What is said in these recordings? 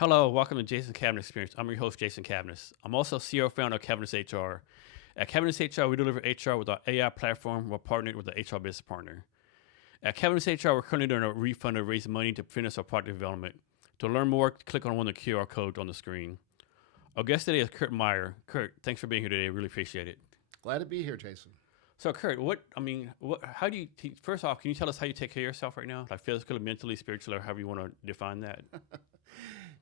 Hello, welcome to Jason Cavness Experience. I'm your host, Jason Cavness. I'm also CEO founder of Cavness HR. At Cavness HR, we deliver HR with our AI platform. We're partnered with the HR business partner. At Cavness HR, we're currently doing a refund to raise money to finish our product development. To learn more, click on one of the QR codes on the screen. Our guest today is Curt Maier. Curt, thanks for being here today. Really appreciate it. Glad to be here, Jason. So, Curt, how do you, first off, can you tell us how you take care of yourself right now? Like physically, mentally, spiritually, or however you want to define that?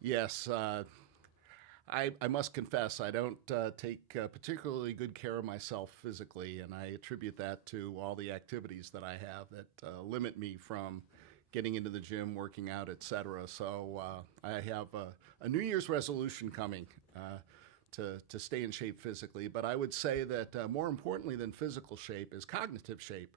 Yes, I must confess, I don't take particularly good care of myself physically, and I attribute that to all the activities that I have that limit me from getting into the gym, working out, etc. So I have a New Year's resolution coming to stay in shape physically. But I would say that more importantly than physical shape is cognitive shape.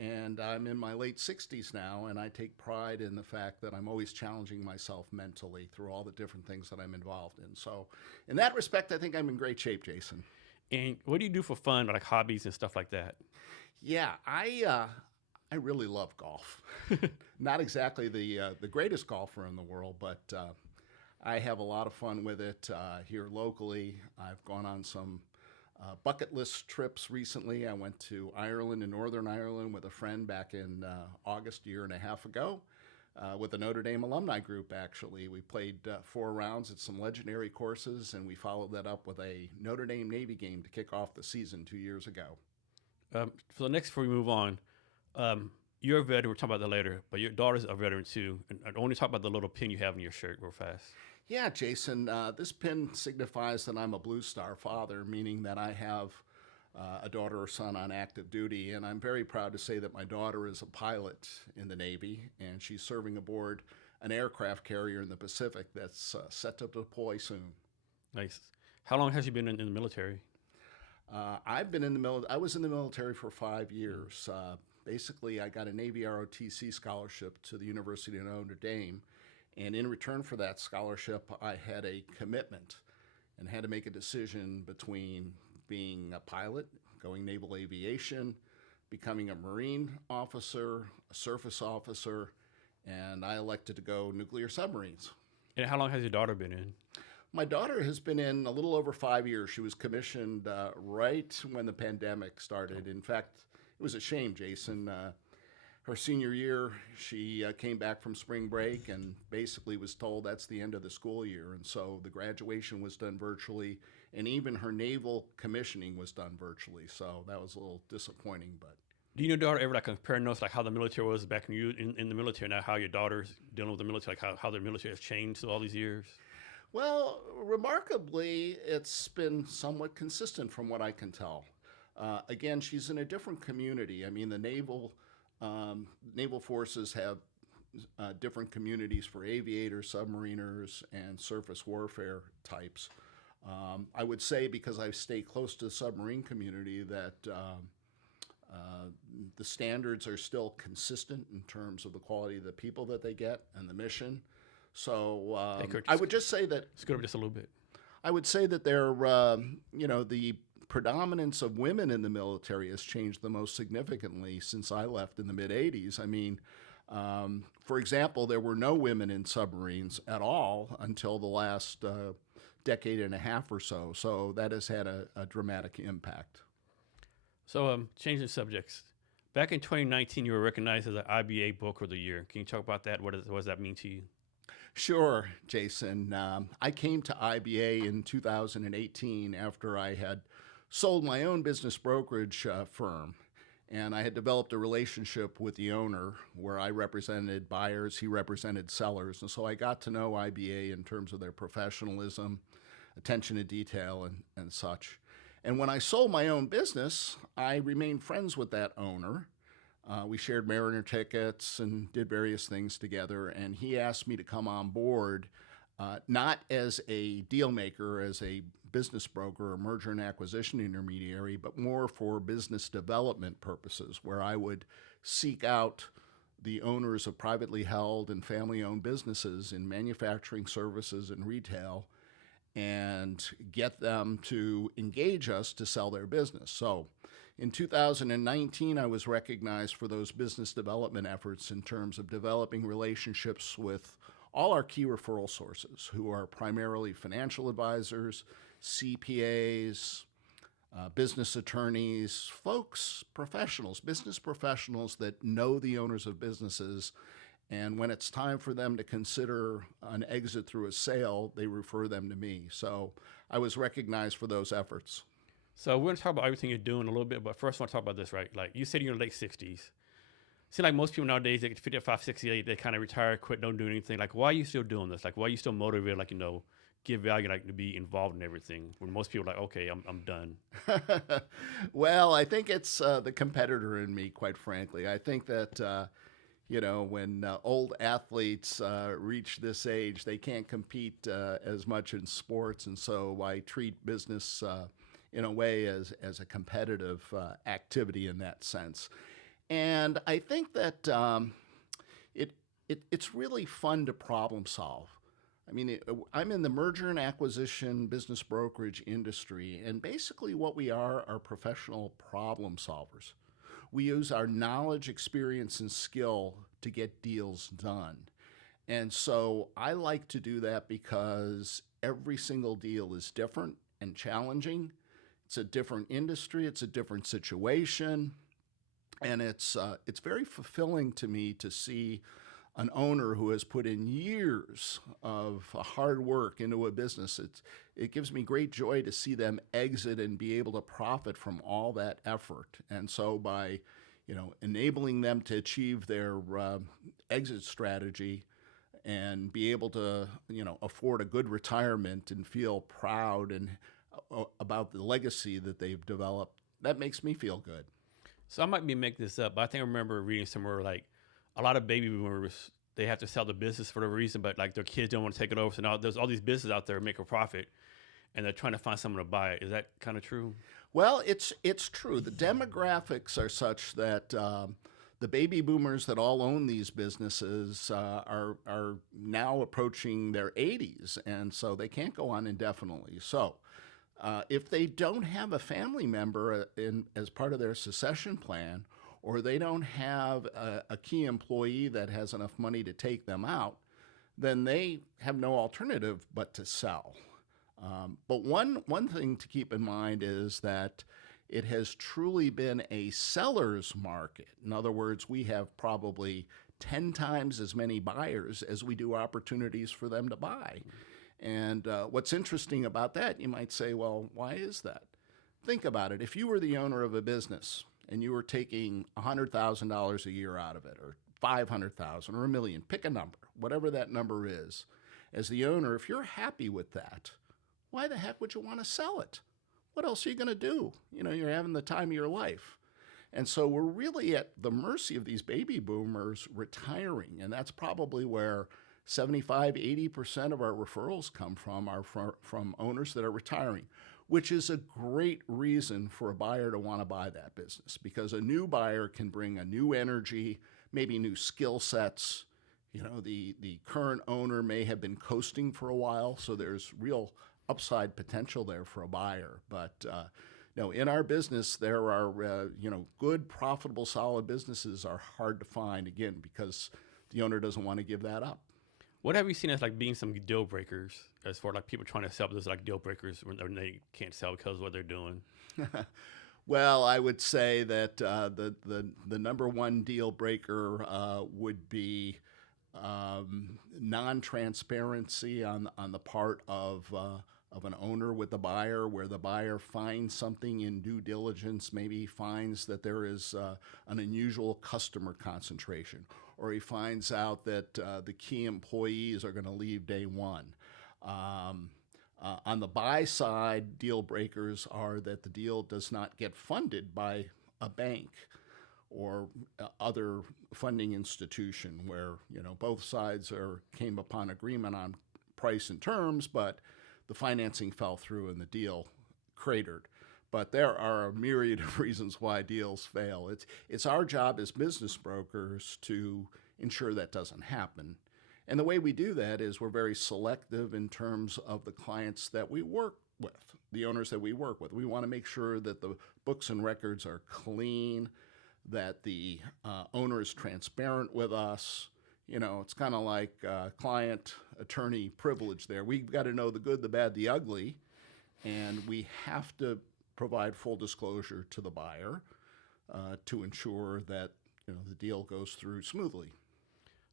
And I'm in my late 60s now, and I take pride in the fact that I'm always challenging myself mentally through all the different things that I'm involved in. So, in that respect, I think I'm in great shape, Jason. And what do you do for fun, like hobbies and stuff like that? Yeah, I really love golf. Not exactly the greatest golfer in the world, but I have a lot of fun with it here locally. I've gone on some bucket list trips recently. I went to Ireland and Northern Ireland with a friend back in August, a year and a half ago, with the Notre Dame alumni group, actually. We played 4 rounds at some legendary courses, and we followed that up with a Notre Dame Navy game to kick off the season 2 years ago. So the next, before we move on, you're a veteran. We'll talk about that later, but your daughter's a veteran too. And I want to talk about the little pin you have in your shirt real fast. Yeah, Jason, this pin signifies that I'm a Blue Star father, meaning that I have a daughter or son on active duty. And I'm very proud to say that my daughter is a pilot in the Navy, and she's serving aboard an aircraft carrier in the Pacific that's set to deploy soon. Nice. How long has you been in the military? I've been in the military. I was in the military for 5 years. Basically, I got a Navy ROTC scholarship to the University of Notre Dame. And in return for that scholarship, I had a commitment and had to make a decision between being a pilot, going naval aviation, becoming a Marine officer, a surface officer, and I elected to go nuclear submarines. And how long has your daughter been in? My daughter has been in a little over 5 years. She was commissioned right when the pandemic started. In fact, it was a shame, Jason. Her senior year, she came back from spring break and basically was told that's the end of the school year. And so the graduation was done virtually, and even her naval commissioning was done virtually. So that was a little disappointing. But Do you and your daughter ever like compare notes, like how the military was back when you in the military, now how your daughter's dealing with the military, like how the military has changed all these years? well, remarkably, it's been somewhat consistent from what I can tell. Again, she's in a different community. I mean, the naval forces have different communities for aviators, submariners, and surface warfare types. I would say, because I stay close to the submarine community, that the standards are still consistent in terms of the quality of the people that they get and the mission. So Hey, Kurt, I would just say that scoot over just a little bit. I would say that they're, the predominance of women in the military has changed the most significantly since I left in the mid 80s. I mean, for example, there were no women in submarines at all until the last decade and a half or so. So that has had a dramatic impact. So changing subjects. Back in 2019, you were recognized as an IBA Book of the Year. Can you talk about that? What does that mean to you? Sure, Jason. I came to IBA in 2018 after I had sold my own business brokerage firm. And I had developed a relationship with the owner where I represented buyers, he represented sellers. And so I got to know IBA in terms of their professionalism, attention to detail, and such. And when I sold my own business, I remained friends with that owner. We shared Mariner tickets and did various things together. And he asked me to come on board, not as a deal maker, as a business broker or merger and acquisition intermediary, but more for business development purposes, where I would seek out the owners of privately held and family-owned businesses in manufacturing, services, and retail, and get them to engage us to sell their business. So in 2019, I was recognized for those business development efforts in terms of developing relationships with all our key referral sources, who are primarily financial advisors, CPAs, business attorneys, folks, professionals, business professionals that know the owners of businesses. And when it's time for them to consider an exit through a sale, they refer them to me. So I was recognized for those efforts. So we're going to talk about everything you're doing a little bit, but first I want to talk about this, right? Like you said, you're in your late 60s. Seems like most people nowadays, they get 55, 68, they kind of retire, quit, don't do anything. Like, why are you still doing this? Like, why are you still motivated, like, give value, like to be involved in everything? When most people are like, okay, I'm done. Well, I think it's the competitor in me, quite frankly. I think that, when old athletes reach this age, they can't compete as much in sports. And so I treat business in a way as a competitive activity in that sense. And I think that it's really fun to problem solve. I mean, I'm in the merger and acquisition business brokerage industry, and basically what we are professional problem solvers. We use our knowledge, experience, and skill to get deals done. And so I like to do that because every single deal is different and challenging. It's a different industry, it's a different situation. And it's very fulfilling to me to see an owner who has put in years of hard work into a business. It gives me great joy to see them exit and be able to profit from all that effort. And so by enabling them to achieve their exit strategy and be able to afford a good retirement and feel proud and about the legacy that they've developed, that makes me feel good. So I might be making this up, but I think I remember reading somewhere like a lot of baby boomers, they have to sell the business for the reason, but like their kids don't want to take it over. So now there's all these businesses out there make a profit, and they're trying to find someone to buy it. Is that kind of true? Well, it's true. The demographics are such that the baby boomers that all own these businesses are now approaching their 80s, and so they can't go on indefinitely. So if they don't have a family member as part of their succession plan, or they don't have a key employee that has enough money to take them out, then they have no alternative but to sell. But one thing to keep in mind is that it has truly been a seller's market. In other words, we have probably 10 times as many buyers as we do opportunities for them to buy. And what's interesting about that, you might say, well, why is that? Think about it. If you were the owner of a business and you were taking $100,000 a year out of it, or $500,000 or $1 million, pick a number, whatever that number is. As the owner, if you're happy with that, why the heck would you want to sell it? What else are you going to do? You're having the time of your life. And so we're really at the mercy of these baby boomers retiring. And that's probably where 75, 80% of our referrals come from, are from owners that are retiring, which is a great reason for a buyer to want to buy that business, because a new buyer can bring a new energy, maybe new skill sets. The current owner may have been coasting for a while, so there's real upside potential there for a buyer. But no, in our business, there are good, profitable, solid businesses are hard to find, again, because the owner doesn't want to give that up. What have you seen as like being some deal breakers, as far like people trying to sell, but there's like deal breakers when they can't sell because of what they're doing? Well, I would say that the number one deal breaker would be non-transparency on the part of an owner with the buyer, where the buyer finds something in due diligence, maybe finds that there is an unusual customer concentration, or he finds out that the key employees are going to leave day one. On the buy side, deal breakers are that the deal does not get funded by a bank or other funding institution, where both sides came upon agreement on price and terms, but the financing fell through and the deal cratered. But there are a myriad of reasons why deals fail. It's our job as business brokers to ensure that doesn't happen. And the way we do that is we're very selective in terms of the clients that we work with, the owners that we work with. We want to make sure that the books and records are clean, that the owner is transparent with us. It's kind of like client-attorney privilege there. We've got to know the good, the bad, the ugly, and we have to provide full disclosure to the buyer to ensure that the deal goes through smoothly.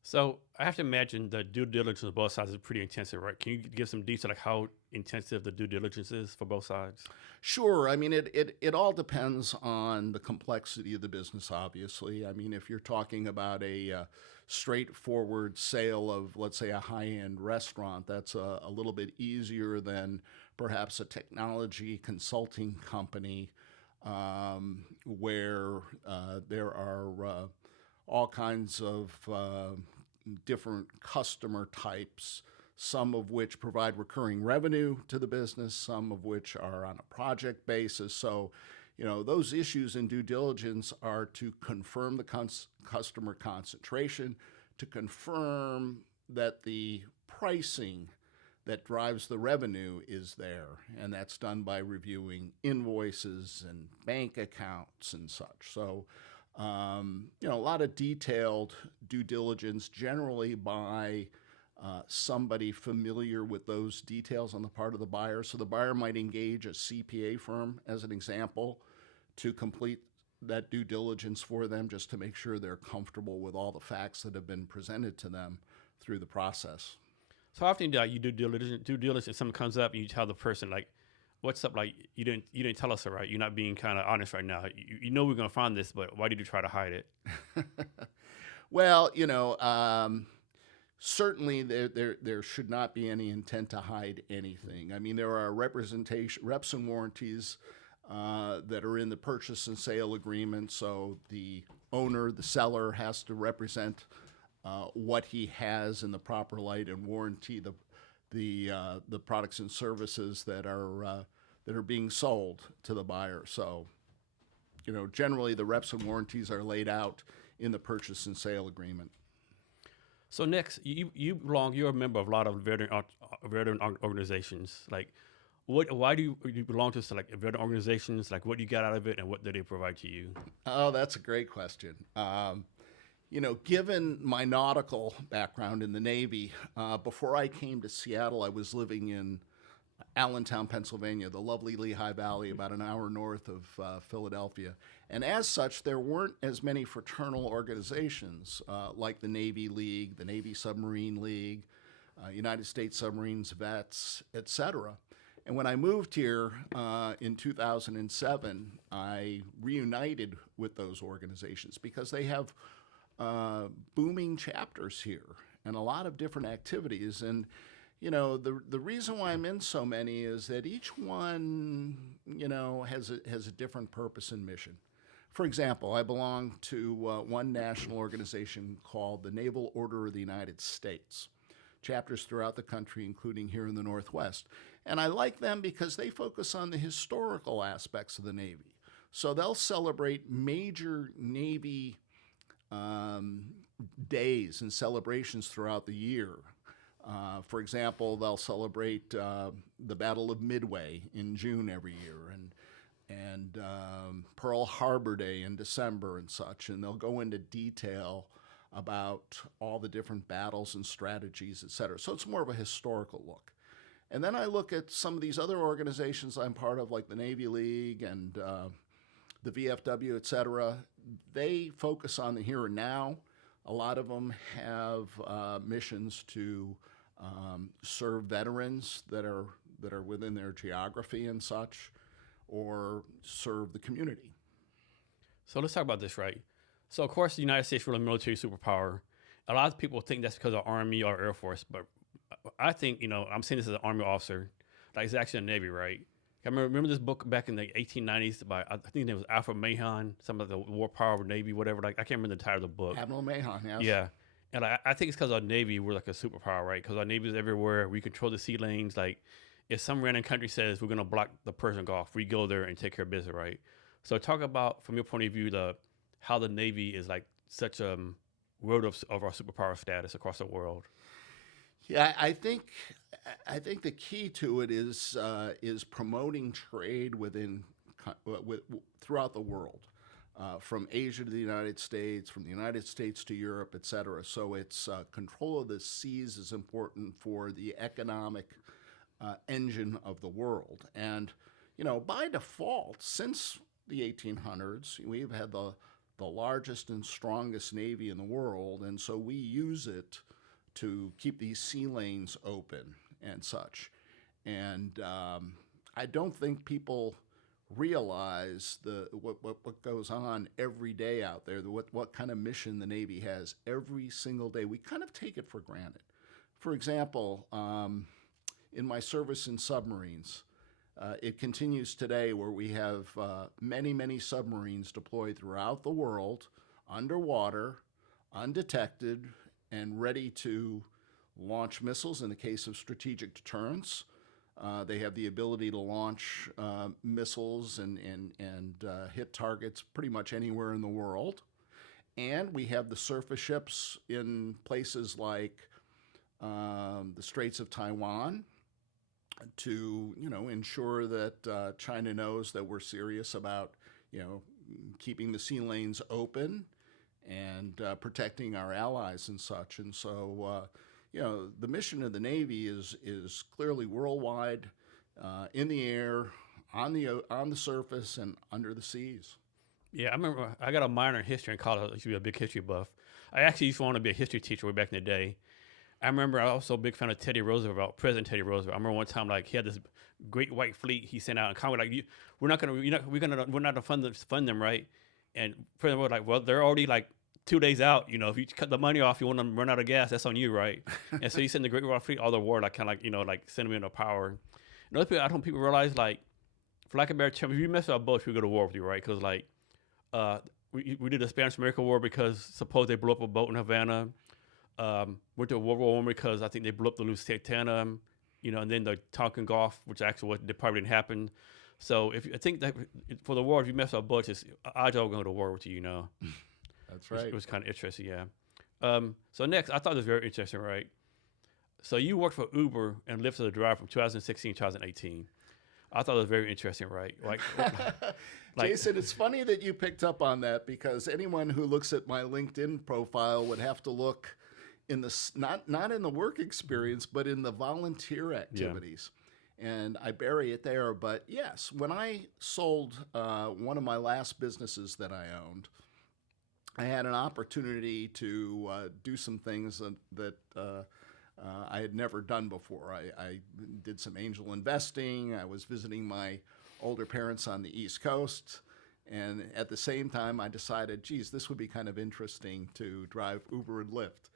So I have to imagine the due diligence on both sides is pretty intensive, right? Can you give some detail like how intensive the due diligence is for both sides? Sure. I mean, it all depends on the complexity of the business, obviously. I mean, if you're talking about a straightforward sale of, let's say, a high-end restaurant, that's a little bit easier than perhaps a technology consulting company where there are all kinds of different customer types, some of which provide recurring revenue to the business, some of which are on a project basis. So, those issues in due diligence are to confirm the customer concentration, to confirm that the pricing that drives the revenue is there, and that's done by reviewing invoices and bank accounts and such. So, a lot of detailed due diligence, generally by somebody familiar with those details on the part of the buyer. So the buyer might engage a CPA firm, as an example, to complete that due diligence for them, just to make sure they're comfortable with all the facts that have been presented to them through the process. So often you do due diligence, and something comes up, and you tell the person like, "What's up?" Like you didn't tell us it, right? You're not being kind of honest right now. You know we're gonna find this, but why did you try to hide it? Well, certainly there should not be any intent to hide anything. I mean, there are reps and warranties that are in the purchase and sale agreement. So the owner, the seller, has to represent what he has in the proper light and warranty the products and services that are being sold to the buyer. So, generally the reps and warranties are laid out in the purchase and sale agreement. So next, you're a member of a lot of veteran organizations. Like, why do you belong to like veteran organizations? Like, what do you got out of it, and what do they provide to you? Oh, that's a great question. Given my nautical background in the Navy, before I came to Seattle, I was living in Allentown, Pennsylvania, the lovely Lehigh Valley, about an hour north of Philadelphia. And as such, there weren't as many fraternal organizations like the Navy League, the Navy Submarine League, United States Submarines Vets, etc. And when I moved here in 2007, I reunited with those organizations because they have booming chapters here and a lot of different activities. And the reason why I'm in so many is that each one, has a different purpose and mission. For example, I belong to one national organization called the Naval Order of the United States, chapters throughout the country, including here in the Northwest. And I like them because they focus on the historical aspects of the Navy. So they'll celebrate major Navy days and celebrations throughout the year. For example, they'll celebrate the Battle of Midway in June every year, and Pearl Harbor Day in December and such. And they'll go into detail about all the different battles and strategies, et cetera. So it's more of a historical look. And then I look at some of these other organizations I'm part of, like the Navy League and the VFW, et cetera. They focus on the here and now. A lot of them have missions to serve veterans that are within their geography and such, or serve the community. So let's talk about this, right? So of course, the United States is a military superpower. A lot of people think that's because of Army or Air Force, but I think, I'm saying this as an Army officer, like it's actually a Navy, right? I remember this book back in the 1890s by, I think it was Alfred Mahon, some of the War Power of Navy, whatever. Like I can't remember the title of the book. Admiral Mahon, yes. Yeah. And I think it's because our Navy, we're like a superpower, right? Because our Navy is everywhere. We control the sea lanes. Like if some random country says we're going to block the Persian Gulf, we go there and take care of business, right? So talk about, from your point of view, how the Navy is like such a road of our superpower status across the world. Yeah, I think the key to it is promoting trade throughout the world. from Asia to the United States, from the United States to Europe, et cetera. So it's control of the seas is important for the economic engine of the world. And, by default, since the 1800s, we've had the largest and strongest Navy in the world, and so we use it to keep these sea lanes open and such. And I don't think people realize what goes on every day out there, what kind of mission the Navy has every single day. We kind of take it for granted. For example, in my service in submarines, it continues today where we have many, many submarines deployed throughout the world, underwater, undetected, and ready to launch missiles in the case of strategic deterrence. They have the ability to launch missiles and hit targets pretty much anywhere in the world. And we have the surface ships in places like the Straits of Taiwan to, ensure that China knows that we're serious about, keeping the sea lanes open and protecting our allies and such. And so, the mission of the Navy is clearly worldwide, in the air, on the surface, and under the seas. Yeah, I remember I got a minor in history in college. I used to be a big history buff. I actually used to want to be a history teacher way back in the day. I remember I was also a big fan of Teddy Roosevelt, President Teddy Roosevelt. I remember one time, like, he had this great white fleet he sent out, and Congress like, we're not gonna fund them, right? And President was like, well, they're already like 2 days out. If you cut the money off, you want them to run out of gas. That's on you, right? And so he sent the Great White Fleet all the war, like kind of like send them into power. And other people, I don't think people realize, like, for lack of a better term, if you mess with our boats, we go to war with you, right? Because like, we did the Spanish-American War because suppose they blew up a boat in Havana. Went to World War I because I think they blew up the Lusitania, and then the Tonkin Gulf, which actually probably didn't happen. So I think that for the war, if you mess up boats, odds are going to war with you, That's right. It was kind of interesting, yeah. So next, I thought it was very interesting, right? So you worked for Uber and Lyft as a driver from 2016 to 2018. I thought it was very interesting, right? Like, Jason, it's funny that you picked up on that because anyone who looks at my LinkedIn profile would have to look in the not in the work experience, but in the volunteer activities. Yeah. And I bury it there. But yes, when I sold one of my last businesses that I owned, I had an opportunity to do some things that I had never done before. I did some angel investing. I was visiting my older parents on the East Coast. And at the same time, I decided, geez, this would be kind of interesting to drive Uber and Lyft.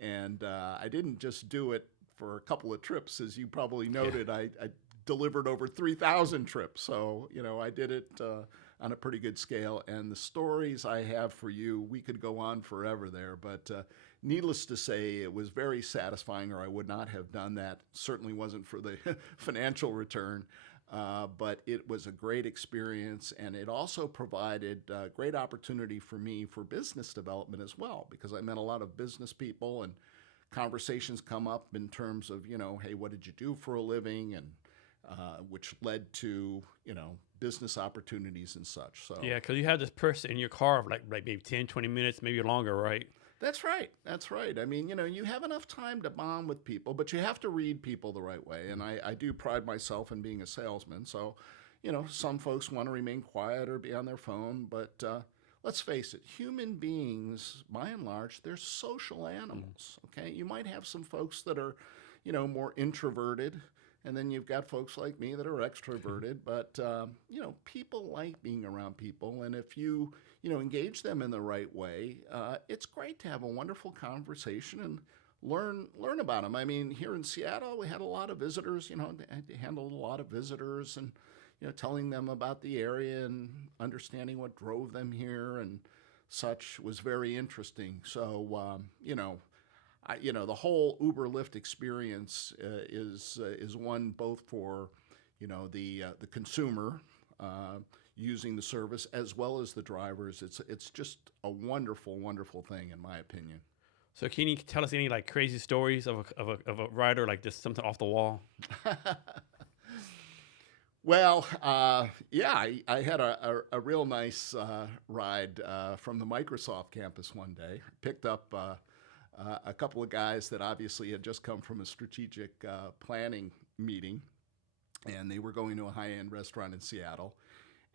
And I didn't just do it for a couple of trips. As you probably noted, yeah. I delivered over 3,000 trips. So, I did it on a pretty good scale. And the stories I have for you, we could go on forever there. But needless to say, it was very satisfying, or I would not have done that. Certainly wasn't for the financial return. But it was a great experience, and it also provided great opportunity for me for business development as well, because I met a lot of business people, and conversations come up in terms of, hey, what did you do for a living, and which led to, business opportunities and such. So yeah, because you have this person in your car of like maybe 10, 20 minutes, maybe longer, right? That's right. That's right. I mean, you have enough time to bond with people, but you have to read people the right way. And I do pride myself in being a salesman. So, some folks want to remain quiet or be on their phone. But let's face it, human beings, by and large, they're social animals. Okay. You might have some folks that are, more introverted. And then you've got folks like me that are extroverted. But, people like being around people. And if you engage them in the right way, it's great to have a wonderful conversation and learn about them. I mean, here in Seattle, we had a lot of visitors, I handled a lot of visitors and, telling them about the area and understanding what drove them here and such was very interesting. So, the whole Uber Lyft experience is one both for, the consumer, using the service as well as the drivers. It's just a wonderful, wonderful thing in my opinion. So can you tell us any like crazy stories of a rider, like just something off the wall? Well, yeah, I had a real nice ride from the Microsoft campus one day. Picked up a couple of guys that obviously had just come from a strategic planning meeting, and they were going to a high-end restaurant in Seattle.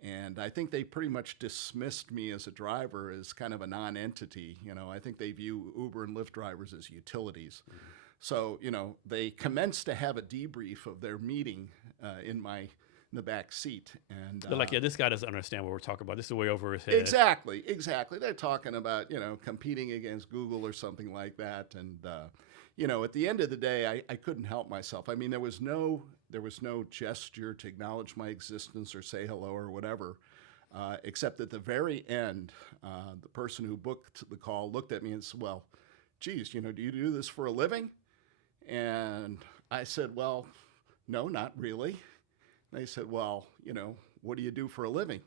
And I think they pretty much dismissed me as a driver as kind of a non-entity. I think they view Uber and Lyft drivers as utilities. So, they commenced to have a debrief of their meeting in the back seat. And They're like, yeah, this guy doesn't understand what we're talking about. This is way over his head. exactly. They're talking about, competing against Google or something like that. And, at the end of the day, I couldn't help myself. I mean, there was no gesture to acknowledge my existence or say hello or whatever, except at the very end, the person who booked the call looked at me and said, well, geez, do you do this for a living? And I said, well, no, not really. And they said, well, what do you do for a living?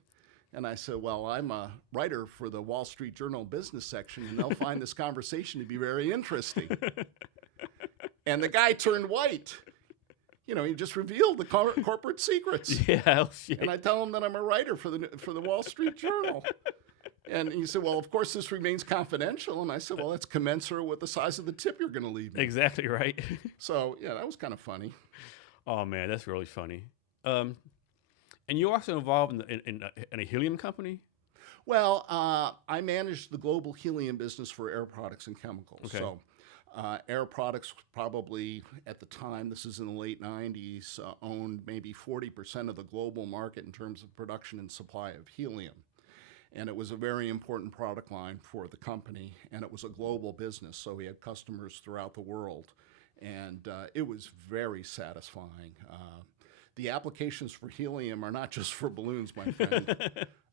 And I said, well, I'm a writer for the Wall Street Journal business section, and they'll find this conversation to be very interesting. And the guy turned white. He just revealed the corporate secrets. Yeah. Shit. And I tell him that I'm a writer for the Wall Street Journal. And he said, well, of course this remains confidential. And I said, well, that's commensurate with the size of the tip you're going to leave me. Exactly right. So, yeah, that was kind of funny. Oh, man, that's really funny. And you're also involved in a helium company? Well, I managed the global helium business for Air Products and Chemicals. Okay. So Air Products probably at the time, this is in the late 90s, owned maybe 40% of the global market in terms of production and supply of helium. And it was a very important product line for the company, and it was a global business, so we had customers throughout the world. And it was very satisfying. The applications for helium are not just for balloons, my friend.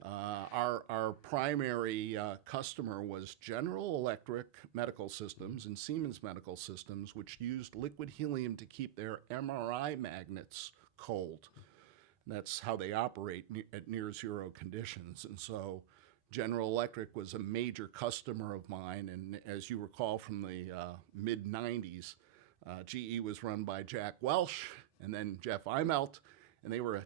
Our primary customer was General Electric Medical Systems and Siemens Medical Systems, which used liquid helium to keep their MRI magnets cold. And that's how they operate at near zero conditions. And so General Electric was a major customer of mine. And as you recall from the mid-90s, GE was run by Jack Welch and then Jeff Immelt, and they were a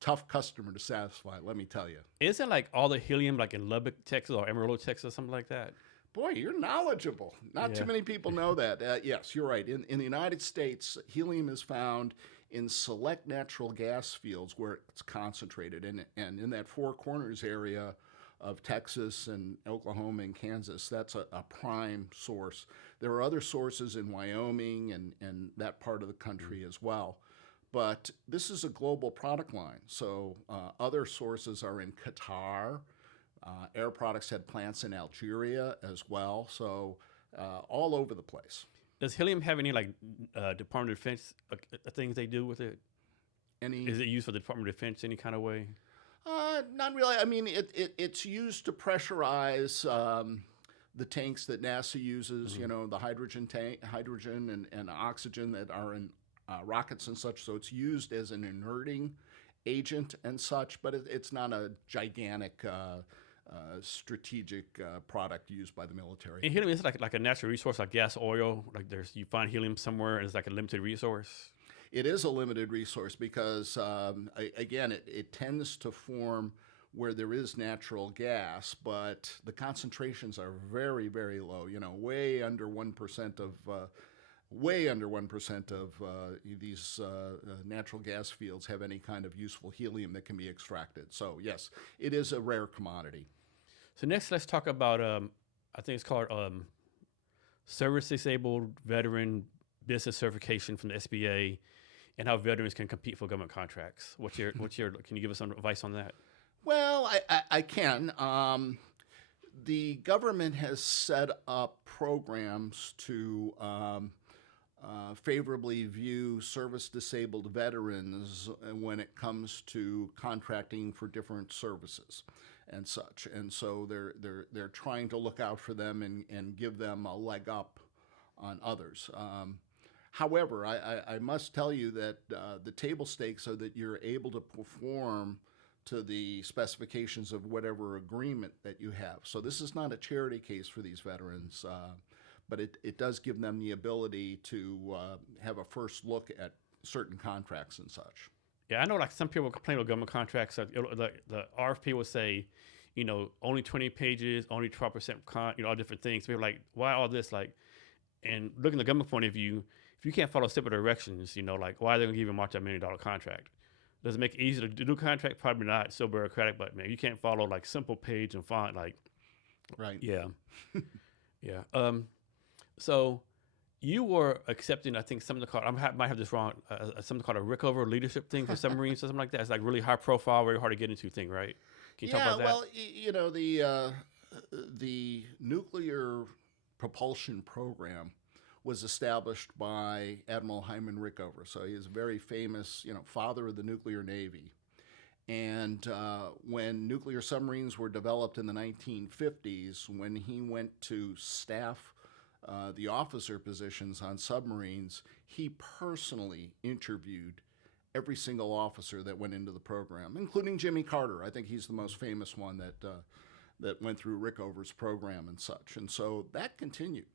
tough customer to satisfy, let me tell you. Isn't like all the helium like in Lubbock, Texas, or Amarillo, Texas, something like that? Boy, you're knowledgeable. Not too many people know that. Yes, you're right. In the United States, helium is found in select natural gas fields where it's concentrated. And in that Four Corners area of Texas and Oklahoma and Kansas, that's a prime source. There are other sources in Wyoming and that part of the country as well. But this is a global product line. So other sources are in Qatar. Air Products had plants in Algeria as well. So all over the place. Does helium have any like Department of Defense things they do with it? Is it used for the Department of Defense any kind of way? Not really. I mean, it's used to pressurize the tanks that NASA uses. Mm-hmm. The hydrogen and oxygen that are in rockets and such. So it's used as an inerting agent and such, but it's not a gigantic strategic product used by the military. And helium is like a natural resource, like gas, oil. Like you find helium somewhere, and it's like a limited resource. It is a limited resource because, again, it tends to form where there is natural gas, but the concentrations are very, very low. Way under 1% of these natural gas fields have any kind of useful helium that can be extracted. So yes, it is a rare commodity. So next, let's talk about I think it's called Service Disabled Veteran Business Certification from the SBA, and how veterans can compete for government contracts. Can you give us some advice on that? Well, I can. The government has set up programs to favorably view service-disabled veterans when it comes to contracting for different services and such. And so they're trying to look out for them and give them a leg up on others. However, I must tell you that the table stakes are that you're able to perform to the specifications of whatever agreement that you have. So this is not a charity case for these veterans, but it does give them the ability to have a first look at certain contracts and such. Yeah, I know. Like some people complain about government contracts. Like, the RFP will say, only 20 pages, only 12% all different things. People are like, why all this? Like, and looking at the government point of view, if you can't follow simple directions, like why are they gonna give you a multi-million-dollar contract? Does it make it easier to do contract? Probably not. So bureaucratic, but man, you can't follow like simple page and font. Like, Right. yeah, yeah. So you were accepting, I think, something called, might have this wrong, something called a Rickover leadership thing for submarines or something like that. It's like really high profile, very hard to get into thing, right? Can you talk Yeah, about that? well, the nuclear propulsion program was established by Admiral Hyman Rickover. So he is a very famous, father of the nuclear navy. And when nuclear submarines were developed in the 1950s, when he went to staff the officer positions on submarines, he personally interviewed every single officer that went into the program, including Jimmy Carter. I think he's the most famous one that went through Rickover's program and such. And so that continued.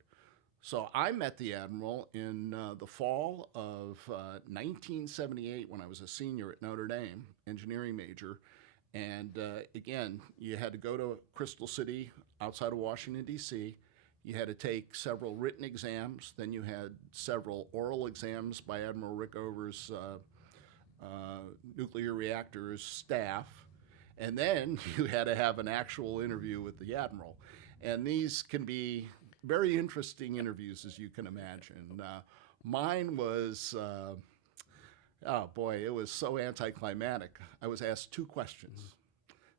So I met the admiral in the fall of 1978 when I was a senior at Notre Dame, engineering major. And again, you had to go to Crystal City outside of Washington, D.C. You had to take several written exams. Then you had several oral exams by Admiral Rickover's nuclear reactors staff. And then you had to have an actual interview with the admiral. And these can be very interesting interviews, as you can imagine. Mine was, oh boy, it was so anticlimactic. I was asked two questions.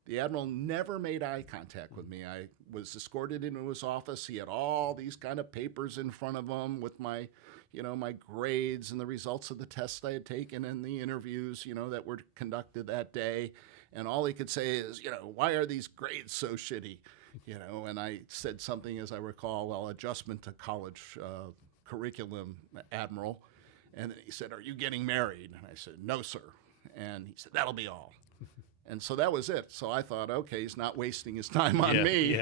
The admiral never made eye contact with me. I was escorted into his office. He had all these kind of papers in front of him with my, my grades and the results of the tests I had taken and the interviews, that were conducted that day. And all he could say is, why are these grades so shitty? And I said something, as I recall, well, adjustment to college curriculum, Admiral. And then he said, are you getting married? And I said, no, sir. And he said, that'll be all. And so that was it. So I thought, okay, he's not wasting his time on me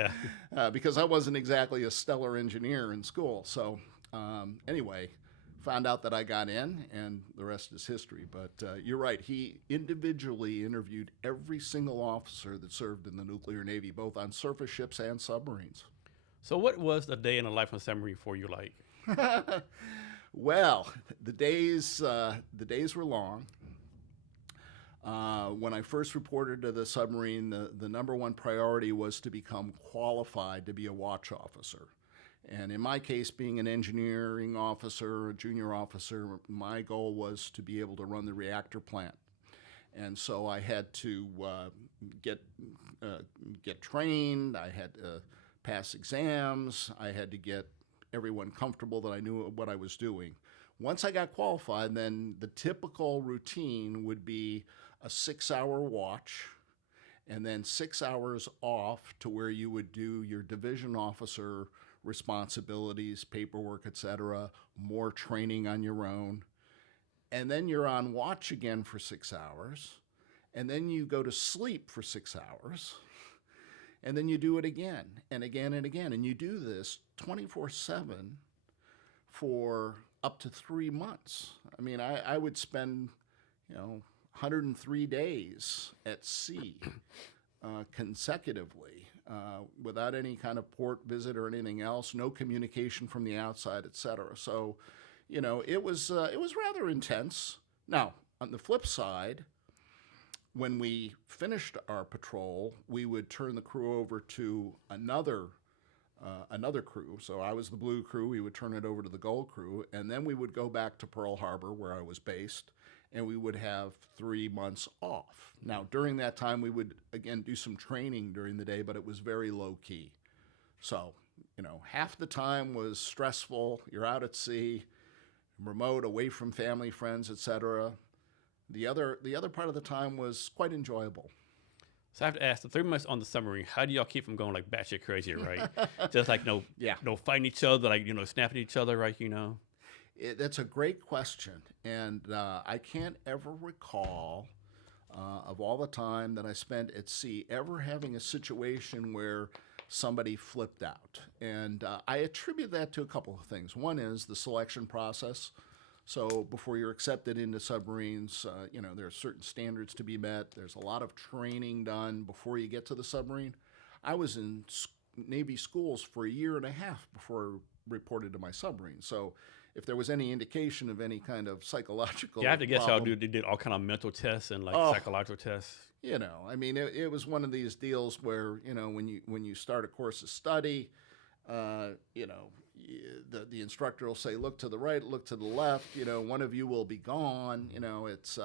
because I wasn't exactly a stellar engineer in school. So anyway, found out that I got in, and the rest is history. But you're right. He individually interviewed every single officer that served in the nuclear Navy, both on surface ships and submarines. So what was the day in the life of a submarine for you like? Well, the days were long. When I first reported to the submarine, the number one priority was to become qualified to be a watch officer. And in my case, being an engineering officer, a junior officer, my goal was to be able to run the reactor plant. And so I had to get trained. I had to pass exams. I had to get everyone comfortable that I knew what I was doing. Once I got qualified, then the typical routine would be a 6-hour watch and then 6 hours off to where you would do your division officer responsibilities, paperwork, etc., more training on your own. And then you're on watch again for 6 hours. And then you go to sleep for 6 hours. And then you do it again and again and again. And you do this 24/7 for up to 3 months. I mean, I would spend, 103 days at sea consecutively without any kind of port visit or anything else, no communication from the outside, et cetera. So, it was rather intense. Now, on the flip side, when we finished our patrol, we would turn the crew over to another crew. So I was the blue crew. We would turn it over to the gold crew, and then we would go back to Pearl Harbor, where I was based, and we would have 3 months off. Now, during that time, we would, again, do some training during the day, but it was very low-key. So, half the time was stressful. You're out at sea, remote, away from family, friends, etc. The other part of the time was quite enjoyable. So I have to ask, the 3 months on the submarine, how do y'all keep from going like batshit crazy, right? Just like no fighting each other, like snapping each other, right? That's a great question, and I can't ever recall of all the time that I spent at sea ever having a situation where somebody flipped out. And I attribute that to a couple of things. One is the selection process. So before you're accepted into submarines, there are certain standards to be met. There's a lot of training done before you get to the submarine. I was in Navy schools for a year and a half before I reported to my submarine. So if there was any indication of any kind of psychological Yeah, I have to guess problem, y'all did all kind of mental tests and like oh, psychological tests. it was one of these deals where, when you start a course of study, the instructor will say, look to the right, look to the left, one of you will be gone. It's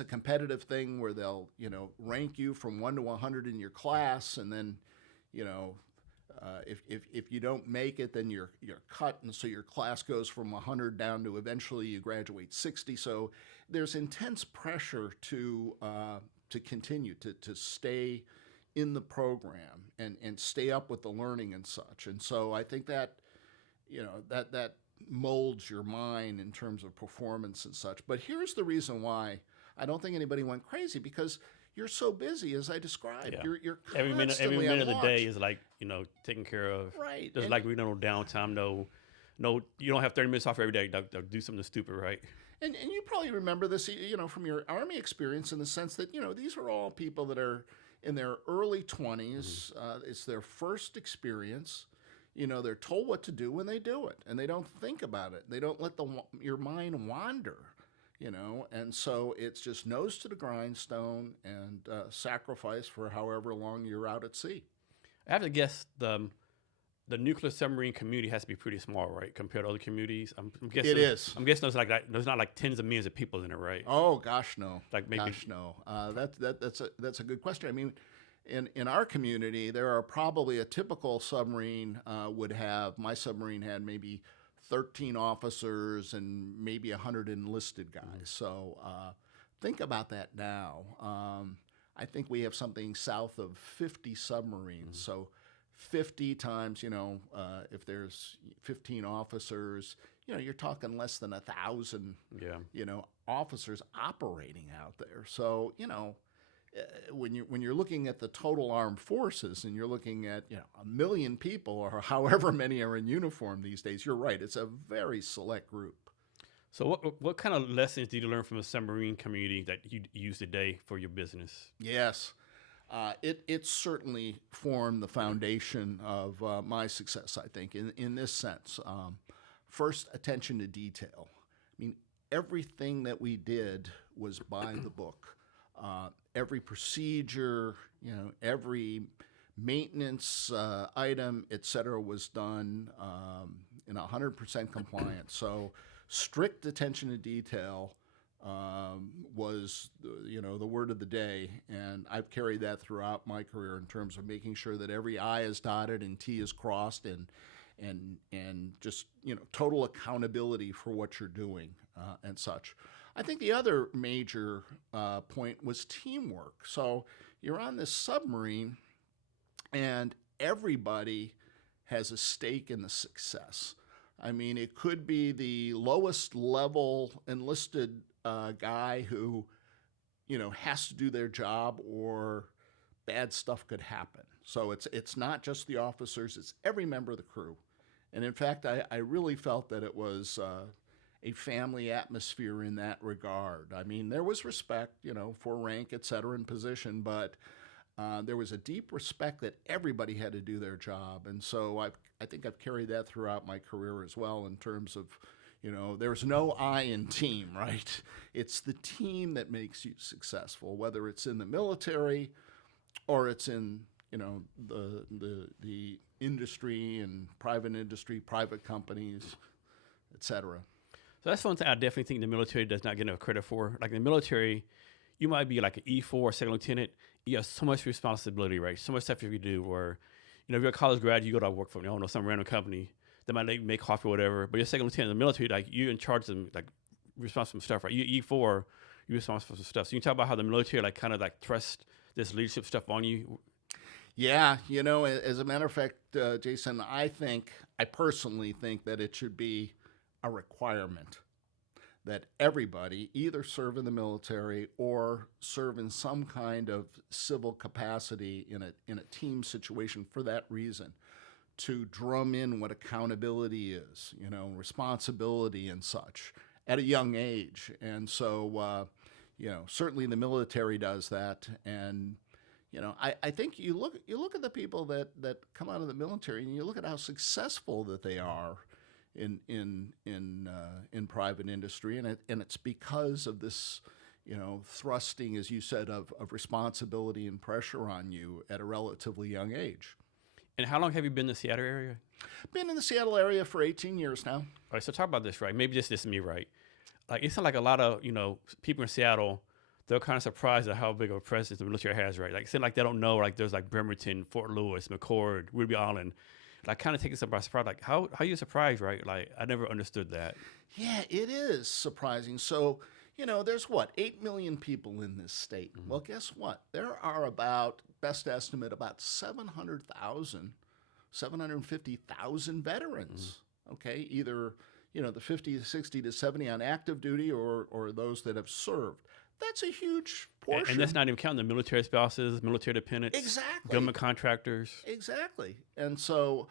a competitive thing where they'll, rank you from 1 to 100 in your class, and then, if you don't make it, then you're cut, and so your class goes from 100 down to eventually you graduate 60. So there's intense pressure to continue to stay in the program and stay up with the learning and such. And so I think that that molds your mind in terms of performance and such. But here's the reason why I don't think anybody went crazy, because you're so busy, as I described. Yeah. You're every minute constantly of the on day watch. is like taken care of. Right. There's like we no downtime. No, you don't have 30 minutes off every day. They'll do something stupid, right? And you probably remember this, from your Army experience, in the sense that these are all people that are in their early 20s. It's their first experience. They're told what to do when they do it, and they don't think about it. They don't let your mind wander. And so it's just nose to the grindstone and sacrifice for however long you're out at sea. I have to guess the nuclear submarine community has to be pretty small, right, compared to other communities. I'm guessing It is. I'm guessing there's not like tens of millions of people in it, right? Oh gosh, no. Like maybe. Gosh, no. That's a good question. I mean, in our community, there are probably a typical submarine my submarine had maybe 13 officers and maybe 100 enlisted guys. So think about that now. I think we have something south of 50 submarines. So 50 times, if there's 15 officers, you're talking less than 1,000, officers operating out there. So, when you're looking at the total armed forces and you're looking at 1 million people or however many are in uniform these days, you're right. It's a very select group. So what kind of lessons did you learn from the submarine community that you use today for your business? Yes. It certainly formed the foundation of my success, I think, in this sense. First, attention to detail. I mean, everything that we did was by the book. Every procedure, every maintenance item, et cetera, was done in 100% compliance. So strict attention to detail was the word of the day, and I've carried that throughout my career in terms of making sure that every I is dotted and T is crossed, and just total accountability for what you're doing and such. I think the other major point was teamwork. So you're on this submarine, and everybody has a stake in the success. I mean, it could be the lowest level enlisted guy who, has to do their job, or bad stuff could happen. So it's not just the officers; it's every member of the crew. And in fact, I really felt that it was a family atmosphere in that regard. I mean, there was respect, for rank, et cetera, and position, but there was a deep respect that everybody had to do their job. And so I think I've carried that throughout my career as well, in terms of, there's no I in team, right? It's the team that makes you successful, whether it's in the military or it's in, the industry and private companies, et cetera. So that's one thing I definitely think the military does not get enough credit for. Like in the military, you might be like an E4 second lieutenant. You have so much responsibility, right? So much stuff you do. Where, if you're a college grad, you go to work for some random company that might let you make coffee or whatever. But you're second lieutenant in the military, like you're in charge of them, like responsible for stuff, right? You E4, you're responsible for stuff. So you can talk about how the military kind of thrust this leadership stuff on you. Yeah, as a matter of fact, Jason, I personally think that it should be a requirement that everybody either serve in the military or serve in some kind of civil capacity in a team situation for that reason. to drum in what accountability is, responsibility and such at a young age. And so, certainly the military does that. And, I think you look at the people that come out of the military, and you look at how successful that they are in private industry, and it's because of this, thrusting, as you said, of responsibility and pressure on you at a relatively young age. And how long have you been in the Seattle area? Been in the Seattle area for 18 years now. All right, so talk about this, right? Maybe just this is me, right? Like, it's not like a lot of, people in Seattle, they're kind of surprised at how big of a presence the military has, right? Like, it seems like they don't know, like, there's like Bremerton, Fort Lewis, McCord, Ruby Island. Like, kind of taking some by surprise. Like, how are you surprised, right? Like, I never understood that. Yeah, it is surprising. So, there's 8 million people in this state. Mm-hmm. Well, guess what? There are about, best estimate, about 750,000 veterans. Mm-hmm. Okay, either, the 50 to 60 to 70 on active duty or those that have served. That's a huge portion. And that's not even counting the military spouses, military dependents, exactly, government contractors. Exactly. And so,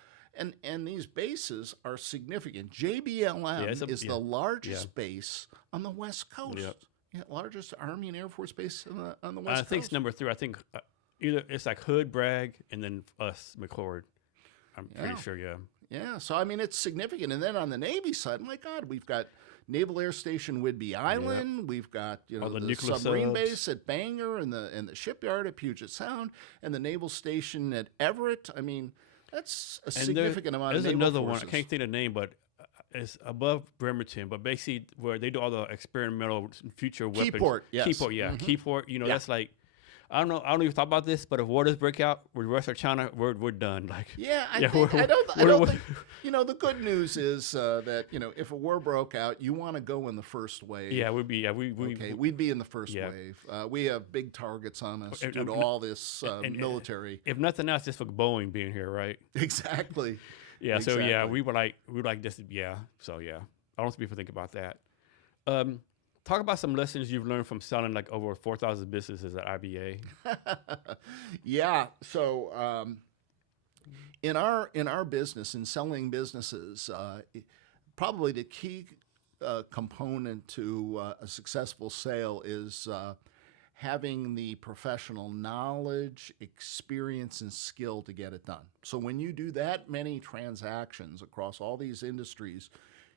and these bases are significant. JBLM is the largest base on the West Coast. Yep. Yeah, largest Army and Air Force base on the West Coast. I think it's number 3. I think either it's like Hood, Bragg, and then us, McCord. I'm pretty sure, yeah. Yeah, so I mean, it's significant. And then on the Navy side, my God, we've got Naval Air Station Whidbey Island. Yep. We've got the submarine base at Bangor and the shipyard at Puget Sound and the naval station at Everett. I mean, that's a significant amount of naval another forces. One. I can't think of the name, but it's above Bremerton, but basically where they do all the experimental future weapons. Keyport, yes. Keyport, yeah. Mm-hmm. Keyport, that's like, I don't know if you thought about this, but if war does break out with Russia or China, we're done. Like, I don't think, the good news is that, if a war broke out, you want to go in the first wave. Yeah, we'd be, we'd be in the first wave. We have big targets on us due to all this military. If nothing else, just for Boeing being here, right? Exactly. Yeah. Exactly. So yeah, we were like this. Yeah. So yeah, I don't want people think about that. Talk about some lessons you've learned from selling like over 4,000 businesses at IBA. Yeah. So in our business, in selling businesses, probably the key component to a successful sale is having the professional knowledge, experience, and skill to get it done. So when you do that many transactions across all these industries,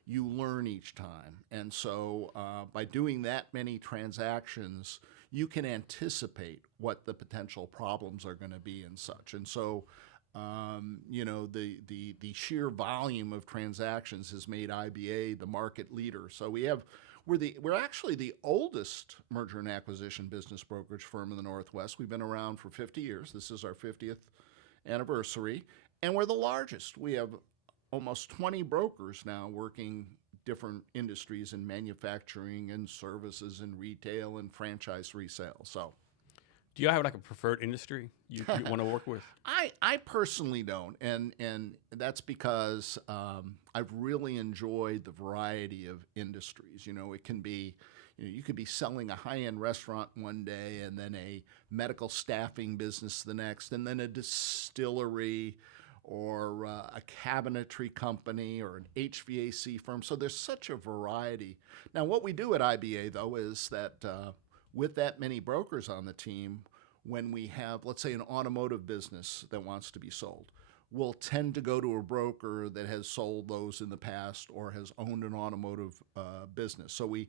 you learn each time. And so by doing that many transactions, you can anticipate what the potential problems are going to be and such. And so, the sheer volume of transactions has made IBA the market leader. So we're actually the oldest merger and acquisition business brokerage firm in the Northwest. We've been around for 50 years. This is our 50th anniversary. And we're the largest. We have almost 20 brokers now working different industries in manufacturing and services and retail and franchise resale. So, do you have like a preferred industry you want to work with? I personally don't, and that's because I've really enjoyed the variety of industries. It can be, you could be selling a high-end restaurant one day and then a medical staffing business the next, and then a distillery, or a cabinetry company, or an HVAC firm. So there's such a variety. Now, what we do at IBA, though, is that with that many brokers on the team, when we have, let's say, an automotive business that wants to be sold, we'll tend to go to a broker that has sold those in the past or has owned an automotive business. So we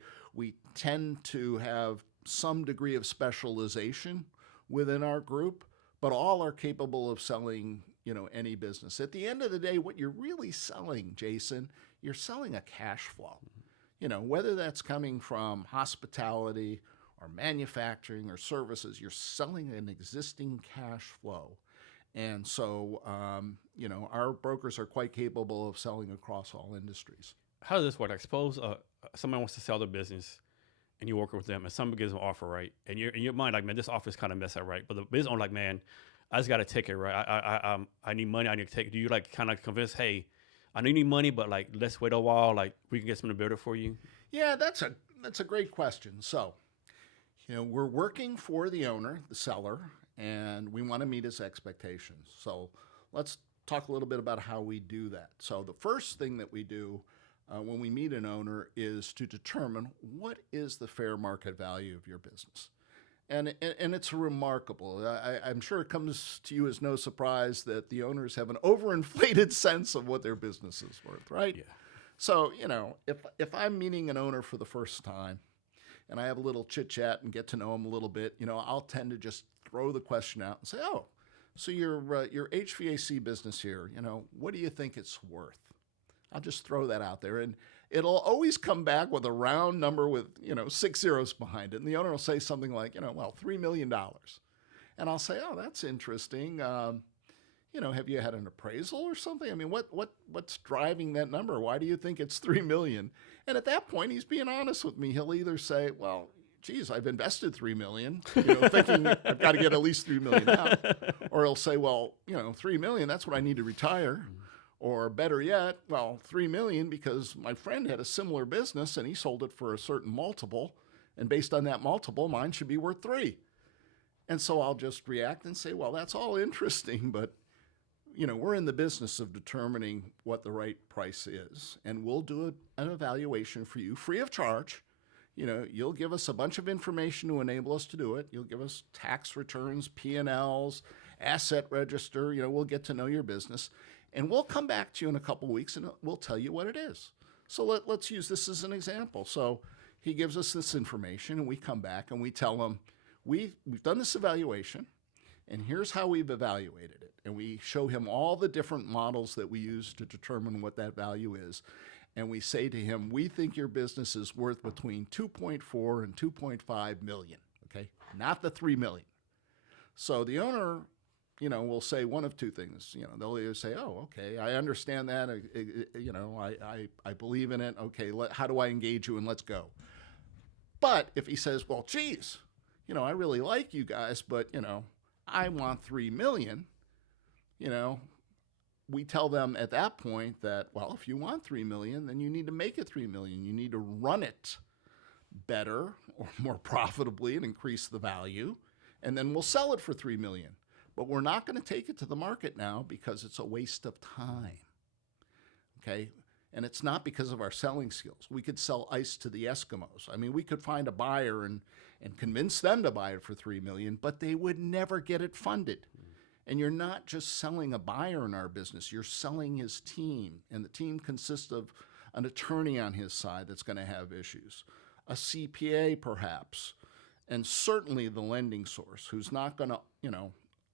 tend to have some degree of specialization within our group, but all are capable of selling any business. At the end of the day, what you're really selling, Jason, you're selling a cash flow. Whether that's coming from hospitality or manufacturing or services, you're selling an existing cash flow. And so, our brokers are quite capable of selling across all industries. How does this work? I suppose someone wants to sell their business and you work with them and someone gives them an offer, right? And you're in your mind like, man, this offer is kind of messed up, right? But the business owner like, man, I just got to take it, right? I need money. I need to take it. Do you like kind of convince, hey, I need money, but like, let's wait a while. Like, we can get something better for you? Yeah, that's a great question. So, we're working for the owner, the seller, and we want to meet his expectations. So let's talk a little bit about how we do that. So the first thing that we do when we meet an owner is to determine what is the fair market value of your business. And it's remarkable. I'm sure it comes to you as no surprise that the owners have an overinflated sense of what their business is worth, right? Yeah. So, if I'm meeting an owner for the first time and I have a little chit chat and get to know him a little bit, I'll tend to just throw the question out and say, oh, so your HVAC business here, what do you think it's worth? I'll just throw that out there, and it'll always come back with a round number with 6 zeros behind it, and the owner will say something like, well, $3 million, and I'll say, oh, that's interesting. Have you had an appraisal or something? I mean, what's driving that number? Why do you think it's $3 million? And at that point, he's being honest with me. He'll either say, well, geez, I've invested $3 million, thinking I've got to get at least $3 million out. Or he'll say, well, $3 million, that's what I need to retire. Or better yet, well, $3 million because my friend had a similar business and he sold it for a certain multiple. And based on that multiple, mine should be worth $3 million. And so I'll just react and say, well, that's all interesting, but we're in the business of determining what the right price is. And we'll do an evaluation for you free of charge. You'll give us a bunch of information to enable us to do it. You'll give us tax returns, P&Ls, asset register. We'll get to know your business. And we'll come back to you in a couple of weeks and we'll tell you what it is. So let's use this as an example. So he gives us this information and we come back and we tell him, we've done this evaluation and here's how we've evaluated it. And we show him all the different models that we use to determine what that value is. And we say to him, we think your business is worth between 2.4 and 2.5 million, okay? Not the 3 million. So the owner, will say one of two things. They'll either say, oh, okay, I understand that. I believe in it. Okay, how do I engage you and let's go. But if he says, well, geez, I really like you guys, but, I want 3 million, we tell them at that point that, well, if you want 3 million, then you need to make it 3 million. You need to run it better or more profitably and increase the value, and then we'll sell it for 3 million. But we're not going to take it to the market now because it's a waste of time. Okay? And it's not because of our selling skills. We could sell ice to the Eskimos. I mean, we could find a buyer and convince them to buy it for 3 million, but they would never get it funded. And you're not just selling a buyer in our business, you're selling his team. And the team consists of an attorney on his side that's going to have issues, a CPA perhaps, and certainly the lending source who's not going to,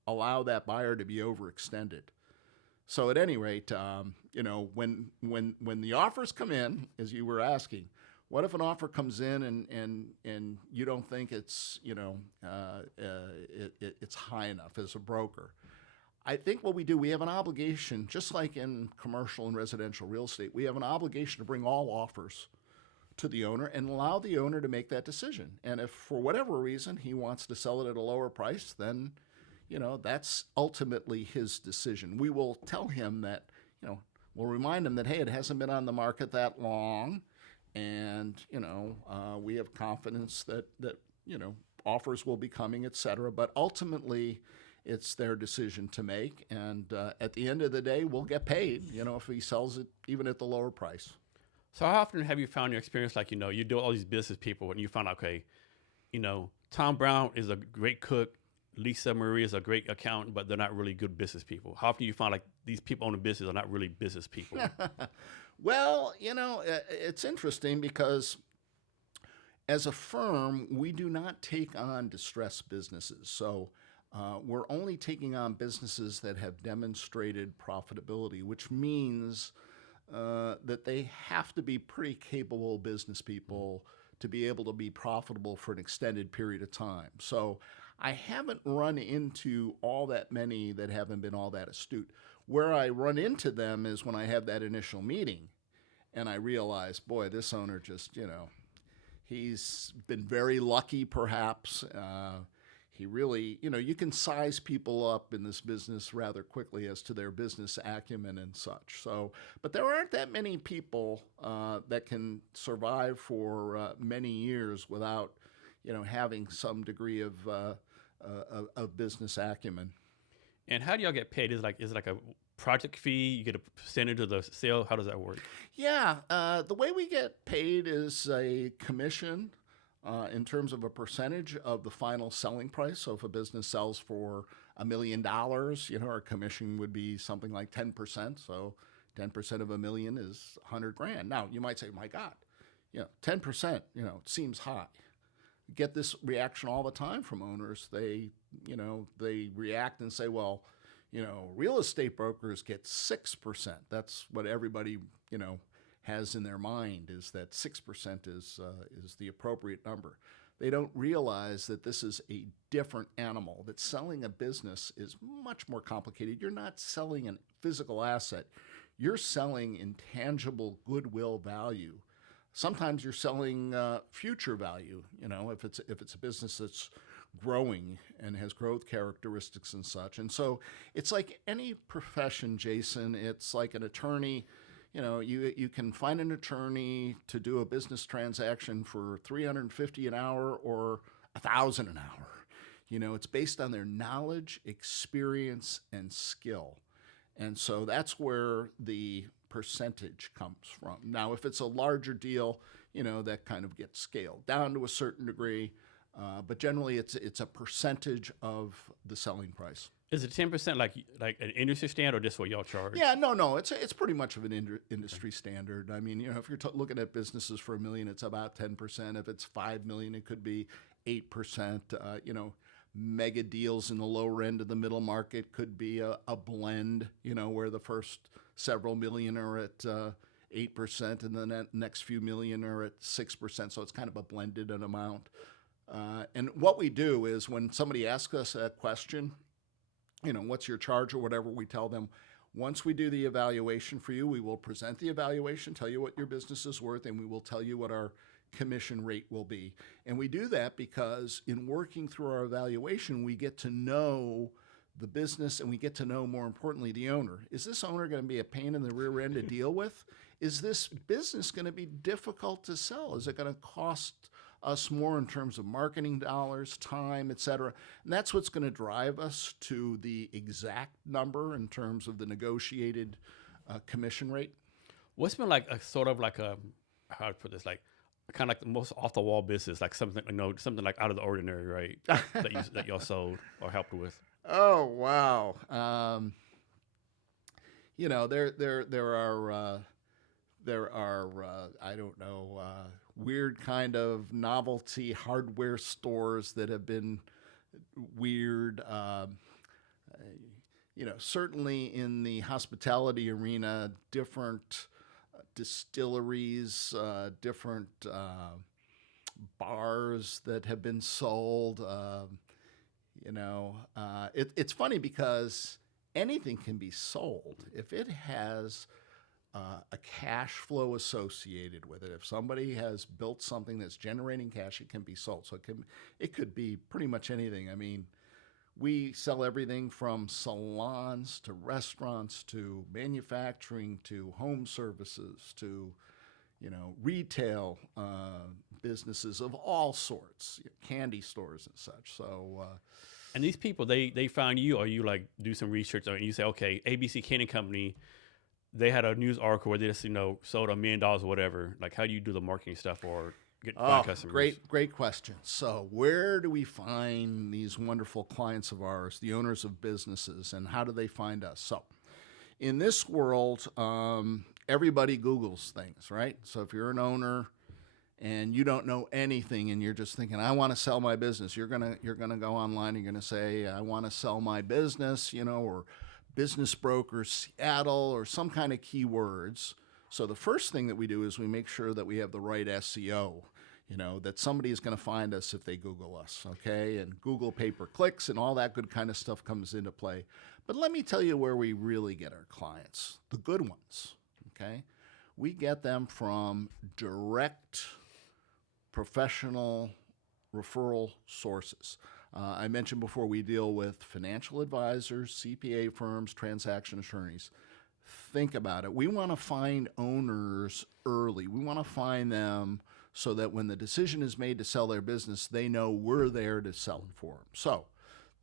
allow that buyer to be overextended. So at any rate, when the offers come in, as you were asking, what if an offer comes in and you don't think it's it's high enough as a broker? I think what we do, we have an obligation, just like in commercial and residential real estate, we have an obligation to bring all offers to the owner and allow the owner to make that decision. And if for whatever reason he wants to sell it at a lower price, then that's ultimately his decision. We will tell him that, we'll remind him that, hey, it hasn't been on the market that long, and we have confidence that offers will be coming, et cetera. But ultimately, it's their decision to make, and at the end of the day, we'll get paid. If he sells it even at the lower price. So how often have you found your experience like you do all these business people and you find out, okay, Tom Brown is a great cook, Lisa Marie is a great accountant, but they're not really good business people? How often do you find like these people own a business are not really business people? Well, it's interesting because as a firm, we do not take on distressed businesses. So we're only taking on businesses that have demonstrated profitability, which means that they have to be pretty capable business people to be able to be profitable for an extended period of time. So I haven't run into all that many that haven't been all that astute. Where I run into them is when I have that initial meeting and I realize, boy, this owner just, he's been very lucky perhaps. He really, you can size people up in this business rather quickly as to their business acumen and such. So, but there aren't that many people that can survive for many years without, having some degree of business acumen. And how do y'all get paid? Is it like a project fee? You get a percentage of the sale? How does that work? Yeah, the way we get paid is a commission in terms of a percentage of the final selling price. So if a business sells for $1 million, our commission would be something like 10%. So 10% of $1 million is 100 grand. Now you might say, my God, 10%, it seems high. Get this reaction all the time from owners. They react and say, well, real estate brokers get 6%. That's what everybody, has in their mind, is that 6% is the appropriate number. They don't realize that this is a different animal, that selling a business is much more complicated. You're not selling a physical asset. You're selling intangible goodwill value. Sometimes you're selling future value, if it's a business that's growing and has growth characteristics and such. And so it's like any profession, Jason. It's like an attorney. You can find an attorney to do a business transaction for $350 an hour or $1,000 an hour. It's based on their knowledge, experience, and skill. And so that's where the percentage comes from. Now, if it's a larger deal, that kind of gets scaled down to a certain degree. But generally, it's a percentage of the selling price. Is it 10% like an industry standard, or just what y'all charge? Yeah, no. It's pretty much of an industry standard. I mean, if you're looking at businesses for $1 million, it's about 10%. If it's $5 million, it could be 8%. Mega deals in the lower end of the middle market could be a blend. Where the first several million are at 8%, and then the next few million are at 6%. So it's kind of a blended amount. And what we do is when somebody asks us a question, what's your charge or whatever, we tell them, once we do the evaluation for you, we will present the evaluation, tell you what your business is worth, and we will tell you what our commission rate will be. And we do that because in working through our evaluation, we get to know the business, and we get to know, more importantly, the owner. Is this owner going to be a pain in the rear end to deal with? Is this business going to be difficult to sell? Is it going to cost us more in terms of marketing dollars, time, et cetera? And that's what's going to drive us to the exact number in terms of the negotiated commission rate. What's been like a sort of like a, how to put this, like kind of like the most off the wall business, like something like out of the ordinary, right? that y'all sold or helped with. Oh wow! There are I don't know, weird kind of novelty hardware stores that have been weird. Certainly in the hospitality arena, different distilleries, different bars that have been sold. It's funny because anything can be sold if it has a cash flow associated with it. If somebody has built something that's generating cash, it can be sold. So it could be pretty much anything. I mean, we sell everything from salons to restaurants to manufacturing to home services to retail businesses of all sorts, candy stores and such. So, and these people, they find you, or you like do some research, and you say, okay, ABC Canning Company, they had a news article where they just sold $1 million or whatever. Like, how do you do the marketing stuff or find customers? Great question. So, where do we find these wonderful clients of ours, the owners of businesses, and how do they find us? So, in this world, everybody Googles things, right? So if you're an owner and you don't know anything and you're just thinking, I want to sell my business, you're gonna go online and you're gonna say, I want to sell my business, or business broker Seattle or some kind of keywords. So the first thing that we do is we make sure that we have the right SEO, that somebody is going to find us if they Google us, okay? And Google pay-per-clicks and all that good kind of stuff comes into play. But let me tell you where we really get our clients, the good ones, okay? We get them from direct professional referral sources. I mentioned before we deal with financial advisors, CPA firms, transaction attorneys. Think about it. We want to find owners early. We want to find them so that when the decision is made to sell their business, they know we're there to sell it for them. So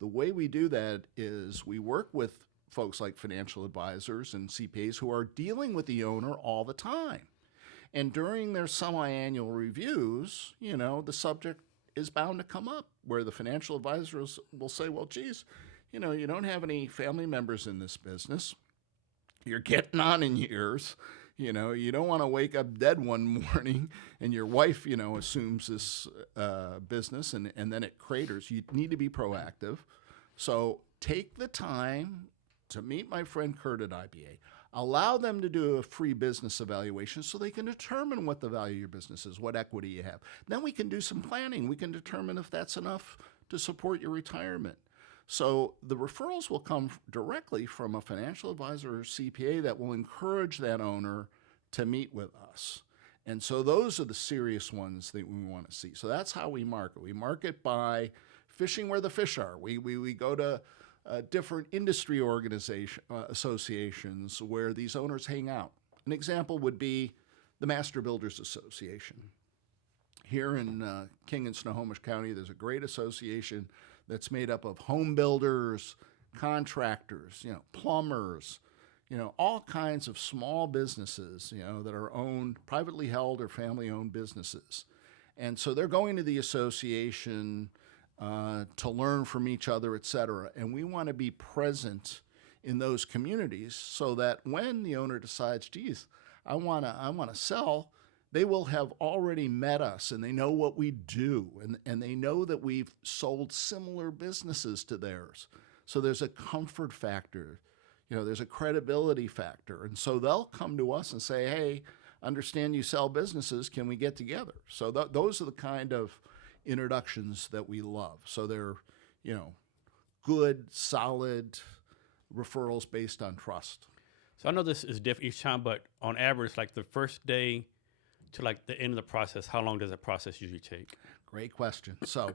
the way we do that is we work with folks like financial advisors and CPAs who are dealing with the owner all the time. And during their semi-annual reviews, the subject is bound to come up where the financial advisors will say, well, geez, you don't have any family members in this business. You're getting on in years. You don't want to wake up dead one morning and your wife, assumes this business and then it craters. You need to be proactive. So take the time to meet my friend Curt at IBA. Allow them to do a free business evaluation so they can determine what the value of your business is, what equity you have. Then we can do some planning. We can determine if that's enough to support your retirement. So the referrals will come directly from a financial advisor or CPA that will encourage that owner to meet with us. And so those are the serious ones that we want to see. So that's how we market. We market by fishing where the fish are. We go to different industry associations where these owners hang out. An example would be the Master Builders Association. Here in King and Snohomish County, there's a great association that's made up of home builders, contractors, plumbers, all kinds of small businesses, that are owned, privately held or family-owned businesses. And so they're going to the association to learn from each other, et cetera. And we want to be present in those communities so that when the owner decides, geez, I want to sell, they will have already met us and they know what we do and they know that we've sold similar businesses to theirs. So there's a comfort factor, there's a credibility factor. And so they'll come to us and say, hey, understand you sell businesses, can we get together? So those are the kind of introductions that we love. So they're, good, solid referrals based on trust. So I know this is different each time, but on average, like the first day to like the end of the process, how long does that process usually take? Great question. So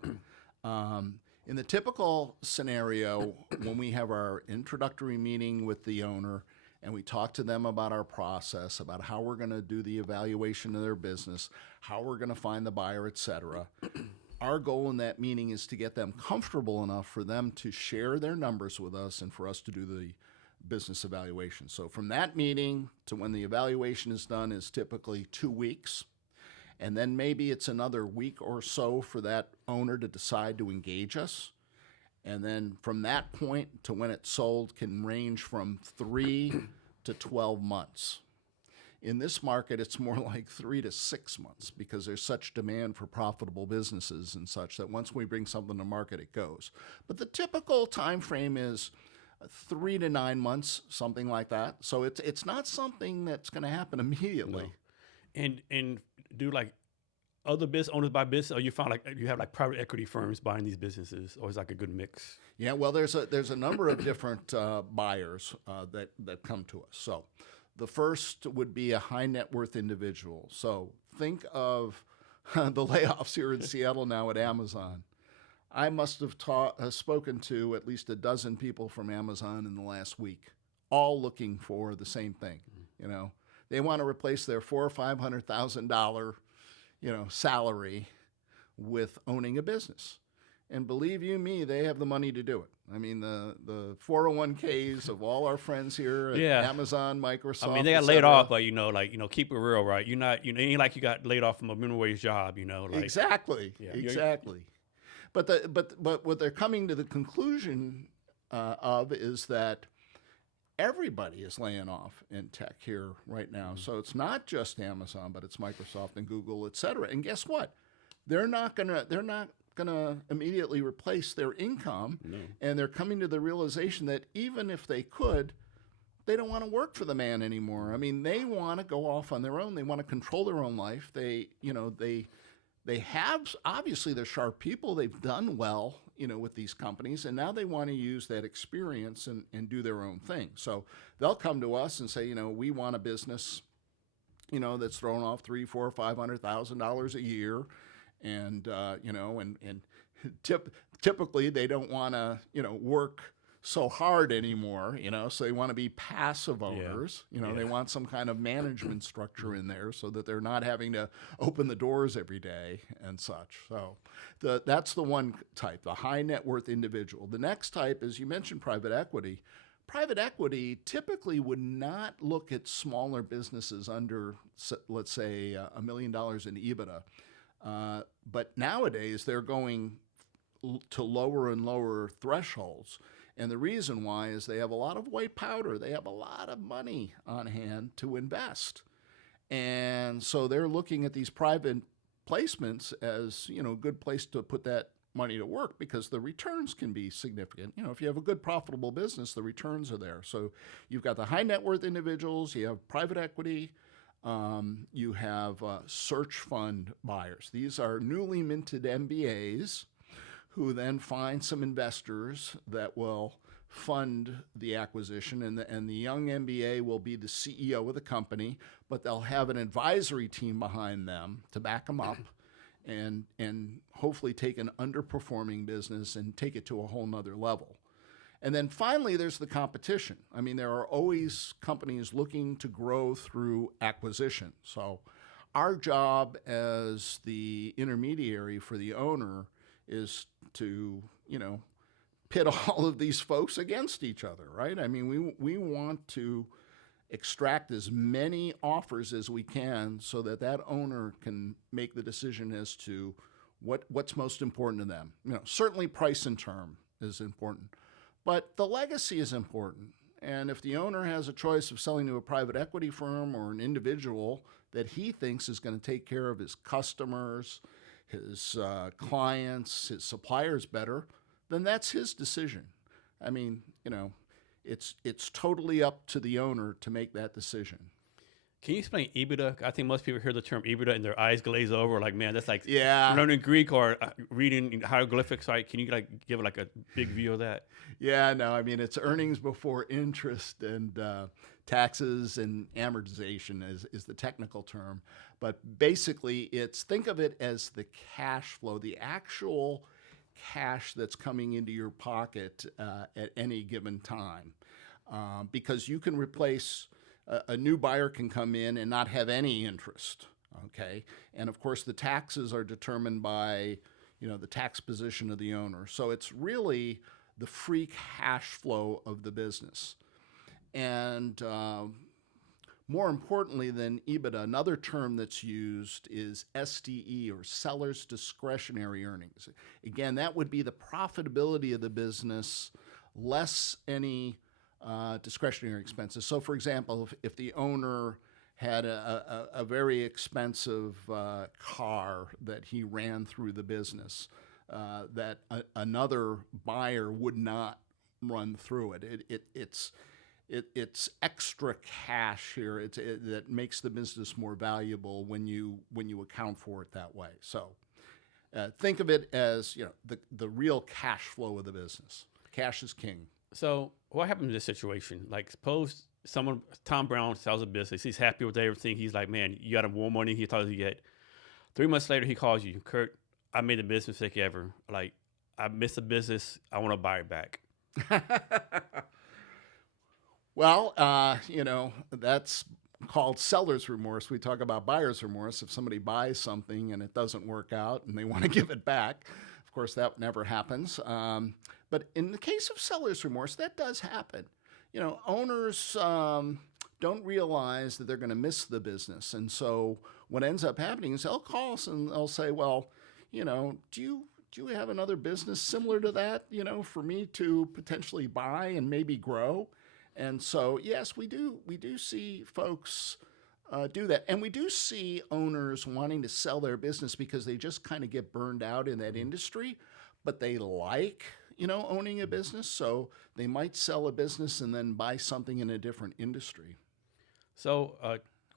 in the typical scenario, when we have our introductory meeting with the owner and we talk to them about our process, about how we're going to do the evaluation of their business, how we're going to find the buyer, et cetera, our goal in that meeting is to get them comfortable enough for them to share their numbers with us and for us to do the business evaluation. So from that meeting to when the evaluation is done is typically 2 weeks. And then maybe it's another week or so for that owner to decide to engage us. And then from that point to when it's sold can range from 3 to 12 months. In this market, it's more like 3 to 6 months because there's such demand for profitable businesses and such that once we bring something to market, it goes. But the typical time frame is 3 to 9 months, something like that. So it's not something that's going to happen immediately. No. And do like other business owners buy business, or you found like you have like private equity firms buying these businesses, or is like a good mix? Yeah, well, there's a number of different buyers that come to us. So the first would be a high net worth individual. So think of the layoffs here in Seattle now at Amazon. I must have spoken to at least a dozen people from Amazon in the last week, all looking for the same thing. They want to replace their $400,000 or $500,000, salary with owning a business. And believe you me, they have the money to do it. I mean, the 401ks of all our friends here at Amazon, Microsoft. I mean, they got laid off, but keep it real, right? You're not, it ain't like you got laid off from a minimum wage job, like exactly, exactly. But what they're coming to the conclusion of is that everybody is laying off in tech here right now. So it's not just Amazon, but it's Microsoft and Google, et cetera. And guess what? They're not gonna immediately replace their income. No. And they're coming to the realization that even if they could, they don't want to work for the man anymore. I mean, they want to go off on their own. They want to control their own life. They have, obviously they're sharp people. They've done well, with these companies, and now they want to use that experience and do their own thing. So they'll come to us and say, we want a business, that's throwing off $300,000, $400,000, $500,000 a year. And, typically they don't want to, work so hard anymore, so they want to be passive owners. They want some kind of management structure in there so that they're not having to open the doors every day and such. So that's the one type, the high net worth individual. The next type is, you mentioned private equity. private equity typically would not look at smaller businesses under, let's say, $1 million in EBITDA. But nowadays, they're going to lower and lower thresholds. And the reason why is they have a lot of white powder. They have a lot of money on hand to invest. And so they're looking at these private placements as, a good place to put that money to work because the returns can be significant. If you have a good profitable business, the returns are there. So you've got the high net worth individuals, you have private equity, you have search fund buyers. These are newly minted MBAs who then find some investors that will fund the acquisition, and the young MBA will be the CEO of the company, but they'll have an advisory team behind them to back them up and hopefully take an underperforming business and take it to a whole nother level. And then finally, there's the competition. I mean, there are always companies looking to grow through acquisition. So our job as the intermediary for the owner is to, pit all of these folks against each other, right? I mean, we want to extract as many offers as we can so that that owner can make the decision as to what's most important to them. Certainly price and term is important, but the legacy is important. And if the owner has a choice of selling to a private equity firm or an individual that he thinks is going to take care of his customers, his clients, his suppliers better, then that's his decision. I mean, it's totally up to the owner to make that decision. Can you explain EBITDA? I think most people hear the term EBITDA and their eyes glaze over. Like, man, that's like Yeah. learning Greek or reading hieroglyphics. Right? Can you give like a big view of that? Yeah, no, I mean, it's earnings before interest and taxes and amortization is the technical term. But basically, think of it as the cash flow, the actual cash that's coming into your pocket at any given time. Because you can replace, a new buyer can come in and not have any interest, okay? And of course, the taxes are determined by, the tax position of the owner. So it's really the free cash flow of the business. And more importantly than EBITDA, another term that's used is SDE, or seller's discretionary earnings. Again, that would be the profitability of the business less any discretionary expenses. So for example, if the owner had a very expensive car that he ran through the business, that another buyer would not run through it. It's extra cash here that makes the business more valuable when you account for it that way. So think of it as the real cash flow of the business. Cash is king. So what happened in this situation? Like, suppose Tom Brown sells a business. He's happy with everything. He's like, man, you got more money he thought he'd get. 3 months later, he calls you, Curt, I made the biggest mistake ever. Like, I missed the business. I want to buy it back. Well, that's called seller's remorse. We talk about buyer's remorse. If somebody buys something and it doesn't work out and they want to give it back, of course, that never happens. But in the case of seller's remorse, that does happen. Owners don't realize that they're going to miss the business. And so what ends up happening is they'll call us and they'll say, well, do you have another business similar to that, for me to potentially buy and maybe grow? And so, yes, we do see folks do that. And we do see owners wanting to sell their business because they just kind of get burned out in that industry, but they like, owning a business. So they might sell a business and then buy something in a different industry. So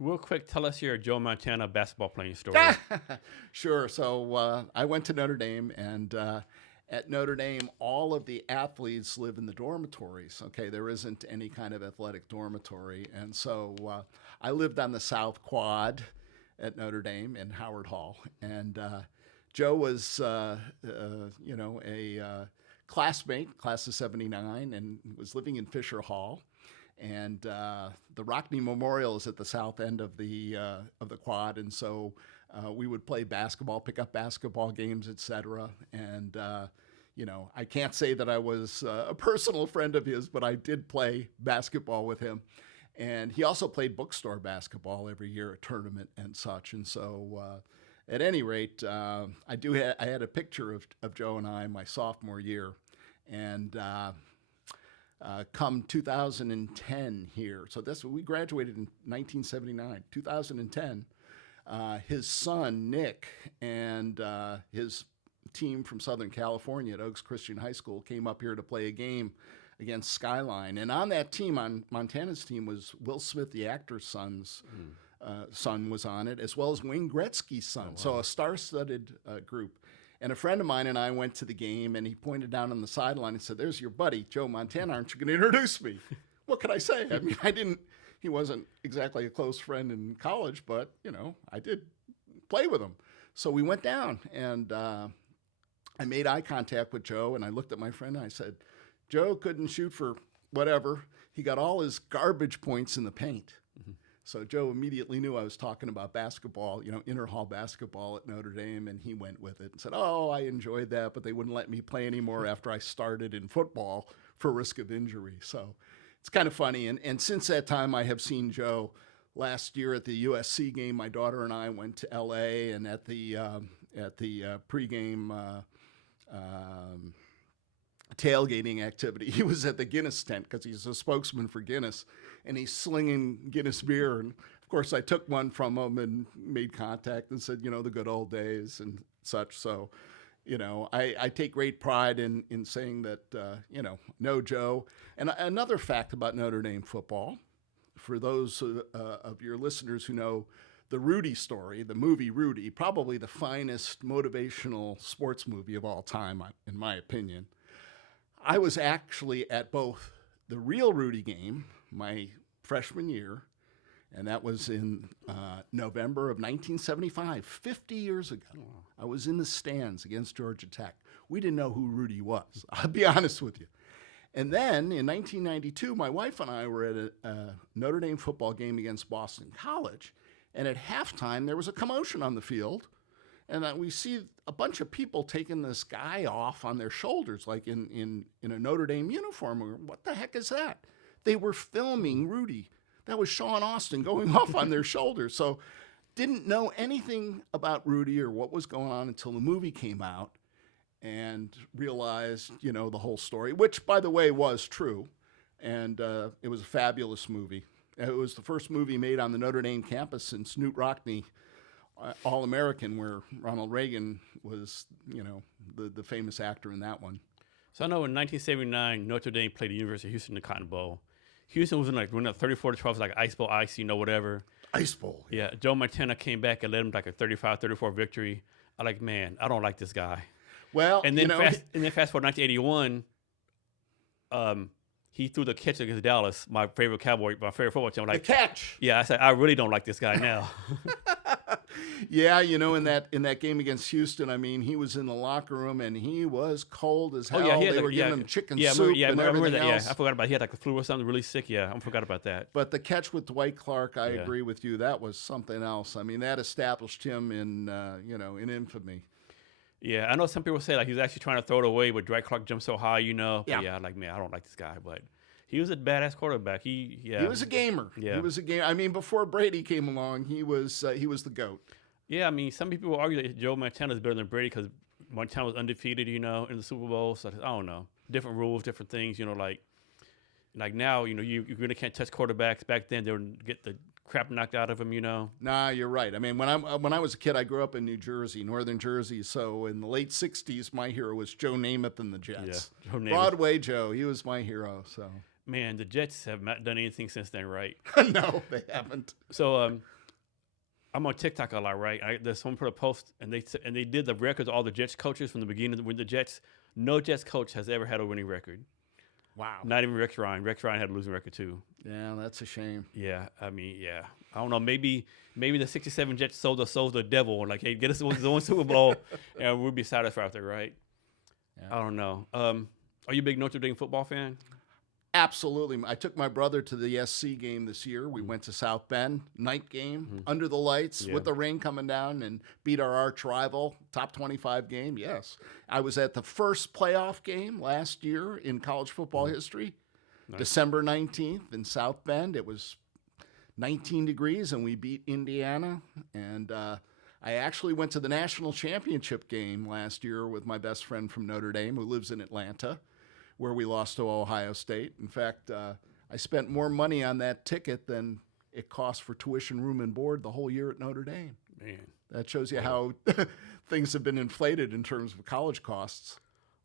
real quick, tell us your Joe Montana basketball playing story. Sure. So I went to Notre Dame, and at Notre Dame, all of the athletes live in the dormitories. Okay, there isn't any kind of athletic dormitory. And so I lived on the South Quad at Notre Dame in Howard Hall. And Joe was, a classmate, class of '79, and was living in Fisher Hall. And the Rockney Memorial is at the south end of the quad, and so we would play basketball, pick up basketball games, etc. And I can't say that I was a personal friend of his, but I did play basketball with him. And he also played bookstore basketball every year at tournament and such. And so, at any rate, I had a picture of Joe and I my sophomore year, and come 2010 here. So we graduated in 1979. 2010, his son Nick and his team from Southern California at Oaks Christian High School came up here to play a game against Skyline. And on that team, on Montana's team, was Will Smith, the actor's son was on it, as well as Wayne Gretzky's son. Oh, wow. So a star-studded group. And a friend of mine and I went to the game, and he pointed down on the sideline and said, "There's your buddy, Joe Montana. Aren't you going to introduce me?" What could I say? I mean, he wasn't exactly a close friend in college, but, I did play with him. So we went down, and I made eye contact with Joe, and I looked at my friend, and I said, "Joe couldn't shoot for whatever. He got all his garbage points in the paint." Mm-hmm. So Joe immediately knew I was talking about basketball, inter-hall basketball at Notre Dame, and he went with it and said, "Oh, I enjoyed that, but they wouldn't let me play anymore after I started in football for risk of injury." So it's kind of funny. And since that time, I have seen Joe. Last year at the USC game, my daughter and I went to LA, and at the pregame tailgating activity, he was at the Guinness tent because he's a spokesman for Guinness, and he's slinging Guinness beer. And of course, I took one from him and made contact and said, the good old days and such. So, I take great pride in saying that, know Joe. And another fact about Notre Dame football, for those of your listeners who know the Rudy story, the movie Rudy, probably the finest motivational sports movie of all time, in my opinion. I was actually at both the real Rudy game, my freshman year, and that was in November of 1975, 50 years ago. I was in the stands against Georgia Tech. We didn't know who Rudy was, I'll be honest with you. And then in 1992, my wife and I were at a Notre Dame football game against Boston College, and at halftime, there was a commotion on the field, and we see a bunch of people taking this guy off on their shoulders, like in a Notre Dame uniform. What the heck is that? They were filming Rudy. That was Sean Austin going off on their shoulders. So didn't know anything about Rudy or what was going on until the movie came out, and realized, the whole story, which, by the way, was true. And it was a fabulous movie. It was the first movie made on the Notre Dame campus since Newt Rockne, All-American, where Ronald Reagan was, the famous actor in that one. So I know in 1979, Notre Dame played the University of Houston in the Cotton Bowl. Houston was winning 34-12, like Ice Bowl, whatever. Ice Bowl. Yeah, Joe Montana came back and led them like a 35-34 victory. I I don't like this guy. Well, and then fast forward 1981, he threw the catch against Dallas, my favorite football team. The catch. Yeah, I said I really don't like this guy now. Yeah, in that game against Houston, he was in the locker room and he was cold as hell. Oh, yeah, they were giving him chicken soup and everything else. Yeah, I forgot about it. He had like a flu or something really sick. Yeah, I forgot about that. But the catch with Dwight Clark, I agree with you. That was something else. That established him in infamy. Yeah, I know some people say like he was actually trying to throw it away, but Dwight Clark jumped so high, Yeah. But yeah, I don't like this guy, but he was a badass quarterback. He was a gamer. Yeah. He was a gamer. Before Brady came along, he was the GOAT. Yeah, some people will argue that Joe Montana is better than Brady because Montana was undefeated, in the Super Bowl. So I don't know, different rules, different things. Like now, you really can't touch quarterbacks. Back then, they would get the crap knocked out of them, Nah, you're right. When I was a kid, I grew up in New Jersey, northern Jersey. So in the late '60s, my hero was Joe Namath and the Jets. Yeah, Joe Namath. Broadway Joe, he was my hero. So man, the Jets have not done anything since then, right? No, they haven't. So I'm on TikTok a lot, right? There's someone put a post, and they did the records of all the Jets coaches from the beginning with the Jets. No Jets coach has ever had a winning record. Wow. Not even Rex Ryan. Rex Ryan had a losing record too. Yeah, that's a shame. Yeah, yeah. I don't know. Maybe the '67 Jets sold the devil. Like, hey, get us one Super Bowl, and we'll be satisfied there, right? Yeah. I don't know. Are you a big Notre Dame football fan? Absolutely. I took my brother to the SC game this year. We went to South Bend, night game, under the lights with the rain coming down, and beat our arch rival, top 25 game. Yes. I was at the first playoff game last year in college football history, December 19th in South Bend. It was 19 degrees, and we beat Indiana. And I actually went to the national championship game last year with my best friend from Notre Dame, who lives in Atlanta, where we lost to Ohio State. In fact, I spent more money on that ticket than it cost for tuition, room, and board the whole year at Notre Dame. Man. That shows you how things have been inflated in terms of college costs.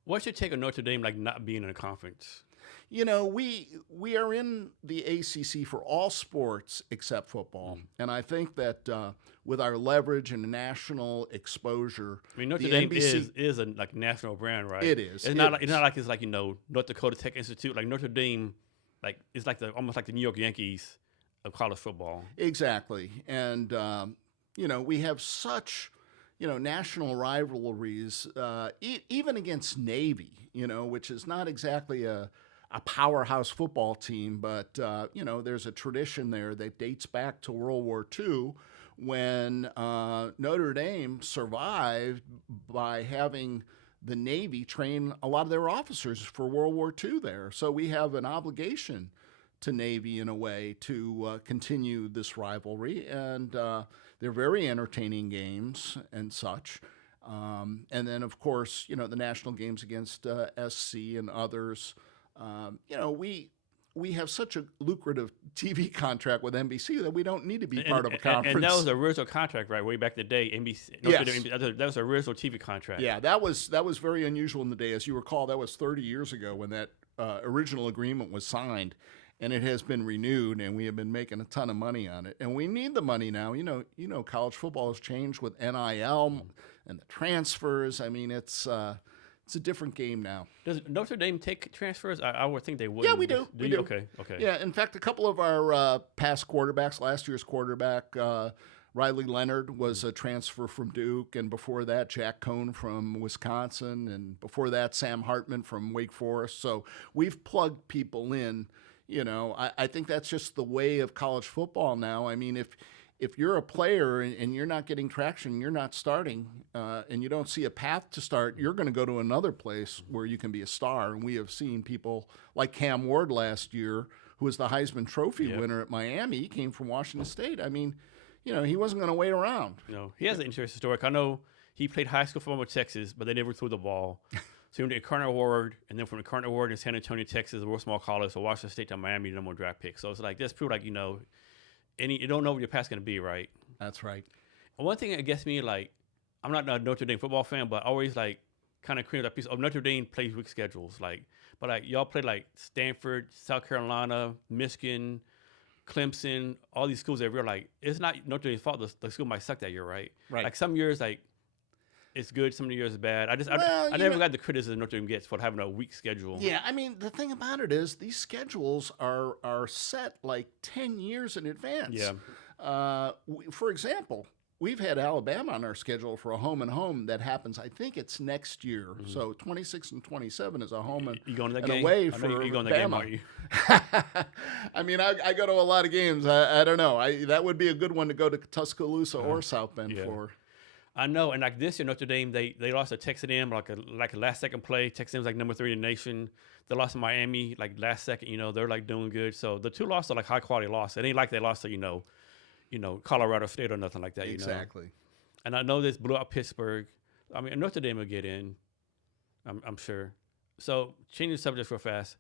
What's your take on Notre Dame, like, not being in a conference? You know, we are in the ACC for all sports except football. And I think that with our leverage and national exposure, I mean, Notre the Dame NBC is a like national brand, right? It is. It's not like it's like, you know, North Dakota Tech Institute. Like Notre Dame, like it's like almost like the New York Yankees of college football. Exactly. And you know, we have such, you know, national rivalries, even against Navy, you know, which is not exactly a powerhouse football team, but, you know, there's a tradition there that dates back to World War II when Notre Dame survived by having the Navy train a lot of their officers for World War II there. So we have an obligation to Navy in a way to continue this rivalry. And they're very entertaining games and such. And then, of course, you know, the national games against SC and others. You know, we have such a lucrative TV contract with NBC that we don't need to be part of a conference. And that was the original contract, right? Way back in the day, NBC. Yes. That was the original TV contract. Yeah, that was very unusual in the day. As you recall, that was 30 years ago when that original agreement was signed, and it has been renewed, and we have been making a ton of money on it. And we need the money now. You know, college football has changed with NIL and the transfers. I mean, it's a different game now. Does Notre Dame take transfers? I would think they would. Yeah, we do. Do you? Okay. Yeah, in fact, a couple of our past quarterbacks, last year's quarterback, Riley Leonard, was a transfer from Duke, and before that, Jack Cohn from Wisconsin, and before that, Sam Hartman from Wake Forest. So we've plugged people in. You know, I think that's just the way of college football now. I mean, if you're a player and you're not getting traction, you're not starting, and you don't see a path to start, you're going to go to another place where you can be a star. And we have seen people like Cam Ward last year, who was the Heisman Trophy winner at Miami. He came from Washington State. I mean, you know, he wasn't going to wait around. No, he has an interesting story. I know he played high school football with Texas, but they never threw the ball. So he went to Incarnate Ward, and then from Incarnate Ward in San Antonio, Texas, a real small college, so Washington State to Miami, number one draft pick. So it's like, that's pretty like, you know, you don't know what your path's going to be, right? That's right. One thing that gets me, like, I'm not a Notre Dame football fan, but I always, like, kind of create that piece of Notre Dame plays weak schedules. Like, but, like, y'all play, like, Stanford, South Carolina, Michigan, Clemson, all these schools that we're like, it's not Notre Dame's fault. The school might suck that year, right? Right. Like, some years, like, it's good, some years is bad. I never got the criticism Notre Dame gets for having a weak schedule. Yeah, I mean, the thing about it is these schedules are set like 10 years in advance. Yeah. For example, we've had Alabama on our schedule for a home and home that happens, I think it's next year. Mm-hmm. So 26 and 27 is a home and, you going to that and game? away for you going to that game, are you? I mean, I go to a lot of games. I don't know. That would be a good one to go to Tuscaloosa or South Bend for. I know, and like this year, Notre Dame, they lost to Texas A&M like a last second play. Texas A&M was like number 3 in the nation. They lost to Miami like last second. You know, they're like doing good. So the two losses are like high quality losses. It ain't like they lost to you know Colorado State or nothing like that. Exactly. You know? And I know this blew out Pittsburgh. I mean, Notre Dame will get in. I'm sure. So changing the subject real fast.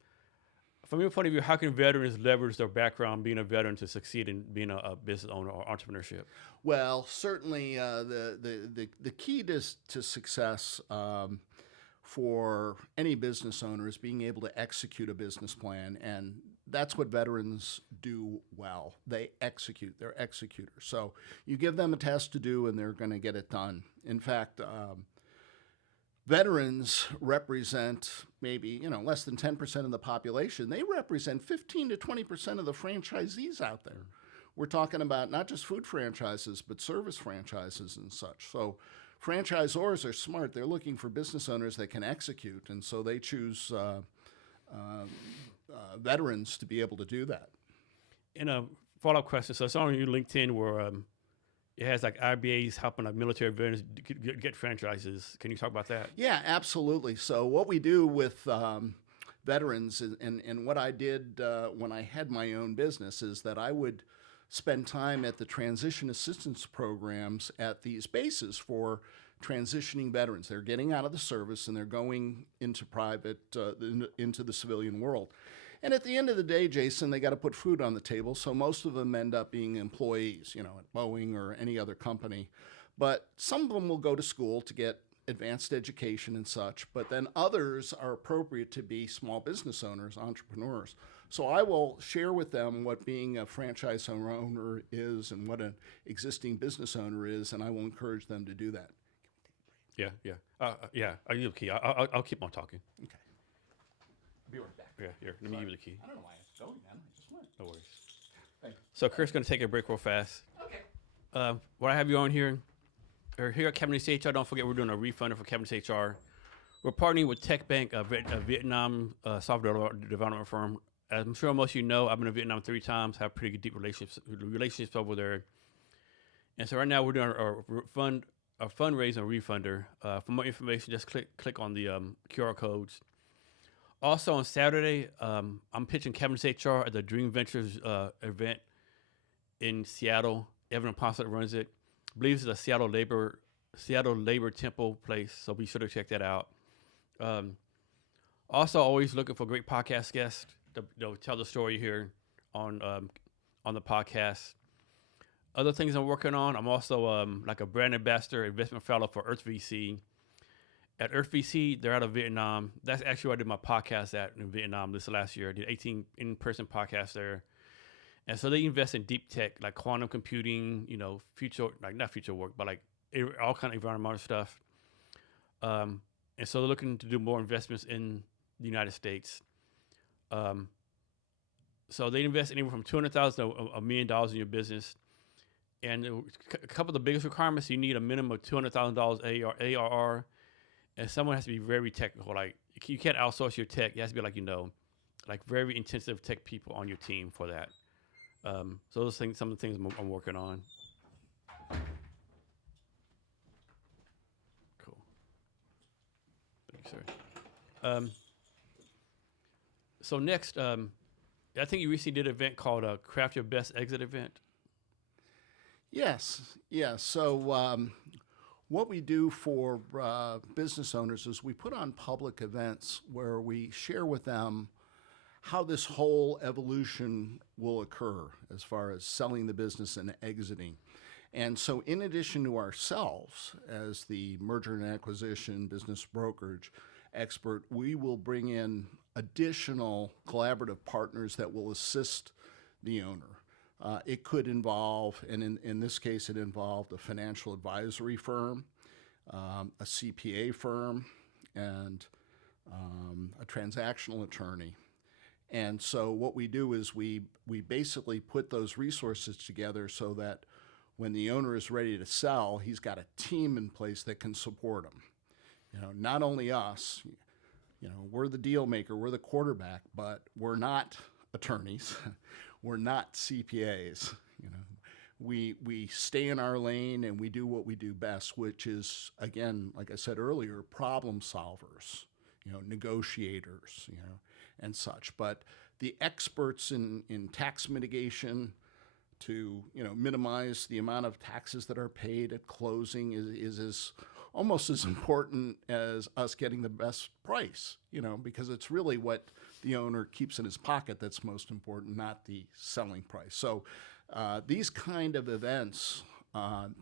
From your point of view, how can veterans leverage their background being a veteran to succeed in being a business owner or entrepreneurship? Well, certainly the key to success for any business owner is being able to execute a business plan, and that's what veterans do well. They execute. They're executors. So you give them a task to do, and they're going to get it done. In fact, veterans represent maybe, less than 10% of the population. They represent 15 to 20% of the franchisees out there. We're talking about not just food franchises, but service franchises and such. So franchisors are smart. They're looking for business owners that can execute, and so they choose veterans to be able to do that. And a follow-up question. So it's on your LinkedIn where it has like IBAs helping like military veterans get franchises. Can you talk about that? Yeah, absolutely. So what we do with veterans and what I did when I had my own business is that I would spend time at the transition assistance programs at these bases for transitioning veterans. They're getting out of the service and they're going into into the civilian world. And at the end of the day, Jason, they got to put food on the table. So most of them end up being employees, at Boeing or any other company. But some of them will go to school to get advanced education and such. But then others are appropriate to be small business owners, entrepreneurs. So I will share with them what being a franchise owner is and what an existing business owner is, and I will encourage them to do that. Yeah. I need the key. I'll keep on talking. Okay. Be right back. Yeah, here. Let me give you the key. I don't know why it's going, man. I just went. No worries. Thank you. So Kurt's going to take a break real fast. Okay. What I have you on here, or here at Cavness HR, don't forget we're doing a refunder for Cavness HR. We're partnering with Tech Bank, a Vietnam software development firm. As I'm sure most of you know, I've been to Vietnam 3 times, have pretty deep relationships over there. And so right now we're doing a fundraiser refunder. For more information, just click on the QR codes. Also on Saturday, I'm pitching Cavness HR at the Dream Ventures event in Seattle. Evan Apostle runs it. I believe it's a Seattle Labor Temple place, so be sure to check that out. Also, always looking for great podcast guests to tell the story here on the podcast. Other things I'm working on, I'm also like a brand ambassador, investment fellow for Earth VC. At Earth VC, they're out of Vietnam. That's actually where I did my podcast at in Vietnam this last year. I did 18 in-person podcasts there. And so they invest in deep tech, like quantum computing, future, like not future work, but like all kind of environmental stuff. And so they're looking to do more investments in the United States. So they invest anywhere from $200,000 to $1 million in your business. And a couple of the biggest requirements, you need a minimum of $200,000 ARR. And someone has to be very technical. Like you can't outsource your tech. It has to be like very intensive tech people on your team for that. So those things, some of the things I'm working on. Cool. Thank you, sir. So next, I think you recently did an event called Craft Your Best Exit event. Yes. So what we do for business owners is we put on public events where we share with them how this whole evolution will occur as far as selling the business and exiting. And so in addition to ourselves as the merger and acquisition business brokerage expert, we will bring in additional collaborative partners that will assist the owner. It could involve, and in this case it involved a financial advisory firm, a CPA firm, and a transactional attorney. And so what we do is we basically put those resources together so that when the owner is ready to sell, he's got a team in place that can support him. Not only us, we're the deal maker, we're the quarterback, but we're not attorneys, we're not CPAs. We stay in our lane and we do what we do best, which is, again, like I said earlier, problem solvers, negotiators, and such. But the experts in tax mitigation to minimize the amount of taxes that are paid at closing is almost as important as us getting the best price, because it's really what the owner keeps in his pocket that's most important, not the selling price. So these kind of events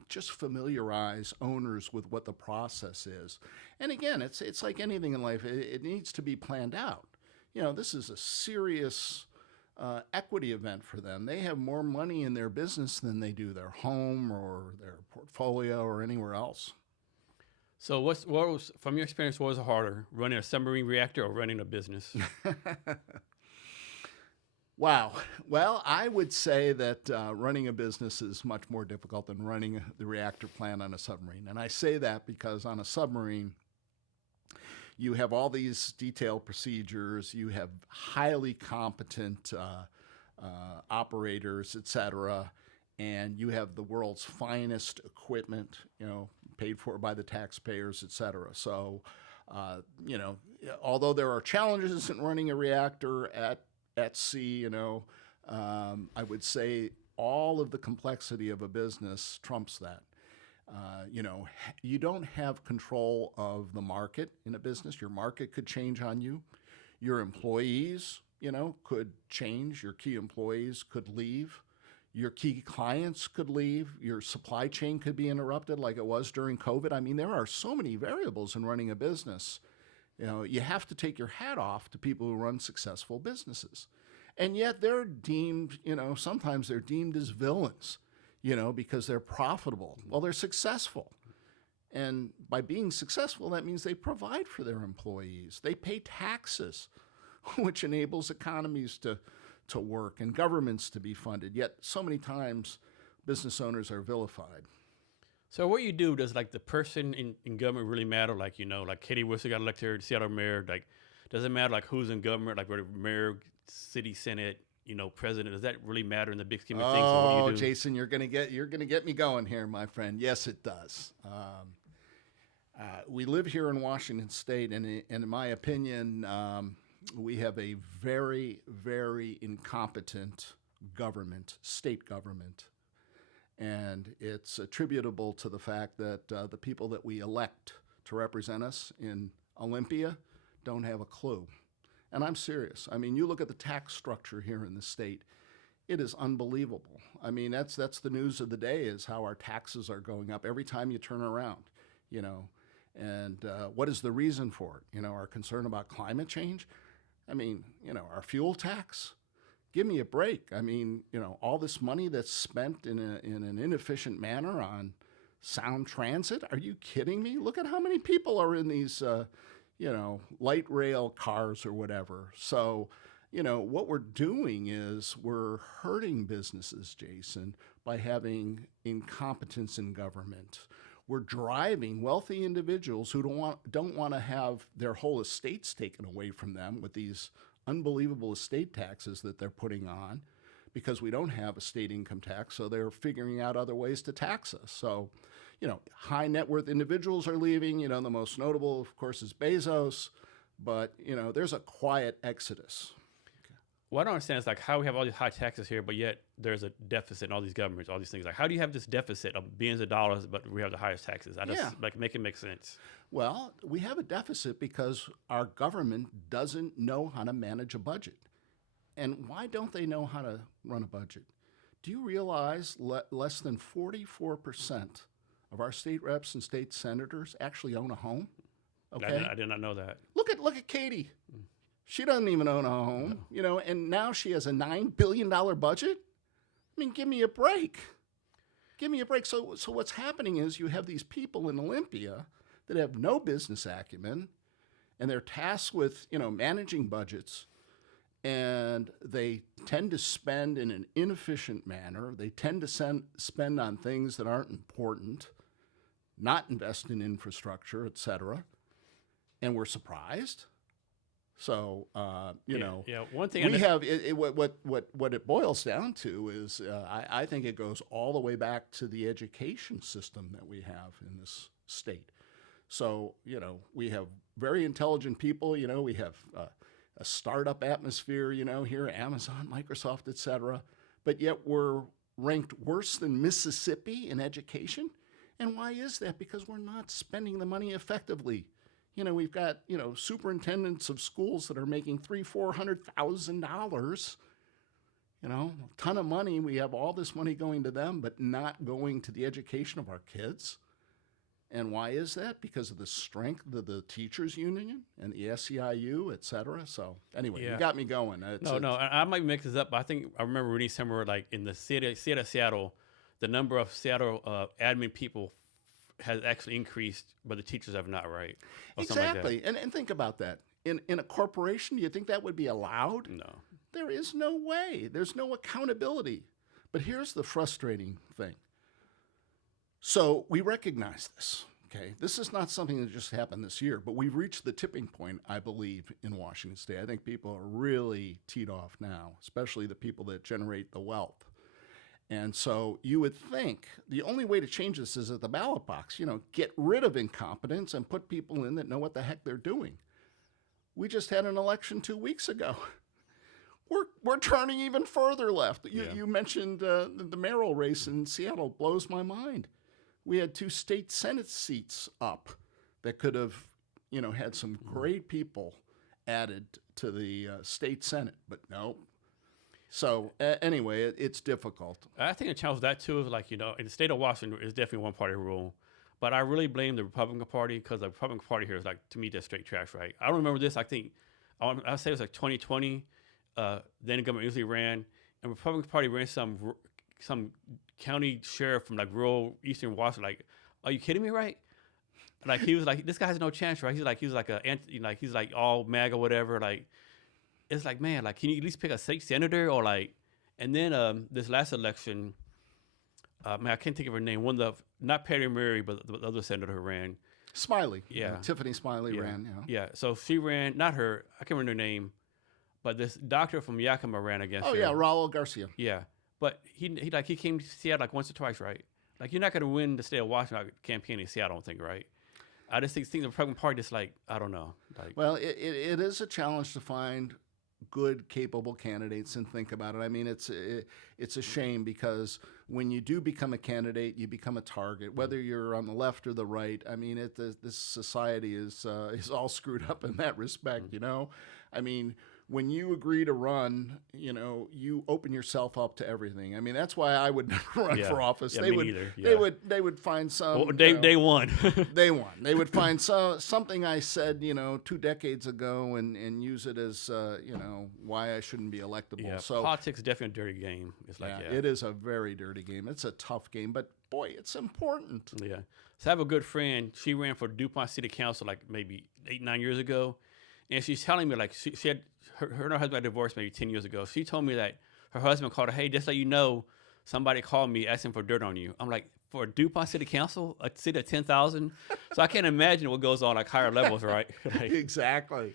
just familiarize owners with what the process is. And again, it's like anything in life, it needs to be planned out. This is a serious equity event for them. They have more money in their business than they do their home or their portfolio or anywhere else. So what was, from your experience, what was harder, running a submarine reactor or running a business? Wow. Well, I would say that running a business is much more difficult than running the reactor plant on a submarine. And I say that because on a submarine, you have all these detailed procedures, you have highly competent operators, et cetera, and you have the world's finest equipment, paid for by the taxpayers, et cetera. So, although there are challenges in running a reactor at sea, I would say all of the complexity of a business trumps that. You don't have control of the market in a business. Your market could change on you. Your employees, could change. Your key employees could leave. Your key clients could leave. Your supply chain could be interrupted like it was during COVID. I mean, there are so many variables in running a business. You have to take your hat off to people who run successful businesses. And yet they're deemed, sometimes they're deemed as villains, because they're profitable. Well, they're successful. And by being successful, that means they provide for their employees. They pay taxes, which enables economies to work and governments to be funded. Yet so many times business owners are vilified. So what you do, does like the person in government really matter? Like, like Katie Whistler got elected Seattle mayor. Like, does it matter like who's in government, like whether mayor, city, senate, president? Does that really matter in the big scheme of things? Oh, what you do? Jason, you're gonna get me going here, my friend. Yes, it does. We live here in Washington State, and in my opinion, we have a very, very incompetent government, state government. And it's attributable to the fact that the people that we elect to represent us in Olympia don't have a clue. And I'm serious. I mean, you look at the tax structure here in the state, it is unbelievable. I mean, that's the news of the day, is how our taxes are going up every time you turn around, And what is the reason for it? Our concern about climate change? I mean, our fuel tax? Give me a break. I mean, all this money that's spent in an inefficient manner on sound transit? Are you kidding me? Look at how many people are in these, light rail cars or whatever. So, what we're doing is we're hurting businesses, Jason, by having incompetence in government. We're driving wealthy individuals who don't want to have their whole estates taken away from them with these unbelievable estate taxes that they're putting on, because we don't have a state income tax, so they're figuring out other ways to tax us. So, high net worth individuals are leaving. The most notable, of course, is Bezos, but, there's a quiet exodus. What I don't understand is like how we have all these high taxes here, but yet there's a deficit in all these governments, all these things. Like, how do you have this deficit of billions of dollars, but we have the highest taxes? Make it make sense. Well, we have a deficit because our government doesn't know how to manage a budget. And why don't they know how to run a budget? Do you realize less than 44% of our state reps and state senators actually own a home? Okay, I did not know that. Look at Katie. She doesn't even own a home, and now she has a $9 billion budget. I mean, give me a break. Give me a break. So what's happening is you have these people in Olympia that have no business acumen, and they're tasked with, managing budgets, and they tend to spend in an inefficient manner. They tend to spend on things that aren't important, not invest in infrastructure, et cetera, and we're surprised. So, one thing we have what it boils down to is I think it goes all the way back to the education system that we have in this state. So, we have very intelligent people. We have a startup atmosphere. Here, Amazon, Microsoft, et cetera. But yet we're ranked worse than Mississippi in education. And why is that? Because we're not spending the money effectively. We've got, superintendents of schools that are making $300,000-$400,000, a ton of money. We have all this money going to them, but not going to the education of our kids. And why is that? Because of the strength of the teachers union and the SEIU, et cetera. So anyway, You got me going. I might mix this up, but I think I remember reading somewhere like in the city of Seattle, the number of Seattle admin people has actually increased, but the teachers have not, right? Exactly. Like and think about that. In a corporation, do you think that would be allowed? No. There is no way. There's no accountability. But here's the frustrating thing. So we recognize this. Okay, this is not something that just happened this year, but we've reached the tipping point, I believe, in Washington State. I think people are really teed off now, especially the people that generate the wealth. And so you would think the only way to change this is at the ballot box. Get rid of incompetence and put people in that know what the heck they're doing. We just had an election 2 weeks ago. We're turning even further left. You mentioned the mayoral race in Seattle. Blows my mind. We had 2 state Senate seats up that could have, had some great people added to the state Senate, but no. So anyway, it's difficult. I think the challenge with that too is in the state of Washington, it's definitely one party rule. But I really blame the Republican Party because the Republican Party here is to me, just straight trash, right? I don't remember this. I think I'll say it was 2020. Then the government usually ran, and the Republican Party ran some county sheriff from rural eastern Washington. Are you kidding me, right? He was this guy has no chance, right? He's like all MAGA or whatever. It's man, can you at least pick a state senator or and then this last election, I can't think of her name. Not Patty Murray, but the other senator who ran. Smiley. Yeah. Tiffany Smiley ran. Yeah. So she ran, not her, I can't remember her name, but this doctor from Yakima ran against her. Oh, yeah, Raul Garcia. Yeah. But he came to Seattle once or twice, right? You're not going to win the state of Washington campaign in Seattle, I don't think, right? I just think the Republican Party is I don't know. Well, it is a challenge to find good, capable candidates and think about it. I mean, it's a shame because when you do become a candidate, you become a target, whether you're on the left or the right. I mean, this society is all screwed up in that respect, I mean, when you agree to run, you open yourself up to everything. I mean, that's why I would never run for office. Yeah, They would find some. Well, day one. Day one. They would find something I said, 2 decades ago, and use it as why I shouldn't be electable. Yeah, so politics is definitely a dirty game. It's it is a very dirty game. It's a tough game, but boy, it's important. Yeah. So I have a good friend. She ran for DuPont City Council maybe 8-9 years ago. And she's telling me she had her and her husband got divorced maybe 10 years ago. She told me that her husband called her, hey, just so you know, somebody called me asking for dirt on you. I'm like, for DuPont City Council, a city of 10,000? So I can't imagine what goes on higher levels, right? Exactly.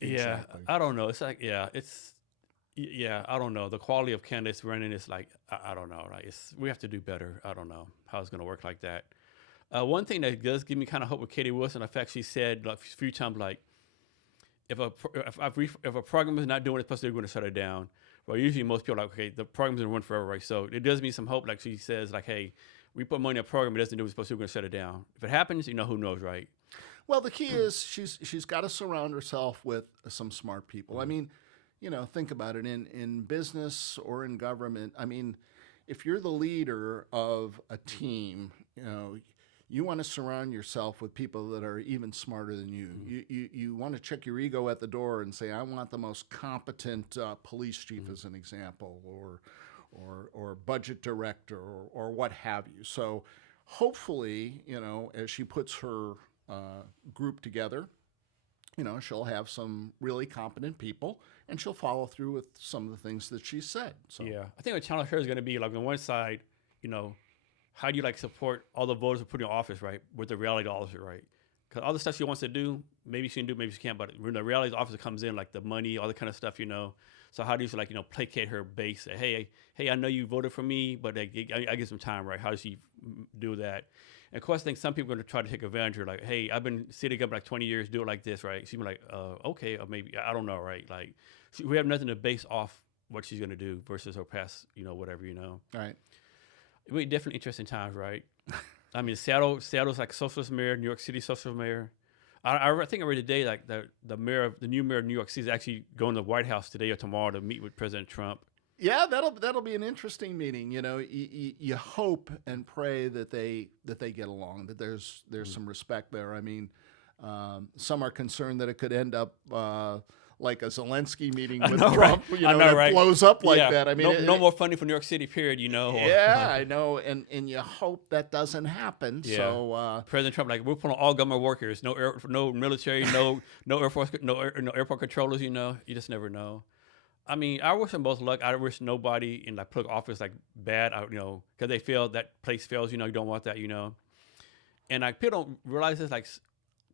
Yeah, I don't know. It's I don't know. The quality of candidates running is I don't know. Right? We have to do better. I don't know how it's going to work like that. One thing that does give me kind of hope with Katie Wilson, in fact, she said a few times if a program is not doing what it's supposed to do, we're going to shut it down. Well, usually most people are okay, the program's going to run forever, right? So it does mean some hope. She says, hey, we put money in a program, it doesn't do what it's supposed to do, we're going to shut it down. If it happens, who knows, right? Well, the key is she's got to surround herself with some smart people. I mean, think about it. In business or in government, I mean, if you're the leader of a team, you want to surround yourself with people that are even smarter than you. You want to check your ego at the door and say, I want the most competent police chief as an example, or budget director, or what have you. So hopefully, as she puts her group together, she'll have some really competent people, and she'll follow through with some of the things that she said. So yeah, I think the challenge here is going to be on one side, how do you support all the voters who put in office, right, with the reality of office, right? Because all the stuff she wants to do, maybe she can do, maybe she can't. But when the reality of office comes in, the money, all the kind of stuff, So how do you placate her base? Say, hey, I know you voted for me, but I get some time, right? How does she do that? And of course, I think some people are going to try to take advantage of her, hey, I've been city government 20 years, do it like this, right? She'd be okay, or maybe I don't know, right? We have nothing to base off what she's going to do versus her past, whatever, All right. It'll be definitely interesting times, right? I mean, Seattle's socialist mayor, New York City socialist mayor. I think I read today the new mayor of New York City is actually going to the White House today or tomorrow to meet with President Trump. Yeah, that'll be an interesting meeting. You hope and pray that they get along, that there's some respect there. I mean, some are concerned that it could end up like a Zelensky meeting with Trump, right? Blows up like that. I mean, no more funding for New York City, period. Yeah, I know, and you hope that doesn't happen. Yeah. So President Trump, we're pulling all government workers, no military, no Air Force, no airport controllers. You just never know. I mean, I wish them both luck. I wish nobody in public office bad, because they feel that place fails. You don't want that. And like people don't realize this. Like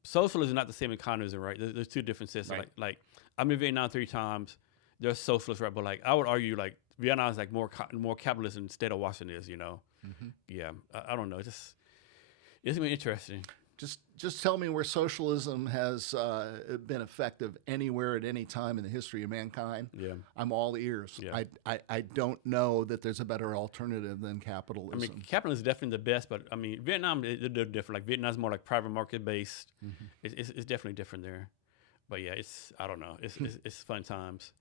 socialism is not the same as communism, right? There's two different systems. Right. Like I've been in Vietnam 3 times. There's socialists, right? But like I would argue, like Vietnam is like more capitalist instead of Washington is. Yeah. I don't know. It's gonna be interesting. Just tell me where socialism has been effective anywhere at any time in the history of mankind. Yeah. I'm all ears. Yeah. I don't know that there's a better alternative than capitalism. I mean, capitalism is definitely the best, but I mean, Vietnam they're different. Like Vietnam's more like private market based. It's definitely different there. But yeah, I don't know. It's fun times.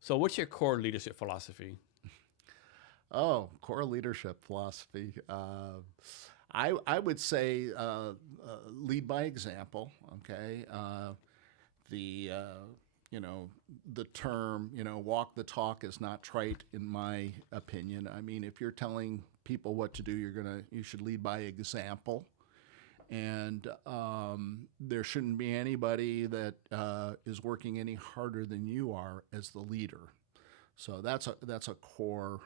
So what's your core leadership philosophy? Oh, core leadership philosophy. I would say lead by example. Okay, the the term walk the talk is not trite in my opinion. I mean, if you're telling people what to do, you should lead by example, and there shouldn't be anybody that is working any harder than you are as the leader. So that's a core.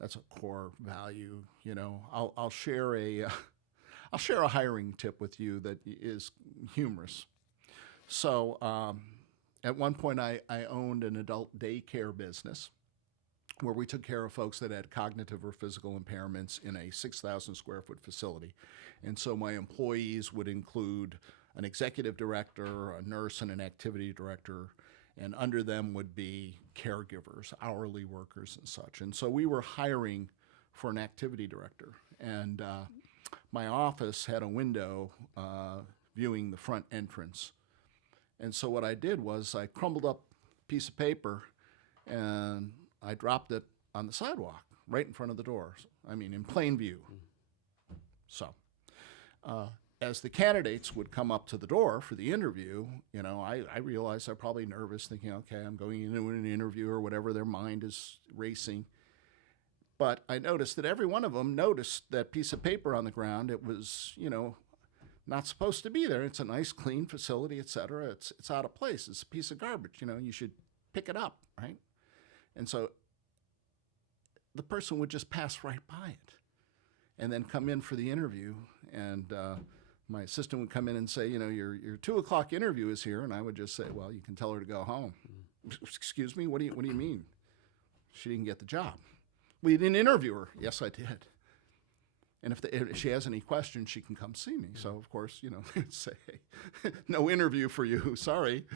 That's a core value. I'll share I'll share a hiring tip with you that is humorous. So at one point, I owned an adult daycare business where we took care of folks that had cognitive or physical impairments in a 6,000 square foot facility. And so my employees would include an executive director, a nurse, and an activity director. And under them would be caregivers, hourly workers, and such. And so we were hiring for an activity director. And my office had a window viewing the front entrance. And so what I did was I crumbled up a piece of paper and I dropped it on the sidewalk right in front of the door. I mean, in plain view. So as the candidates would come up to the door for the interview, I realized they're probably nervous, thinking, okay, I'm going into an interview or whatever, their mind is racing. But I noticed that every one of them noticed that piece of paper on the ground. It was, not supposed to be there. It's a nice, clean facility, et cetera. It's out of place. It's a piece of garbage. You should pick it up, right? And so the person would just pass right by it and then come in for the interview. And my assistant would come in and say, your 2:00 interview is here. And I would just say, well, you can tell her to go home. Excuse me? What do you mean? She didn't get the job. Well, you didn't interview her. Yes, I did. And if she has any questions, she can come see me. So, of course, say, no interview for you. Sorry.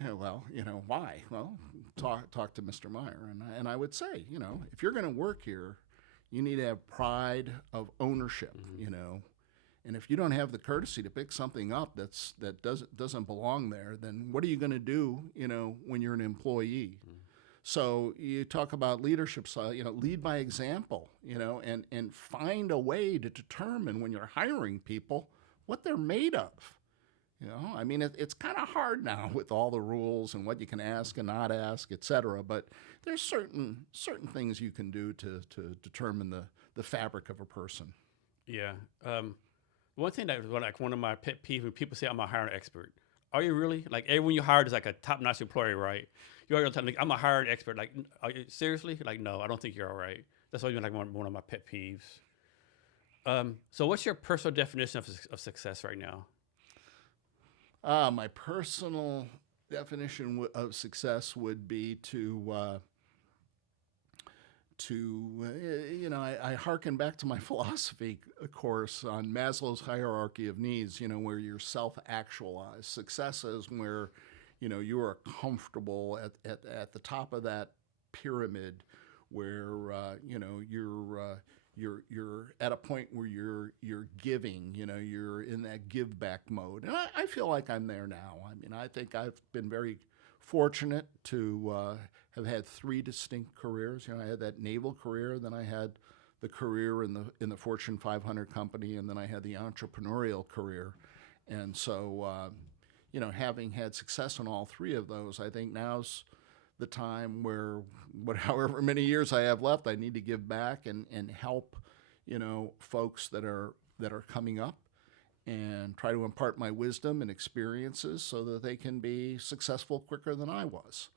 Yeah, well, why? Well, talk to Mr. Maier. And I would say, if you're going to work here, you need to have pride of ownership, And if you don't have the courtesy to pick something up that doesn't belong there, then what are you going to do, when you're an employee? So you talk about leadership style, lead by example, and find a way to determine when you're hiring people what they're made of. I mean, it's kind of hard now with all the rules and what you can ask and not ask, et cetera. But there's certain things you can do to determine the fabric of a person. Yeah. One thing that was like one of my pet peeves when people say I'm a hiring expert. Are you really? Like everyone you hired is like a top-notch employee, right? You're all the time like, I'm a hiring expert. Like, are you, seriously? Like, no, I don't think you're all right. That's always been like one of my pet peeves. So what's your personal definition of success right now? My personal definition of success would be I hearken back to my philosophy course on Maslow's hierarchy of needs, where you're self-actualized. Success is where, you are comfortable at the top of that pyramid where, you're at a point where you're giving, you're in that give back mode. And I feel like I'm there now. I mean, I think I've been very fortunate to have had 3 distinct careers. I had that naval career, then I had the career in the Fortune 500 company, and then I had the entrepreneurial career. And so, having had success in all 3 of those, I think now's the time where, however many years I have left, I need to give back and help, folks that are coming up, and try to impart my wisdom and experiences so that they can be successful quicker than I was.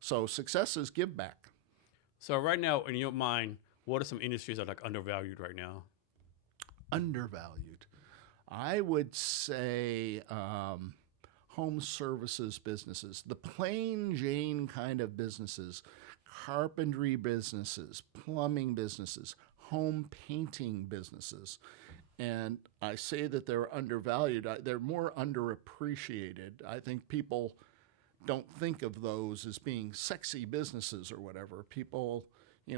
So success is give back. So right now, in your mind, what are some industries that are like undervalued right now? Undervalued. I would say home services businesses, the plain Jane kind of businesses, carpentry businesses, plumbing businesses, home painting businesses. And I say that they're undervalued. They're more underappreciated. I think people don't think of those as being sexy businesses or whatever. People,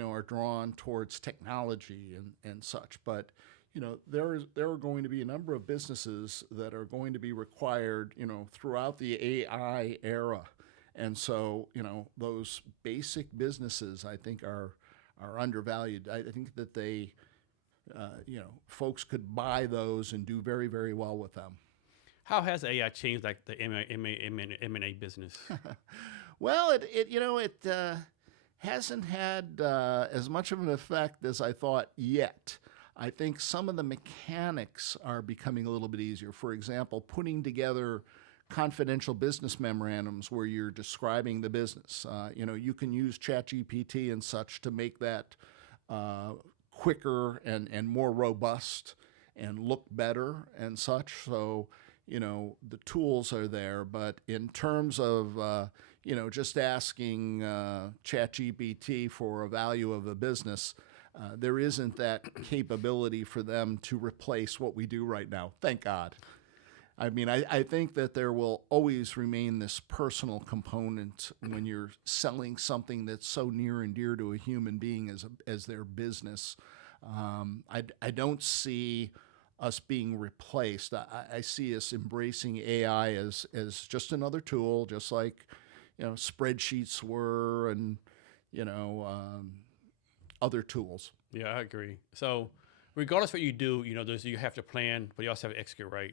are drawn towards technology and such. But, there are going to be a number of businesses that are going to be required, throughout the AI era. And so, those basic businesses, I think, are undervalued. I think that they, folks could buy those and do very, very well with them. How has AI changed like the M&A business? Well, it hasn't had as much of an effect as I thought yet. I think some of the mechanics are becoming a little bit easier. For example, putting together confidential business memorandums where you're describing the business. You can use ChatGPT and such to make that quicker and more robust and look better and such. So, the tools are there. But in terms of, just asking ChatGPT for a value of a business, there isn't that capability for them to replace what we do right now. Thank God. I mean, I think that there will always remain this personal component when you're selling something that's so near and dear to a human being as their business. I don't see us being replaced. I see us embracing AI as just another tool, just like spreadsheets were, and other tools. Yeah, I agree. So, regardless of what you do, you have to plan, but you also have to execute right.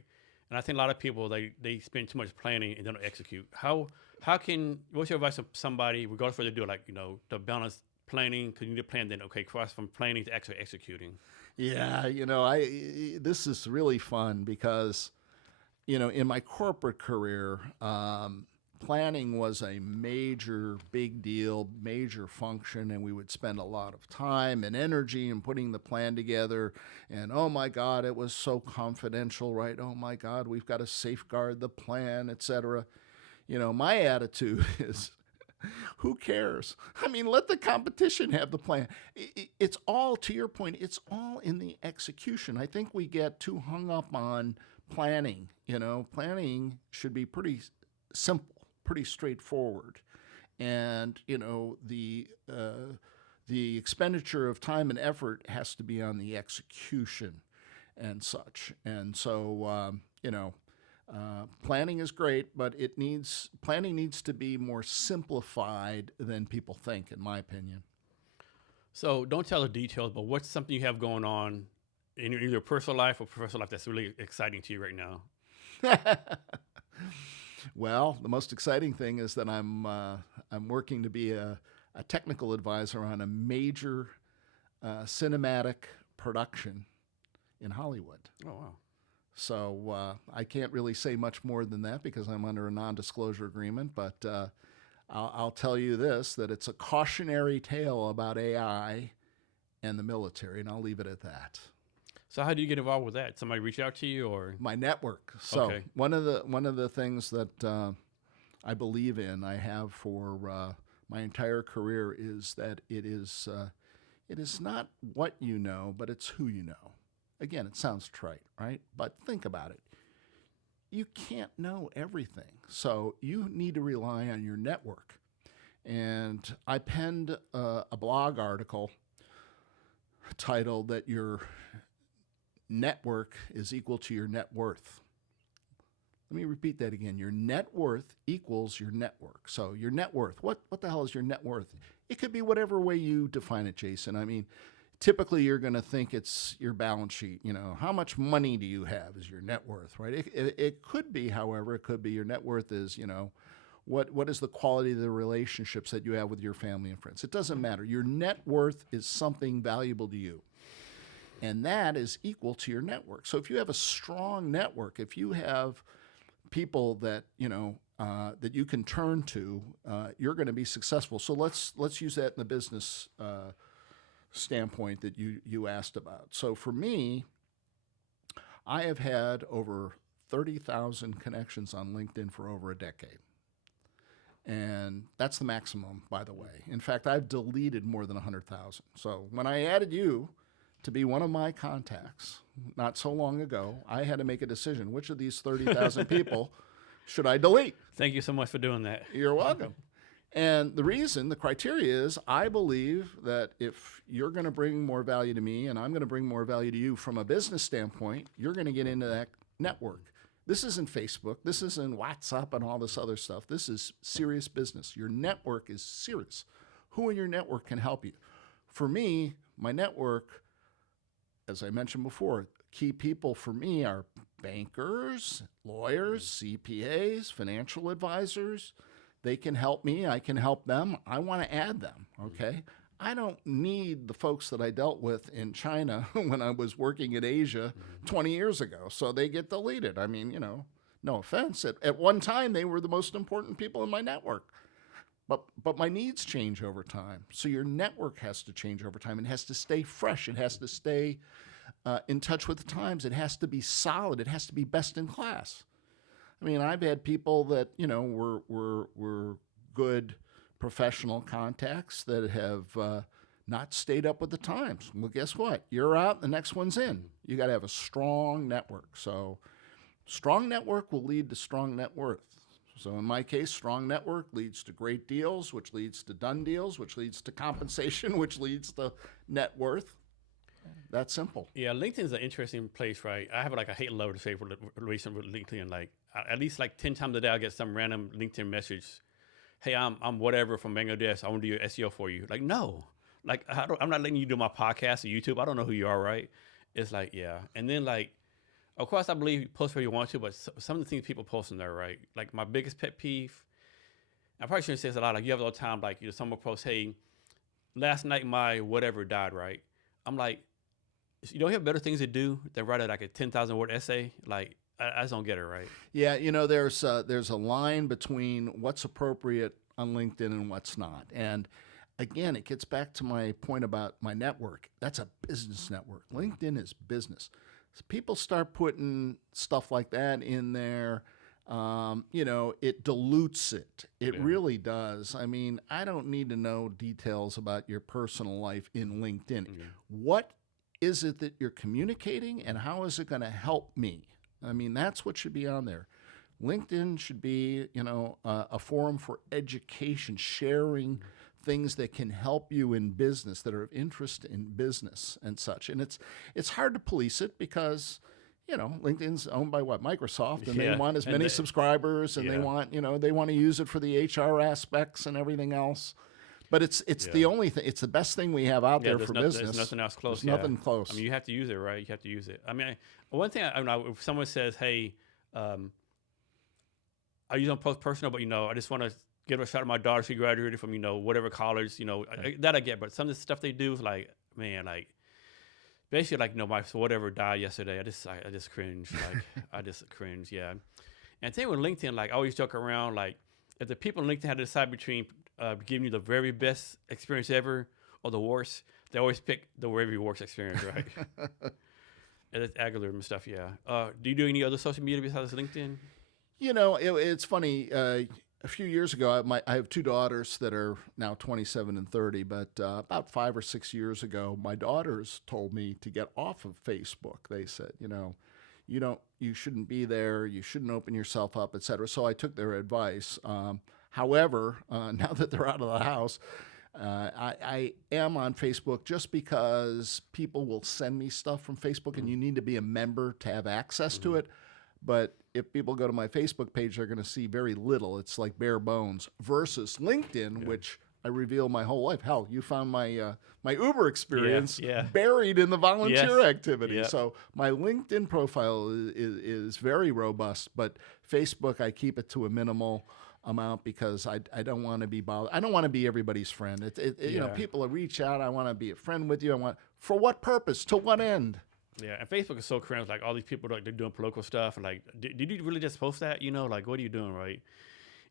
And I think a lot of people they spend too much planning and don't execute. What's your advice to somebody, regardless of what they do, like to balance planning? Because you need to plan, then cross from planning to actually executing. Yeah, this is really fun because in my corporate career, planning was a big deal, major function, and we would spend a lot of time and energy in putting the plan together. And oh my God, it was so confidential, right? Oh my God, we've got to safeguard the plan, etc. My attitude is, who cares? I mean, let the competition have the plan. It's all, to your point, it's all in the execution. I think we get too hung up on planning. Planning should be pretty simple, pretty straightforward. And, the expenditure of time and effort has to be on the execution and such. And so, planning is great, but planning needs to be more simplified than people think, in my opinion. So don't tell the details, but what's something you have going on in your either personal life or professional life that's really exciting to you right now? Well, the most exciting thing is that I'm working to be a technical advisor on a major cinematic production in Hollywood. Oh, wow. So I can't really say much more than that because I'm under a non-disclosure agreement, but I'll tell you this, that it's a cautionary tale about AI and the military, and I'll leave it at that. So how do you get involved with that? Somebody reach out to you, or my network? So okay. one of the things that I believe in, I have for my entire career, is that it is not what you know, but it's who you know. Again, it sounds trite, right? But think about it. You can't know everything, so you need to rely on your network. And I penned a blog article titled that your network is equal to your net worth. Let me repeat that again. Your net worth equals your network. So your net worth, what the hell is your net worth? It could be whatever way you define it, Jason. I mean, typically you're going to think it's your balance sheet. How much money do you have is your net worth, right? It could be, however, it could be your net worth is, what is the quality of the relationships that you have with your family and friends? It doesn't matter. Your net worth is something valuable to you. And that is equal to your network. So if you have a strong network, if you have people that, that you can turn to, you're going to be successful. So let's use that in the business standpoint that you asked about. So for me, I have had over 30,000 connections on LinkedIn for over a decade. And that's the maximum, by the way. In fact, I've deleted more than 100,000. So when I added you to be one of my contacts not so long ago, I had to make a decision. Which of these 30,000 people should I delete? Thank you so much for doing that. You're welcome. And the criteria is I believe that if you're going to bring more value to me and I'm going to bring more value to you from a business standpoint, you're going to get into that network. This isn't Facebook. This isn't WhatsApp and all this other stuff. This is serious business. Your network is serious. Who in your network can help you? For me, my network, as I mentioned before, key people for me are bankers, lawyers, CPAs, financial advisors. They can help me. I can help them. I want to add them, okay? I don't need the folks that I dealt with in China when I was working in Asia 20 years ago, so they get deleted. I mean, no offense. At one time, they were the most important people in my network. But my needs change over time. So your network has to change over time. It has to stay fresh. It has to stay in touch with the times. It has to be solid. It has to be best in class. I mean, I've had people that, were good professional contacts that have not stayed up with the times. Well, guess what? You're out, the next one's in. You got to have a strong network. So strong network will lead to strong net worth. So in my case, strong network leads to great deals, which leads to done deals, which leads to compensation, which leads to net worth. That's simple. Yeah, LinkedIn is an interesting place, right? I have like a hate and love to say relation with LinkedIn. Like at least like 10 times a day, I get some random LinkedIn message. Hey, I'm whatever from Bangladesh. I want to do your SEO for you. Like, no, like I'm not letting you do my podcast or YouTube. I don't know who you are, right? It's like, yeah. And then like, of course, I believe you post where you want to, but some of the things people post in there, right? Like my biggest pet peeve, I probably shouldn't say this a lot. Like you have all the time, like someone posts, hey, last night my whatever died, right? I'm like, you don't have better things to do than write like a 10,000 word essay? Like, I just don't get it, right? Yeah, there's a line between what's appropriate on LinkedIn and what's not. And again, it gets back to my point about my network. That's a business network. LinkedIn is business. So people start putting stuff like that in there. It dilutes it. It really does. I mean, I don't need to know details about your personal life in LinkedIn. What is it that you're communicating and how is it going to help me? I mean, that's what should be on there. LinkedIn should be, a forum for education, sharing things that can help you in business, that are of interest in business and such. And it's hard to police it because, LinkedIn's owned by what? Microsoft, and they want as many subscribers, and they want, they want to use it for the HR aspects and everything else. But it's the only thing. It's the best thing we have out there for business. There's nothing else close. There's nothing close. I mean, you have to use it, right? You have to use it. I mean, one thing, if someone says, "Hey, I use on post personal, but I just want to give a shout out to my daughter. She graduated from whatever college. That I get. But some of the stuff they do is like, man, like basically like my whatever died yesterday. I just cringe. Like I just cringe. Yeah. And thing with LinkedIn, like I always joke around, like if the people on LinkedIn had to decide between giving you the very best experience ever or the worst, they always pick the very worst experience, right? And it's algorithm and stuff, yeah. Do you do any other social media besides LinkedIn? It's funny. A few years ago, I have two daughters that are now 27 and 30, but about 5 or 6 years ago, my daughters told me to get off of Facebook. They said, you shouldn't be there, you shouldn't open yourself up, et cetera. So I took their advice. However, now that they're out of the house, I am on Facebook just because people will send me stuff from Facebook, and you need to be a member to have access to it. But if people go to my Facebook page, they're going to see very little. It's like bare bones versus LinkedIn, which I reveal my whole life. Hell, you found my my Uber experience buried in the volunteer activity. So my LinkedIn profile is very robust, but Facebook, I keep it to a minimal amount because I don't want to be bothered. I don't want to be everybody's friend. People will reach out. I want to be a friend with you. For what purpose? To what end? Yeah, and Facebook is so crazy. Like all these people, like they're doing political stuff, and like, did you really just post that? Like what are you doing, right?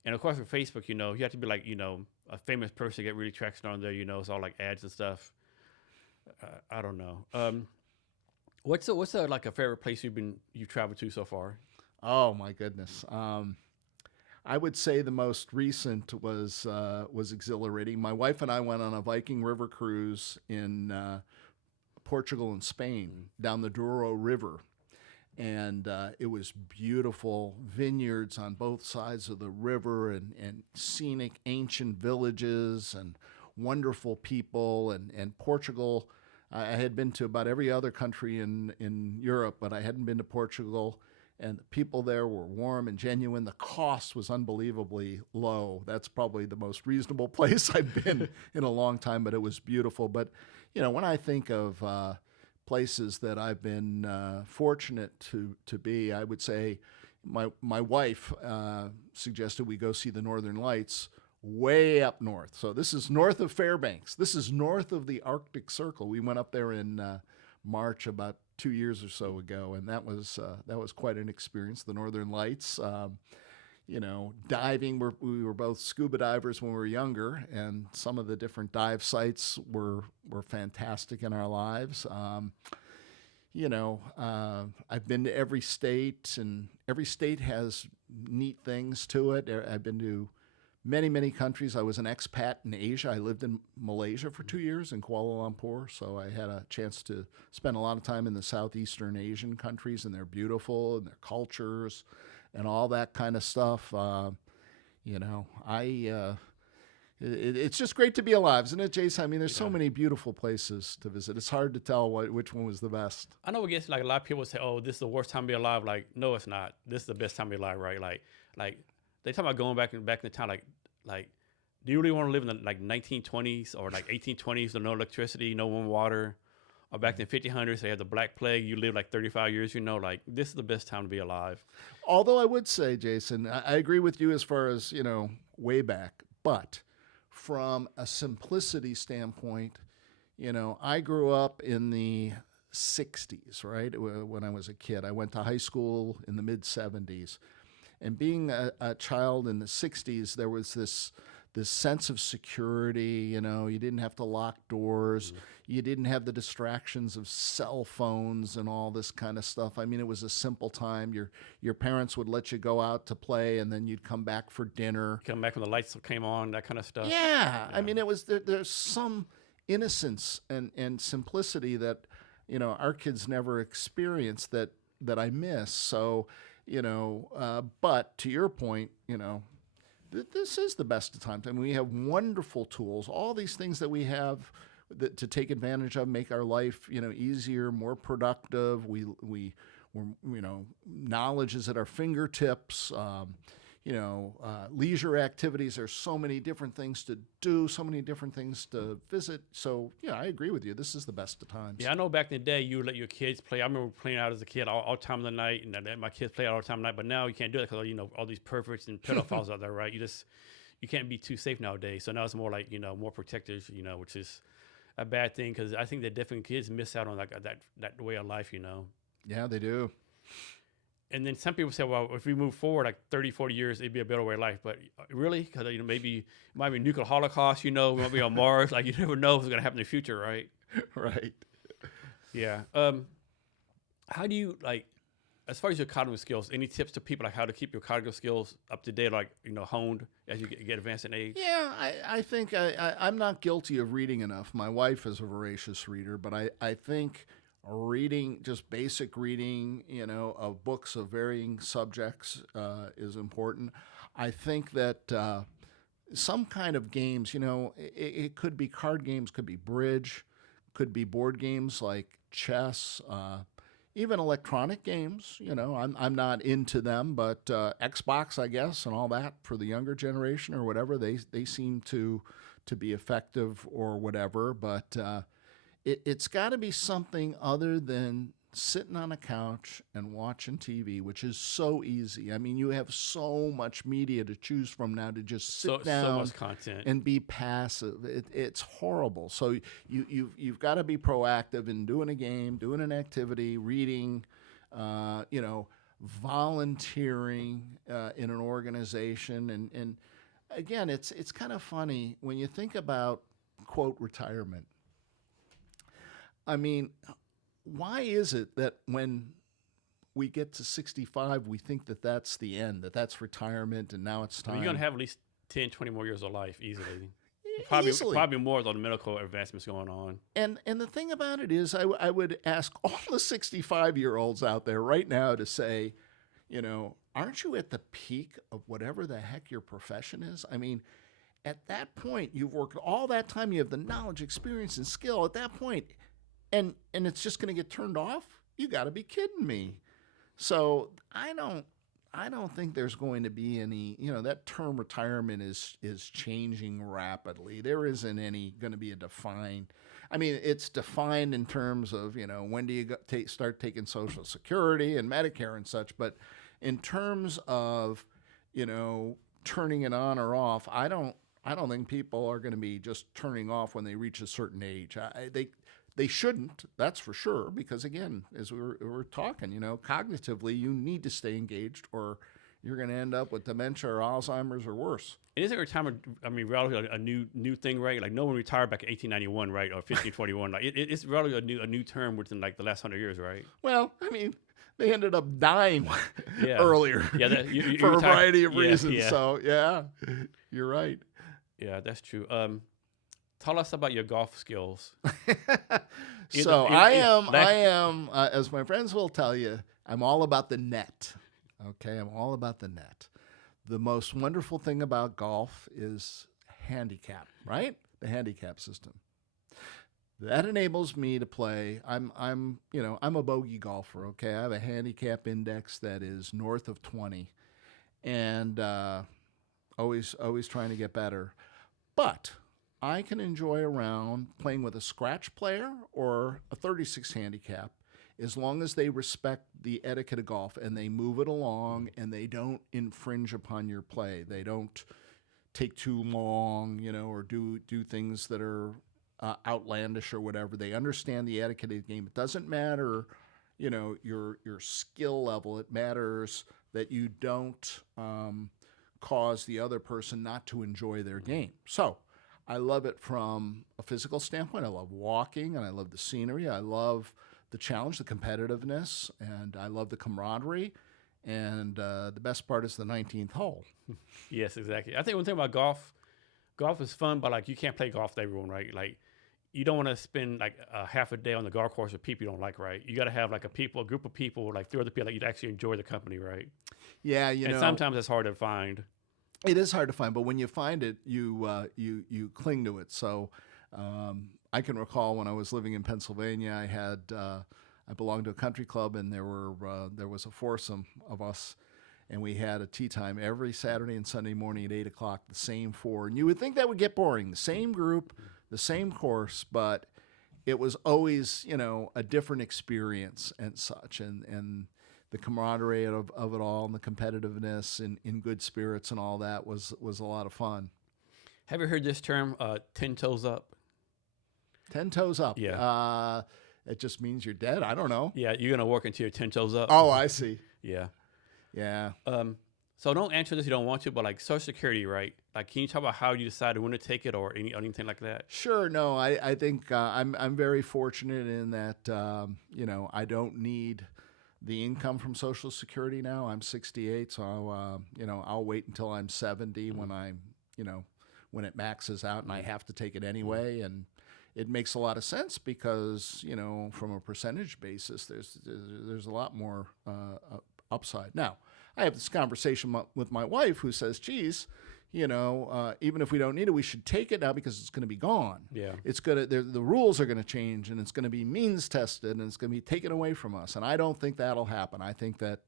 And of course, with Facebook, you have to be like, a famous person to get really traction on there. It's all like ads and stuff. I don't know. What's like a favorite place you've traveled to so far? Oh my goodness. I would say the most recent was exhilarating. My wife and I went on a Viking River cruise in Portugal and Spain down the Douro River, and it was beautiful vineyards on both sides of the river, and scenic ancient villages and wonderful people. And Portugal, I had been to about every other country in Europe, but I hadn't been to Portugal. And the people there were warm and genuine. The cost was unbelievably low. That's probably the most reasonable place I've been in a long time, but it was beautiful. But, when I think of places that I've been fortunate to be, I would say my wife suggested we go see the Northern Lights way up north. So this is north of Fairbanks. This is north of the Arctic Circle. We went up there in March about 2 years or so ago, and that was quite an experience. The Northern Lights, diving. We were both scuba divers when we were younger, and some of the different dive sites were fantastic in our lives. I've been to every state, and every state has neat things to it. I've been to many countries. I was an expat in Asia. I lived in Malaysia for 2 years in Kuala Lumpur, so I had a chance to spend a lot of time in the Southeastern Asian countries, and they're beautiful, and their cultures and all that kind of stuff. It's just great to be alive, isn't it, Jason? I mean, there's so many beautiful places to visit. It's hard to tell which one was the best. I know it gets like a lot of people say, "Oh, this is the worst time to be alive." Like, no, it's not. This is the best time to be alive, right? Like they talk about going back in the time, like, do you really want to live in the 1920s or like 1820s with no electricity, no warm water, or back in the 1500s they had the Black Plague? You live like 35 years, like this is the best time to be alive. Although I would say, Jason, I agree with you as far as way back, but from a simplicity standpoint, I grew up in the 60s, right? When I was a kid, I went to high school in the mid 70s. And being a child in the 60s, there was this sense of security. You didn't have to lock doors. You didn't have the distractions of cell phones and all this kind of stuff. I mean, it was a simple time. Your parents would let you go out to play, and then you'd come back for dinner. Come back when the lights came on, that kind of stuff. Yeah. I mean, it was there's some innocence and simplicity that our kids never experienced that I miss. So. But to your point, this is the best of times. I mean, we have wonderful tools, all these things that we have to take advantage of, make our life, easier, more productive. Knowledge is at our fingertips. Leisure activities. There's so many different things to do, so many different things to visit. So, I agree with you. This is the best of times. Yeah, I know back in the day you would let your kids play. I remember playing out as a kid all time of the night, and I let my kids play out all time of the night. But now you can't do it because, all these perverts and pedophiles out there, right? You can't be too safe nowadays. So now it's more like, more protective, which is a bad thing because I think that definitely kids miss out on like that way of life, Yeah, they do. And then some people say, well, if we move forward like 30, 40 years, it'd be a better way of life. But really? Because, maybe it might be a nuclear holocaust, we might be on Mars. Like, you never know what's going to happen in the future, right? Right. Yeah. How do you, as far as your cognitive skills, any tips to people, like how to keep your cognitive skills up to date, honed as you get advanced in age? Yeah, I think I'm not guilty of reading enough. My wife is a voracious reader, but I think reading, just basic reading, of books of varying subjects is important. I think that some kind of games, it could be card games, could be bridge, could be board games like chess, even electronic games. I'm not into them, but Xbox, I guess, and all that for the younger generation or whatever, they seem to be effective or whatever, but it's got to be something other than sitting on a couch and watching TV, which is so easy. I mean, you have so much media to choose from now to just sit down so much content and be passive. It's horrible. So you've got to be proactive in doing a game, doing an activity, reading, volunteering in an organization. And again, it's kind of funny when you think about, quote, retirement. I mean, why is it that when we get to 65, we think that that's the end, that that's retirement, and now it's time? You're going to have at least 10, 20 more years of life easily. Easily. Probably more with all the medical advancements going on. And the thing about it is, I would ask all the 65-year-olds out there right now to say, aren't you at the peak of whatever the heck your profession is? I mean, at that point, you've worked all that time, you have the knowledge, experience, and skill at that point, and it's just going to get turned off? You got to be kidding me. So I don't think there's going to be any, that term retirement is changing rapidly. There isn't any going to be a defined. I mean, it's defined in terms of, when do you start taking Social Security and Medicare and such. But in terms of, turning it on or off, I don't think people are going to be just turning off when they reach a certain age. They shouldn't, that's for sure, because again, as we were talking, cognitively, you need to stay engaged or you're going to end up with dementia or Alzheimer's or worse. And isn't retirement, relatively a new thing, right? Like no one retired back in 1891, right, or 1541. Like it's relatively a new term within like the last 100 years, right? Well, I mean, they ended up dying earlier for a variety of reasons. Yeah. So yeah, you're right. Yeah, that's true. Tell us about your golf skills. I am, as my friends will tell you, I'm all about the net. Okay, I'm all about the net. The most wonderful thing about golf is handicap, right? The handicap system. That enables me to play. I'm a bogey golfer. Okay, I have a handicap index that is north of 20, and always trying to get better. But I can enjoy a round playing with a scratch player or a 36 handicap as long as they respect the etiquette of golf and they move it along and they don't infringe upon your play. They don't take too long, or do things that are outlandish or whatever. They understand the etiquette of the game. It doesn't matter, your skill level. It matters that you don't cause the other person not to enjoy their game. So I love it from a physical standpoint. I love walking, and I love the scenery. I love the challenge, the competitiveness, and I love the camaraderie. And the best part is the 19th hole. Yes, exactly. I think one thing about golf is fun, but like you can't play golf with everyone, right? Like you don't want to spend like a half a day on the golf course with people you don't like, right? You got to have like a group of people, like 3 other people that you'd actually enjoy the company, right? Yeah, and sometimes it's hard to find. It is hard to find, but when you find it, you cling to it. So I can recall when I was living in Pennsylvania, I belonged to a country club, and there was a foursome of us, and we had a tea time every Saturday and Sunday morning at 8:00, the same 4. And you would think that would get boring, the same group, the same course, but it was always a different experience and such, and the camaraderie of it all, and the competitiveness and in good spirits and all that was a lot of fun. Have you heard this term, 10 toes up? 10 toes up. Yeah. It just means you're dead. I don't know. Yeah, you're going to work until you're 10 toes up. Oh, I see. Yeah. Yeah. So don't answer this if you don't want to, but like Social Security, right? Like, can you talk about how you decided when to take it or anything like that? Sure. No, I think I'm very fortunate in that, I don't need the income from Social Security now. I'm 68, so I'll wait until I'm 70 when when it maxes out and I have to take it anyway. And it makes a lot of sense because, from a percentage basis, there's a lot more upside. Now, I have this conversation with my wife who says, geez, even if we don't need it, we should take it now because it's going to be gone. Yeah. The rules are going to change, and it's going to be means tested, and it's going to be taken away from us. And I don't think that'll happen. I think that,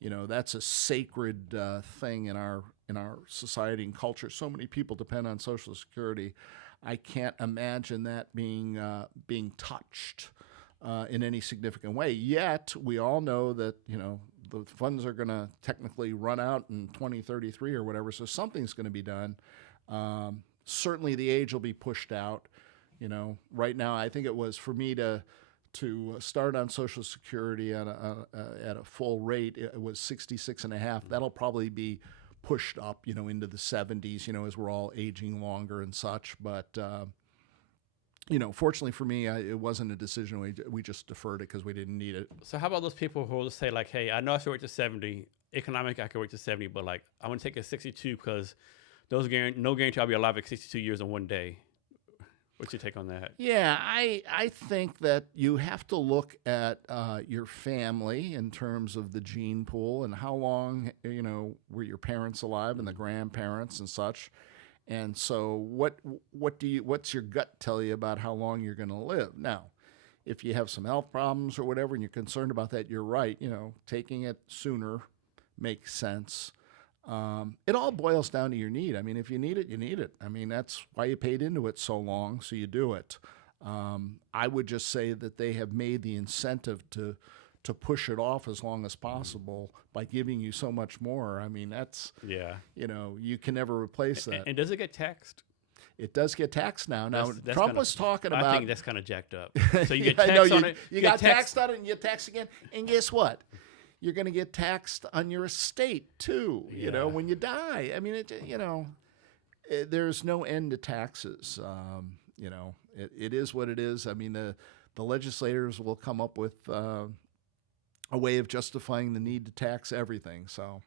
that's a sacred thing in our society and culture. So many people depend on Social Security. I can't imagine that being touched in any significant way. Yet we all know that the funds are going to technically run out in 2033 or whatever, so something's going to be done. Certainly, the age will be pushed out. Right now, I think it was for me to start on Social Security at a full rate. It was 66 and a half. That'll probably be pushed up, into the 70s, as we're all aging longer and such. But fortunately for me, it wasn't a decision. We just deferred it because we didn't need it. So how about those people who will say like, hey, I know I should work to 70. Economic, I could work to 70, but like I'm gonna take a 62 because no guarantee I'll be alive at 62 years in one day. What's your take on that? Yeah, I think that you have to look at your family in terms of the gene pool and how long were your parents alive and the grandparents and such. And so what's your gut tell you about how long you're going to live? Now, if you have some health problems or whatever and you're concerned about that, you're right. Taking it sooner makes sense. It all boils down to your need. I mean, if you need it, you need it. I mean, that's why you paid into it so long, so you do it. I would just say that they have made the incentive to push it off as long as possible by giving you so much more. I mean, that's, you can never replace that. And does it get taxed? It does get taxed now. Now, That's Trump was talking about... I think that's kind of jacked up. So you get taxed on it. You got taxed on it and you get taxed again. And guess what? You're going to get taxed on your estate, too, when you die. I mean, there's no end to taxes. It is what it is. I mean, the legislators will come up with a way of justifying the need to tax everything. So,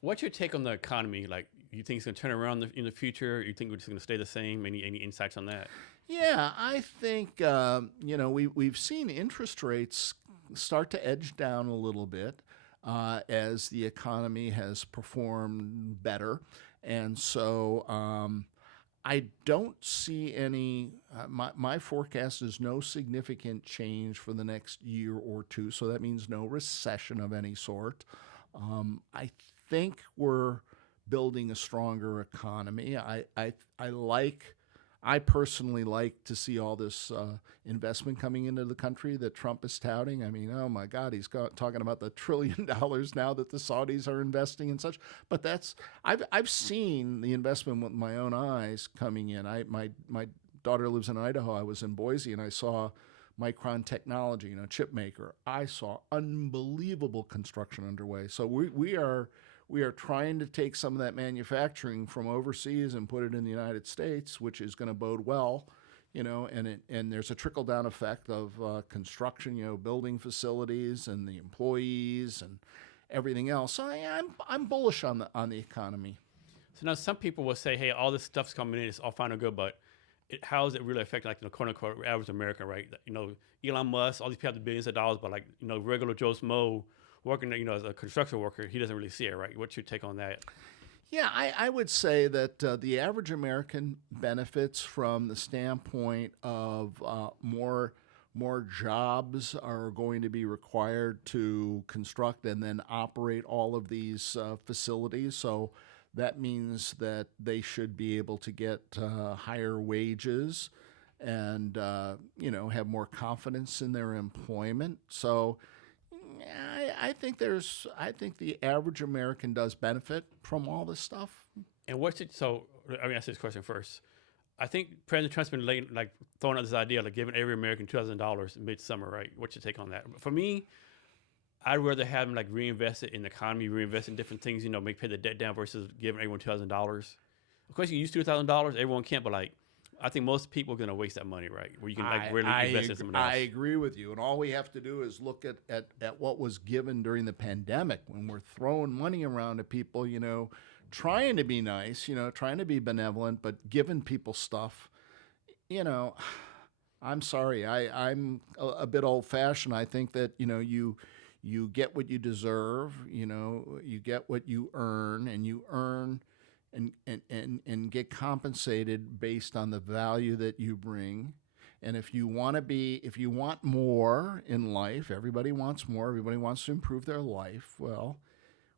what's your take on the economy? Like, you think it's going to turn around in the future? You think we're just going to stay the same? Any insights on that? Yeah, I think we've seen interest rates start to edge down a little bit as the economy has performed better, and so I don't see any. My forecast is no significant change for the next year or two, so that means no recession of any sort. I think we're building a stronger economy. I personally like to see all this investment coming into the country that Trump is touting. I mean, oh my God, he's talking about the $1 trillion now that the Saudis are investing and such. But I've seen the investment with my own eyes coming in. My daughter lives in Idaho. I was in Boise and I saw Micron Technology, chip maker. I saw unbelievable construction underway. So we are trying to take some of that manufacturing from overseas and put it in the United States, which is going to bode well, and there's a trickle-down effect of construction, building facilities and the employees and everything else. So I'm bullish on the economy. So now some people will say, hey, all this stuff's coming in, it's all fine and good, but how is it really affecting, like, quote-unquote, average American, right? Elon Musk, all these people have the billions of dollars, but, like, regular Joe Smo working, as a construction worker, he doesn't really see it, right? What's your take on that? Yeah, I would say that the average American benefits from the standpoint of more jobs are going to be required to construct and then operate all of these facilities. So that means that they should be able to get higher wages and have more confidence in their employment. So I think the average American does benefit from all this stuff. And so let me ask this question first. I think President Trump's been throwing out this idea, like giving every American $2,000 midsummer, right? What's your take on that? For me, I'd rather have them reinvest it in the economy, reinvest in different things, make pay the debt down versus giving everyone $2,000. Of course, you use $2,000, everyone can't, but I think most people are going to waste that money, right? Where you can really invest in someone else. I agree with you. And all we have to do is look at what was given during the pandemic when we're throwing money around to people, trying to be nice, trying to be benevolent, but giving people stuff. I'm sorry. I'm a bit old-fashioned. I think that, you get what you deserve, you get what you earn, and you earn and get compensated based on the value that you bring. And if you want more in life, everybody wants more, everybody wants to improve their life. Well,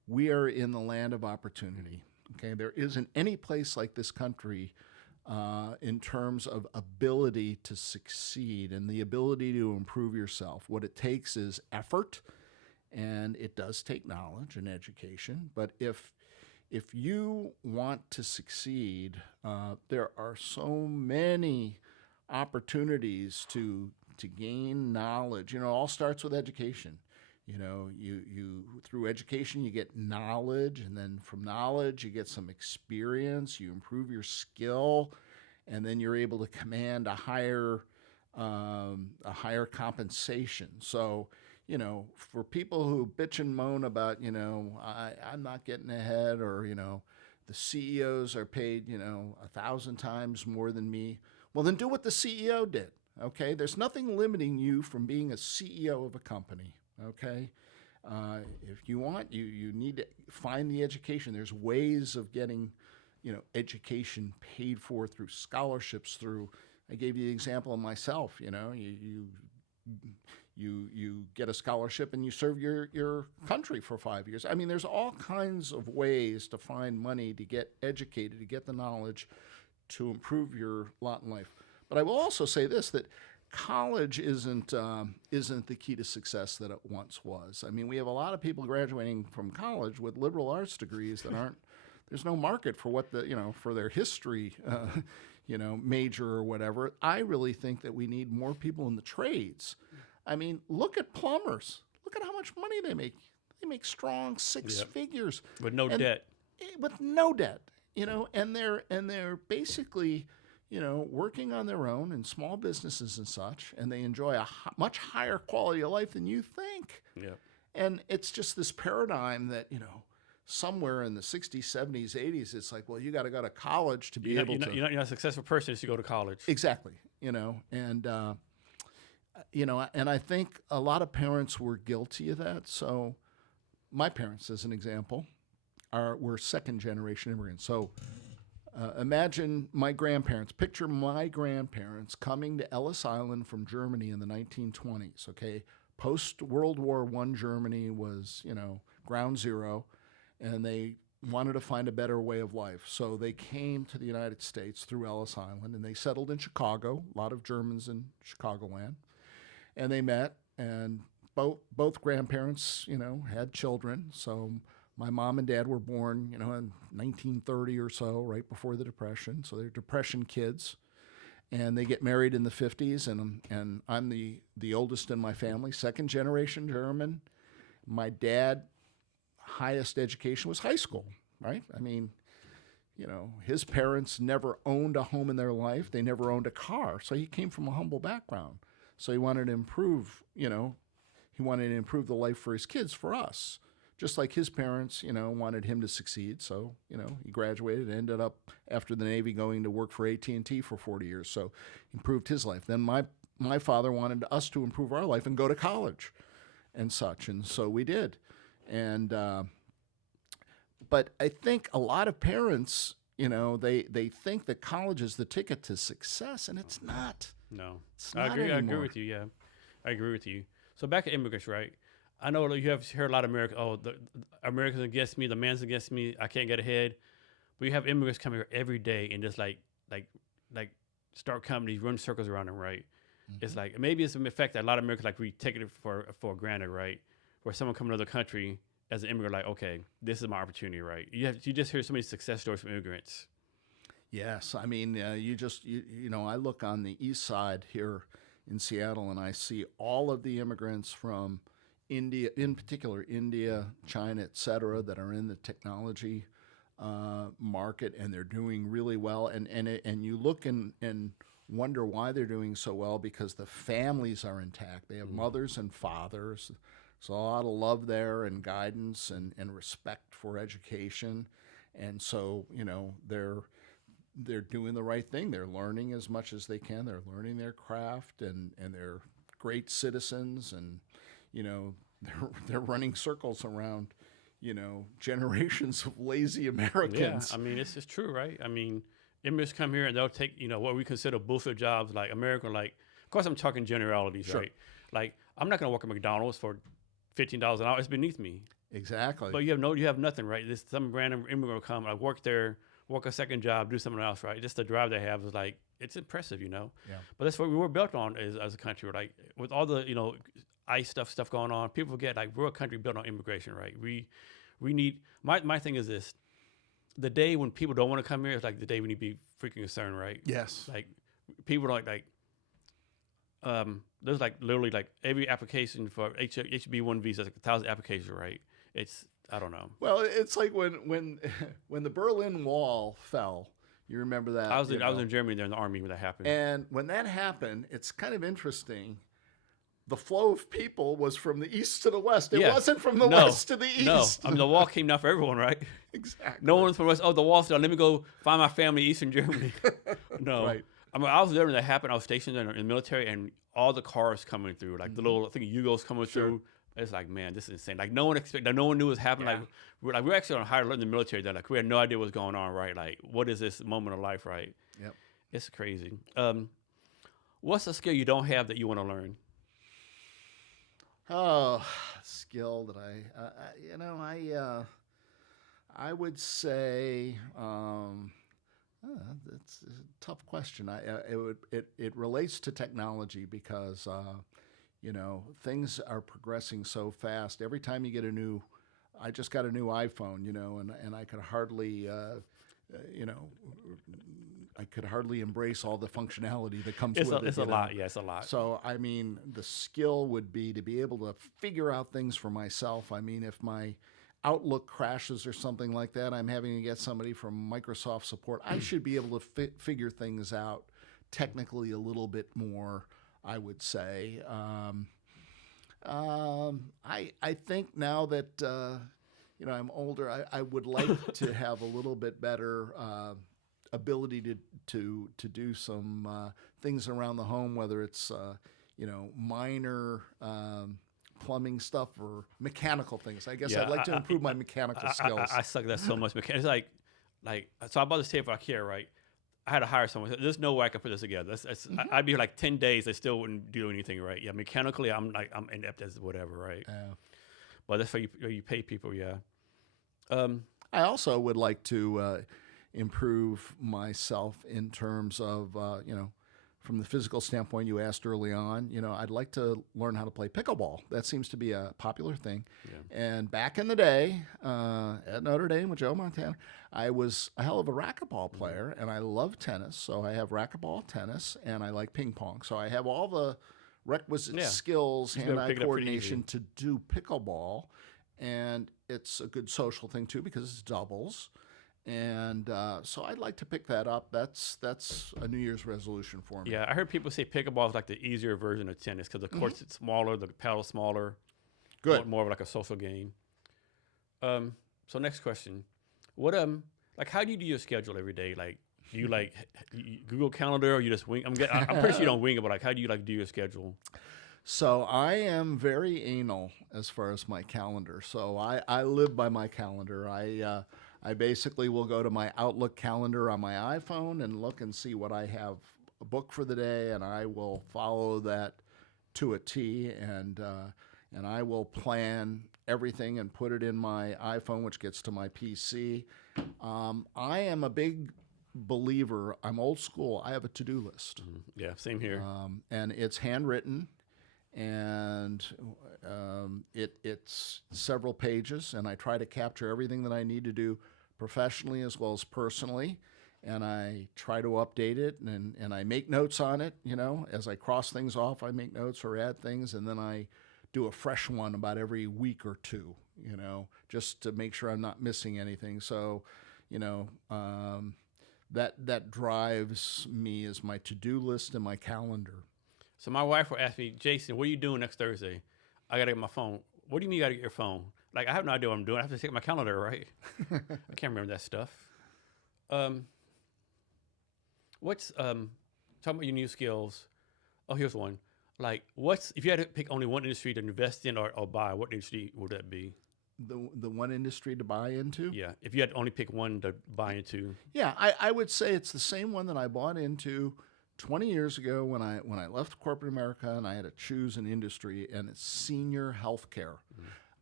we are in the land of opportunity. Okay, there isn't any place like this country in terms of ability to succeed and the ability to improve yourself. What it takes is effort, and it does take knowledge and education. But if you want to succeed, there are so many opportunities to gain knowledge. It all starts with education. You through education you get knowledge, and then from knowledge you get some experience. You improve your skill, and then you're able to command a higher compensation. So, you know, for people who bitch and moan about, you know, I'm not getting ahead, or, you know, the CEOs are paid, you know, 1,000 times more than me. Well, then do what the CEO did. Okay, there's nothing limiting you from being a CEO of a company. Okay, if you want, you need to find the education. There's ways of getting, you know, education paid for through scholarships. Through, I gave you the example of myself. You know, you get a scholarship and you serve your country for 5 years. I mean, there's all kinds of ways to find money to get educated, to get the knowledge, to improve your lot in life. But I will also say this, that college isn't the key to success that it once was. I mean, we have a lot of people graduating from college with liberal arts degrees that aren't. There's no market for what the, you know, for their history, you know, major or whatever. I really think that we need more people in the trades. I mean, look at plumbers. Look at how much money they make. They make strong six figures with no debt. With no debt, you know, and they're basically, you know, working on their own in small businesses and such, and they enjoy a much higher quality of life than you think. Yeah. And it's just this paradigm that, you know, somewhere in the 60s, 70s, 80s, it's like, well, you got to go to college to be able to. You're not a successful person if you go to college. Exactly. You know, and, you know, and I think a lot of parents were guilty of that. So my parents, as an example, were second generation immigrants. So imagine my grandparents. Picture my grandparents coming to Ellis Island from Germany in the 1920s. Okay, post World War I Germany was, you know, ground zero, and they wanted to find a better way of life. So they came to the United States through Ellis Island, and they settled in Chicago. A lot of Germans in Chicagoland, and they met, and both grandparents, you know, had children. So my mom and dad were born, you know, in 1930 or so, right before the Depression. So they're Depression kids, and they get married in the 50s. And I'm the oldest in my family, second generation German. My dad, highest education was high school, right? I mean, you know, his parents never owned a home in their life. They never owned a car. So he came from a humble background. So he wanted to improve, you know, he wanted to improve the life for his kids, for us. Just like his parents, you know, wanted him to succeed. So, you know, he graduated and ended up, after the Navy, going to work for AT&T for 40 years. So improved his life. Then my father wanted us to improve our life and go to college and such. And so we did. And but I think a lot of parents, you know, they think that college is the ticket to success, and it's not. No. It's not I agree anymore. with you, yeah. I agree with you. So back to immigrants, right? I know you have heard a lot of Americans, the Americans against me, the man's against me, I can't get ahead. But you have immigrants come here every day and just like start companies, run circles around them, right? Mm-hmm. It's like, maybe it's an effect that a lot of Americans, like, we take it for granted, right? Where someone come to another country as an immigrant, like, okay, this is my opportunity, right? You just hear so many success stories from immigrants. Yes, I mean, you know, I look on the east side here in Seattle, and I see all of the immigrants from India, in particular India, China, et cetera, that are in the technology market, and they're doing really well. And you look and wonder why they're doing so well, because the families are intact. They have mothers and fathers. So a lot of love there, and guidance, and respect for education. And so, you know, they're doing the right thing. They're learning as much as they can. They're learning their craft, and they're great citizens, and, you know, they're running circles around, you know, generations of lazy Americans. Yeah, I mean, it's true, right? I mean, immigrants come here and they'll take, you know, what we consider booster jobs, like American, like, of course I'm talking generalities, Sure. right? Like, I'm not going to work at McDonald's for $15 an hour. It's beneath me. Exactly. But you have nothing, right? This some random immigrant will come, like, work there, work a second job, do something else, right? Just the drive they have is like, it's impressive, you know? Yeah. But that's what we were built on as a country, like, with all the, you know, ICE stuff going on. People forget, like, we're a country built on immigration, right? We need, my thing is this: the day when people don't want to come here is like the day we need to be freaking concerned, right? Yes. Like, people are like there's like literally like every application for HB1 visa, like 1,000 applications, right? It's, I don't know. Well, it's like when the Berlin Wall fell, You remember that? I was in Germany there in the Army when that happened. And when that happened, it's kind of interesting. The flow of people was from the east to the west. It wasn't from the west to the east. No, I mean, the wall came down for everyone, right? Exactly. No one's from the west. Oh, the wall's down. Let me go find my family in Eastern Germany. No. Right. I mean, I was there when that happened. I was stationed in the military, and all the cars coming through, like the little, I think, Yugos coming through. It's like, man, this is insane. Like, no one knew what was happening. Yeah. Like, we're actually on higher alert in the military. That, like, we had no idea what's going on, right? Like, what is this moment of life, right? Yep. It's crazy. What's a skill you don't have that you want to learn? Oh, skill that I would say, that's a tough question. It relates to technology because, things are progressing so fast. Every time you get I just got a new iPhone, and I could hardly, I could hardly embrace all the functionality that comes with it. It's a lot. Yeah, it's a lot. So, I mean, the skill would be to be able to figure out things for myself. I mean, if my Outlook crashes or something like that, I'm having to get somebody from Microsoft support. I should be able to figure things out technically a little bit more, I would say. I think now that I'm older, I would like to have a little bit better ability to do some things around the home, whether it's minor plumbing stuff or mechanical things. I guess I'd like to improve my mechanical skills. I suck at that so much. It's like so I bought this tape for IKEA, right? I had to hire someone. There's no way I could put this together. I'd be here like 10 days. They still wouldn't do anything right. Yeah, mechanically, I'm inept as whatever, right? Yeah. But that's why you pay people, yeah. I also would like to improve myself in terms of, from the physical standpoint you asked early on, I'd like to learn how to play pickleball. That seems to be a popular thing. Yeah. And back in the day, at Notre Dame with Joe Montana, I was a hell of a racquetball player, and I love tennis. So I have racquetball, tennis, and I like ping pong. So I have all the requisite skills, hand-eye coordination to do pickleball. And it's a good social thing, too, because it's doubles. And so I'd like to pick that up. That's a New Year's resolution for me. Yeah, I heard people say pickleball is like the easier version of tennis because the court's smaller, the paddle's smaller. Good. More of like a social game. So next question. What how do you do your schedule every day? Like, do you Google Calendar or you just wing? I'm pretty sure you don't wing it, but like, how do you do your schedule? So I am very anal as far as my calendar. So I live by my calendar. I basically will go to my Outlook calendar on my iPhone and look and see what I have booked for the day, and I will follow that to a T, and I will plan everything and put it in my iPhone, which gets to my PC. I am a big believer. I'm old school. I have a to-do list. Yeah, same here. And it's handwritten. And it's several pages, and I try to capture everything that I need to do professionally as well as personally, and I try to update it, and I make notes on it. As I cross things off, I make notes or add things, and then I do a fresh one about every week or two, just to make sure I'm not missing anything. So, that drives me is my to-do list and my calendar. So my wife will ask me, Jason, what are you doing next Thursday? I got to get my phone. What do you mean you got to get your phone? Like, I have no idea what I'm doing. I have to check my calendar, right? I can't remember that stuff. What's talking about your new skills? Oh, here's one. Like, if you had to pick only one industry to invest in or buy, what industry would that be? The one industry to buy into? Yeah, if you had to only pick one to buy into. Yeah, I would say it's the same one that I bought into 20 years ago when I left corporate America, and I had to choose an industry, and it's senior health care.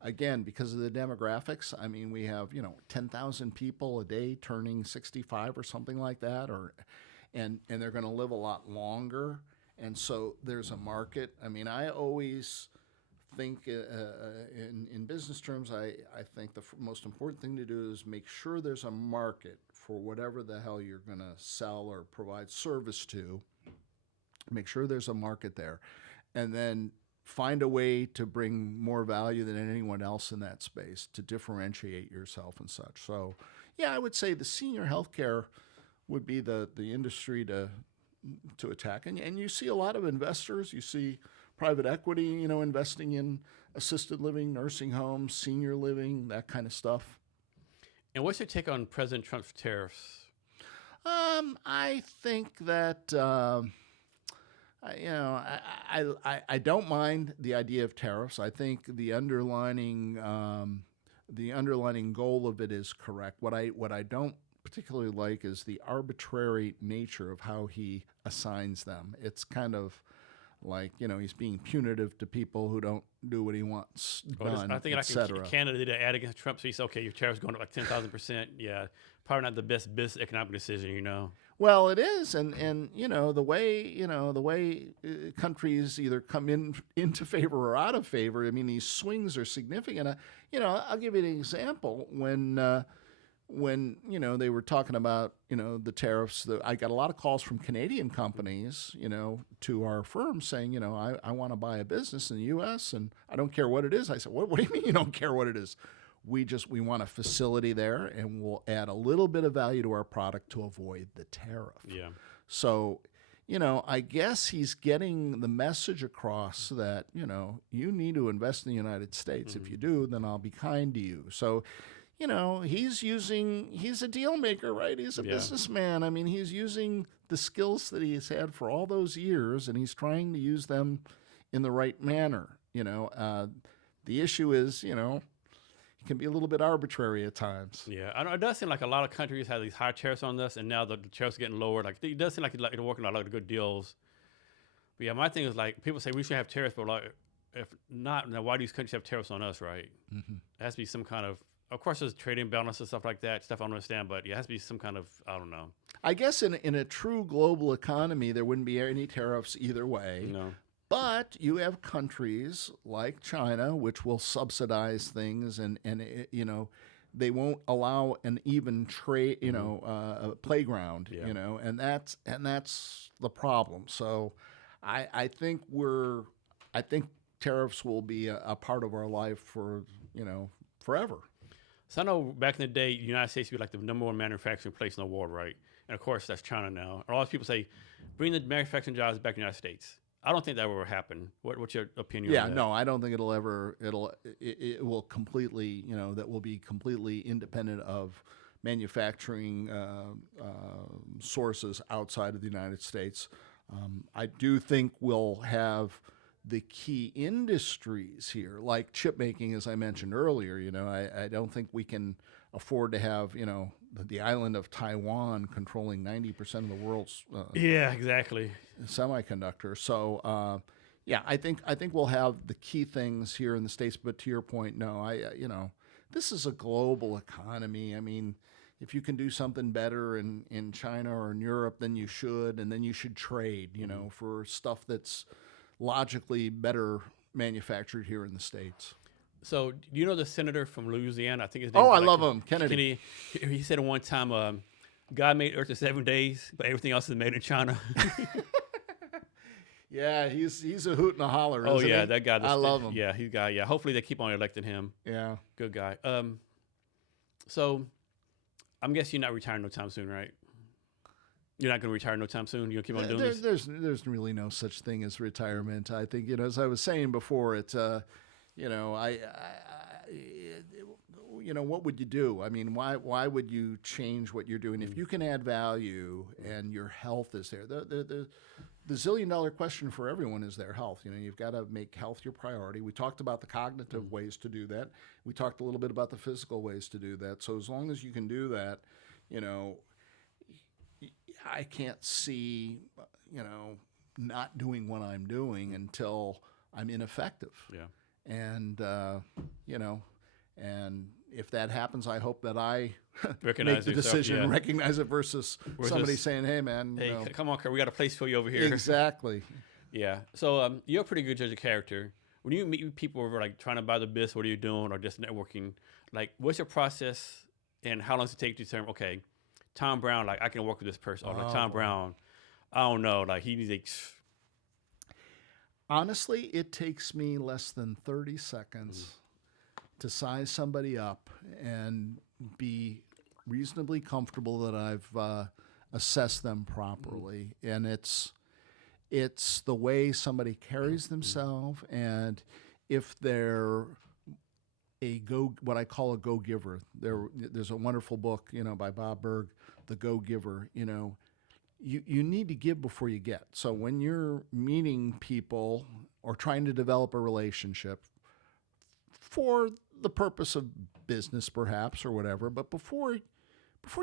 Again, because of the demographics, I mean, we have 10,000 people a day turning 65 or something like that, and they're going to live a lot longer, and so there's a market. I mean, I always think in business terms, I think the most important thing to do is make sure there's a market for whatever the hell you're going to sell or provide service to. Make sure there's a market there, and then find a way to bring more value than anyone else in that space to differentiate yourself and such. So, yeah, I would say the senior healthcare would be the industry to attack. And you see a lot of investors. You see private equity, investing in assisted living, nursing homes, senior living, that kind of stuff. And what's your take on President Trump's tariffs? I think that I don't mind the idea of tariffs. I think the underlining goal of it is correct. What I don't particularly like is the arbitrary nature of how he assigns them. It's kind of like, he's being punitive to people who don't do what he wants done, I think Canada did an ad against Trump, so he said, okay, your tariff's going up like 10,000%. Yeah, probably not the best business economic decision, Well, it is, and the way countries either come into favor or out of favor. I mean, these swings are significant. I'll give you an example. When they were talking about the tariffs, I got a lot of calls from Canadian companies to our firm saying I want to buy a business in the U.S. and I don't care what it is. I said, what do you mean you don't care what it is? We want a facility there, and we'll add a little bit of value to our product to avoid the tariff. Yeah. So, I guess he's getting the message across that you need to invest in the United States. If you do, then I'll be kind to you. So, he's a deal maker, right? He's a businessman. I mean, he's using the skills that he's had for all those years, and he's trying to use them in the right manner. The issue is, it can be a little bit arbitrary at times. Yeah, it does seem like a lot of countries have these high tariffs on us, and now the tariffs are getting lowered. Like, it does seem like they're working on a lot of good deals. But yeah, my thing is, like, people say we should have tariffs, but like, if not, then why do these countries have tariffs on us, right? Mm-hmm. It has to be some kind of course, there's trade imbalance and stuff like that, stuff I don't understand, but it has to be some kind of, I don't know. I guess in a true global economy, there wouldn't be any tariffs either way. No. But you have countries like China, which will subsidize things, and they won't allow an even trade, a playground, and that's the problem. So, I think tariffs will be a part of our life for forever. So I know back in the day, the United States would be like the number one manufacturing place in the world, right? And of course, that's China now. And all these people say, bring the manufacturing jobs back to the United States. I don't think that will ever happen. What's your opinion on that? No, I don't think it will completely, that will be completely independent of manufacturing sources outside of the United States. I do think we'll have the key industries here, like chip making, as I mentioned earlier. I don't think we can afford to have, the island of Taiwan controlling 90% of the world's exactly semiconductor. So, I think we'll have the key things here in the States. But to your point, no, this is a global economy. I mean, if you can do something better in China or in Europe, then you should, and then you should trade, for stuff that's logically better manufactured here in the States. So, do you know the senator from Louisiana? I think his name. I love him, Kennedy. He said at one time, God made Earth in 7 days, but everything else is made in China. Yeah, he's a hoot and a holler. Oh isn't yeah, he? that guy. I love him. Yeah, he's guy. Yeah, hopefully they keep on electing him. Yeah, good guy. So, I'm guessing you're not retiring no time soon, right? You're not going to retire no time soon. You'll keep on doing this. There's really no such thing as retirement. I think as I was saying before, it's what would you do? I mean, why would you change what you're doing if you can add value and your health is there? The $1 zillion question for everyone is their health. You've got to make health your priority. We talked about the cognitive ways to do that. We talked a little bit about the physical ways to do that. So as long as you can do that, I can't see, not doing what I'm doing until I'm ineffective. Yeah. And, and if that happens, I hope that I recognize make the decision and recognize it versus somebody saying, hey, man. Hey, come on, Curt, we got a place for you over here. Exactly. Yeah. So you're a pretty good judge of character. When you meet people who are like trying to buy the business, what are you doing, or just networking, like what's your process and how long does it take to determine, okay, Tom Brown, like I can work with this person. Or like Tom Brown, I don't know, like he needs a... Honestly, it takes me less than 30 seconds to size somebody up and be reasonably comfortable that assess them properly. And it's the way somebody carries themselves, and if they're what I call a go-giver. There's a wonderful book, by Bob Berg, The Go-Giver. You need to give before you get. So when you're meeting people or trying to develop a relationship for the purpose of business, perhaps, or whatever, but before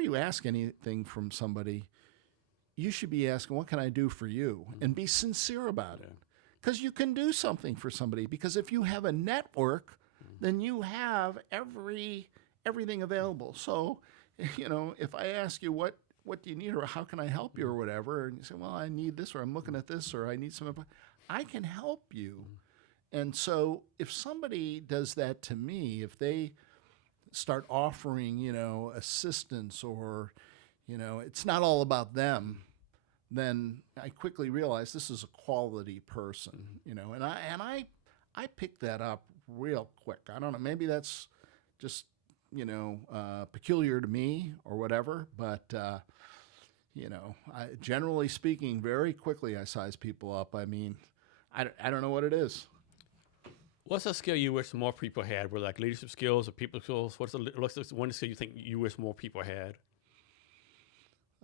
you ask anything from somebody, you should be asking, what can I do for you? And be sincere about it. Because you can do something for somebody. Because if you have a network, then you have everything available. So, if I ask you what do you need, or how can I help you, or whatever, and you say, well, I need this, or I'm looking at this, or I need some advice, I can help you. And so if somebody does that to me, if they start offering, assistance, or, it's not all about them, then I quickly realize this is a quality person, and I picked that up real quick. I don't know, maybe that's just, peculiar to me or whatever, but, generally speaking, very quickly I size people up. I mean, I don't know what it is. What's a skill you wish more people had? Were like leadership skills or people skills? What's the one skill you think you wish more people had?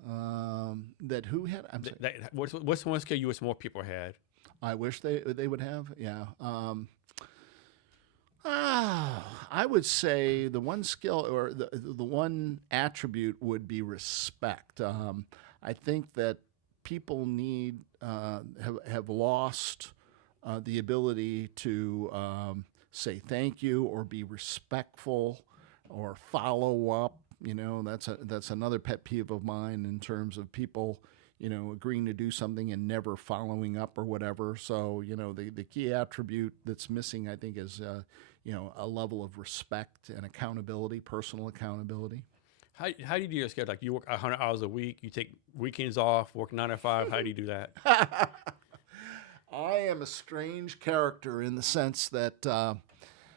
That who had? I'm sorry. What's one skill you wish more people had? I wish they would have. Yeah. I would say the one skill, or the one attribute, would be respect. I think that people have lost the ability to say thank you, or be respectful, or follow up. That's another pet peeve of mine, in terms of people, agreeing to do something and never following up or whatever. So, the key attribute that's missing, I think, is, a level of respect and accountability, personal accountability. How do you do your schedule? Like, you work 100 hours a week, you take weekends off, work 9 to 5. How do you do that? I am a strange character, in the sense that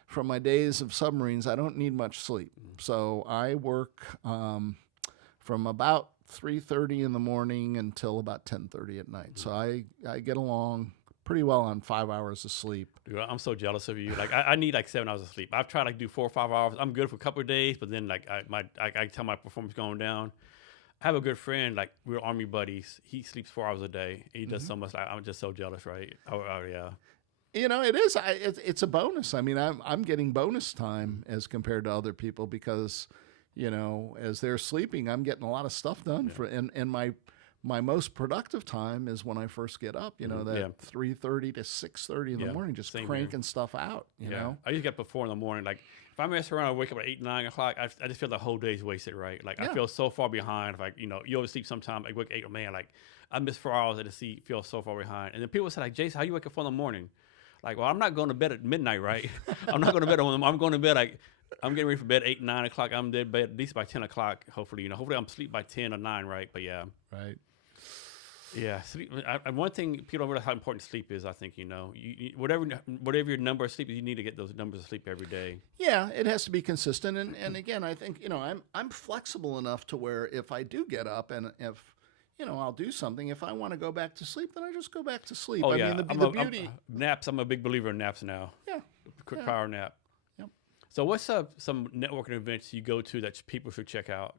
from my days of submarines, I don't need much sleep. So I work from about 3:30 in the morning until about 10:30 at night. So I get along pretty well on 5 hours of sleep. Dude, I'm so jealous of you. Like, I need like 7 hours of sleep. I've tried like do 4 or 5 hours. I'm good for a couple of days, but then like I tell my performance going down. I have a good friend, like, we're Army buddies. He sleeps 4 hours a day. He does so much. I'm just so jealous, right? Oh yeah. It is. It's a bonus. I mean, I'm getting bonus time as compared to other people, because, as they're sleeping, I'm getting a lot of stuff done. And my most productive time is when I first get up. 3:30 to 6:30 in the morning, just cranking stuff out. You know. I just get up at 4 in the morning. Like, if I mess around, I wake up at 8, 9 o'clock. I just feel the whole day's wasted, right? Like, I feel so far behind. Like, you oversleep sometimes. Like, wake 8, oh man, like, I miss 4 hours and feel so far behind. And then people say, like, Jason, how you wake up 4 in the morning? Like, well, I'm not going to bed at midnight, right? I'm not going to bed I'm going to bed, like, I'm getting ready for bed 8, 9 o'clock. I'm in bed at least by 10 o'clock, hopefully. Hopefully I'm asleep by 10 or 9, right? But yeah. Right. Yeah, sleep. One thing people don't realize how important sleep is. I think whatever your number of sleep, you need to get those numbers of sleep every day. Yeah, it has to be consistent, and again, I think I'm flexible enough to where if I do get up and if I'll do something. If I want to go back to sleep, then I just go back to sleep. Oh, I mean, the beauty naps. I'm a big believer in naps now. Yeah, quick power nap. Yep. So, what's some networking events you go to that people should check out?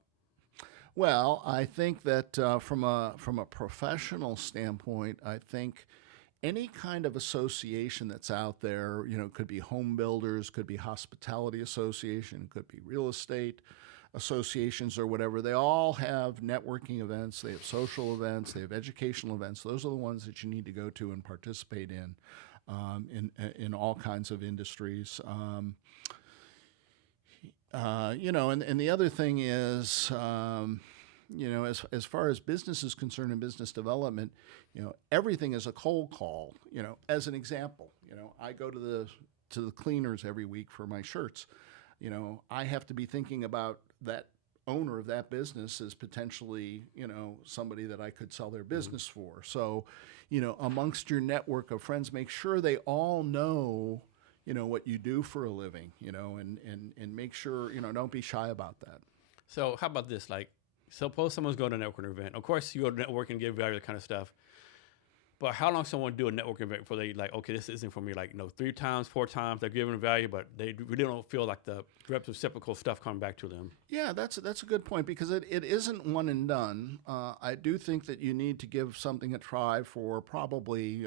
Well, I think that from a professional standpoint, I think any kind of association that's out there, could be home builders, could be hospitality association, could be real estate associations or whatever. They all have networking events. They have social events. They have educational events. Those are the ones that you need to go to and participate in all kinds of industries. And the other thing is, as far as business is concerned and business development, everything is a cold call. As an example, I go to the cleaners every week for my shirts. I have to be thinking about that owner of that business as potentially, somebody that I could sell their business for. So, amongst your network of friends, make sure they all know what you do for a living, and make sure, don't be shy about that. So how about this? Like, Suppose someone's going to a networking event. Of course, you go to networking, give value, that kind of stuff. But how long someone do a networking event before they like, okay, this isn't for me? Like, 3 times, 4 times, they're giving value, but they really don't feel like the reciprocal stuff coming back to them. Yeah, that's a good point because it isn't one and done. I do think that you need to give something a try for probably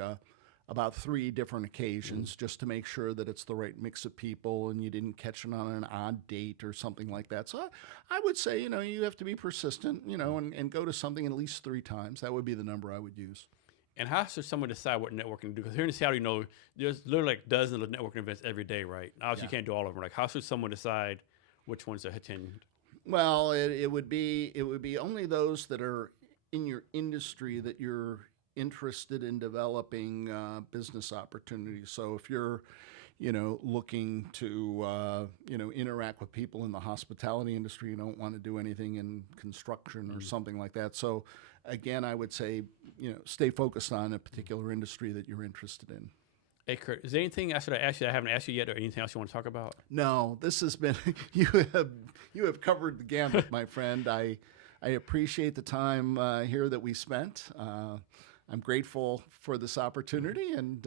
about 3 different occasions just to make sure that it's the right mix of people and you didn't catch it on an odd date or something like that. So I would say, you have to be persistent, and go to something at least 3 times. That would be the number I would use. And how should someone decide what networking to do? Because here in Seattle, there's literally like dozens of networking events every day, right? Obviously, you can't do all of them. Like, how should someone decide which ones to attend? Well, it would be only those that are in your industry that you're interested in developing business opportunities. So if you're looking to interact with people in the hospitality industry, you don't want to do anything in construction or something like that. So again, I would say, stay focused on a particular industry that you're interested in. Hey, Curt, is there anything I should have asked you that I haven't asked you yet, or anything else you want to talk about? No, this has been you have covered the gamut, my friend. I appreciate the time here that we spent. I'm grateful for this opportunity, and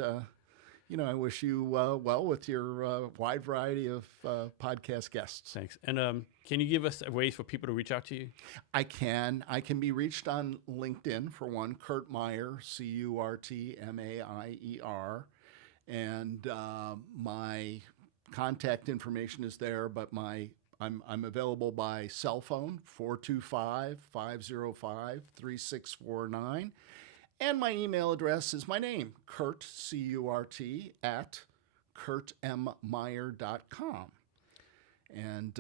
I wish you well with your wide variety of podcast guests. Thanks. And can you give us ways for people to reach out to you? I can. I can be reached on LinkedIn for one, Curt Maier, CurtMaier. And my contact information is there, but I'm available by cell phone, 425-505-3649. And my email address is my name, Curt, C-U-R-T, @CurtMaier.com. And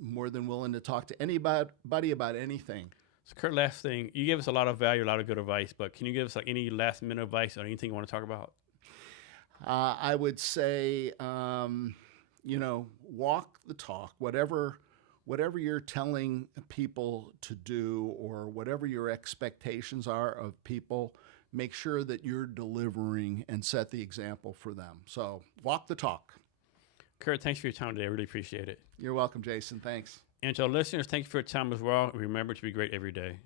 more than willing to talk to anybody about anything. So, Curt, last thing, you gave us a lot of value, a lot of good advice, but can you give us like any last minute advice or anything you want to talk about? I would say, walk the talk. Whatever you're telling people to do or whatever your expectations are of people, make sure that you're delivering and set the example for them. So walk the talk. Curt, thanks for your time today. I really appreciate it. You're welcome, Jason. Thanks. And to our listeners, thank you for your time as well. Remember to be great every day.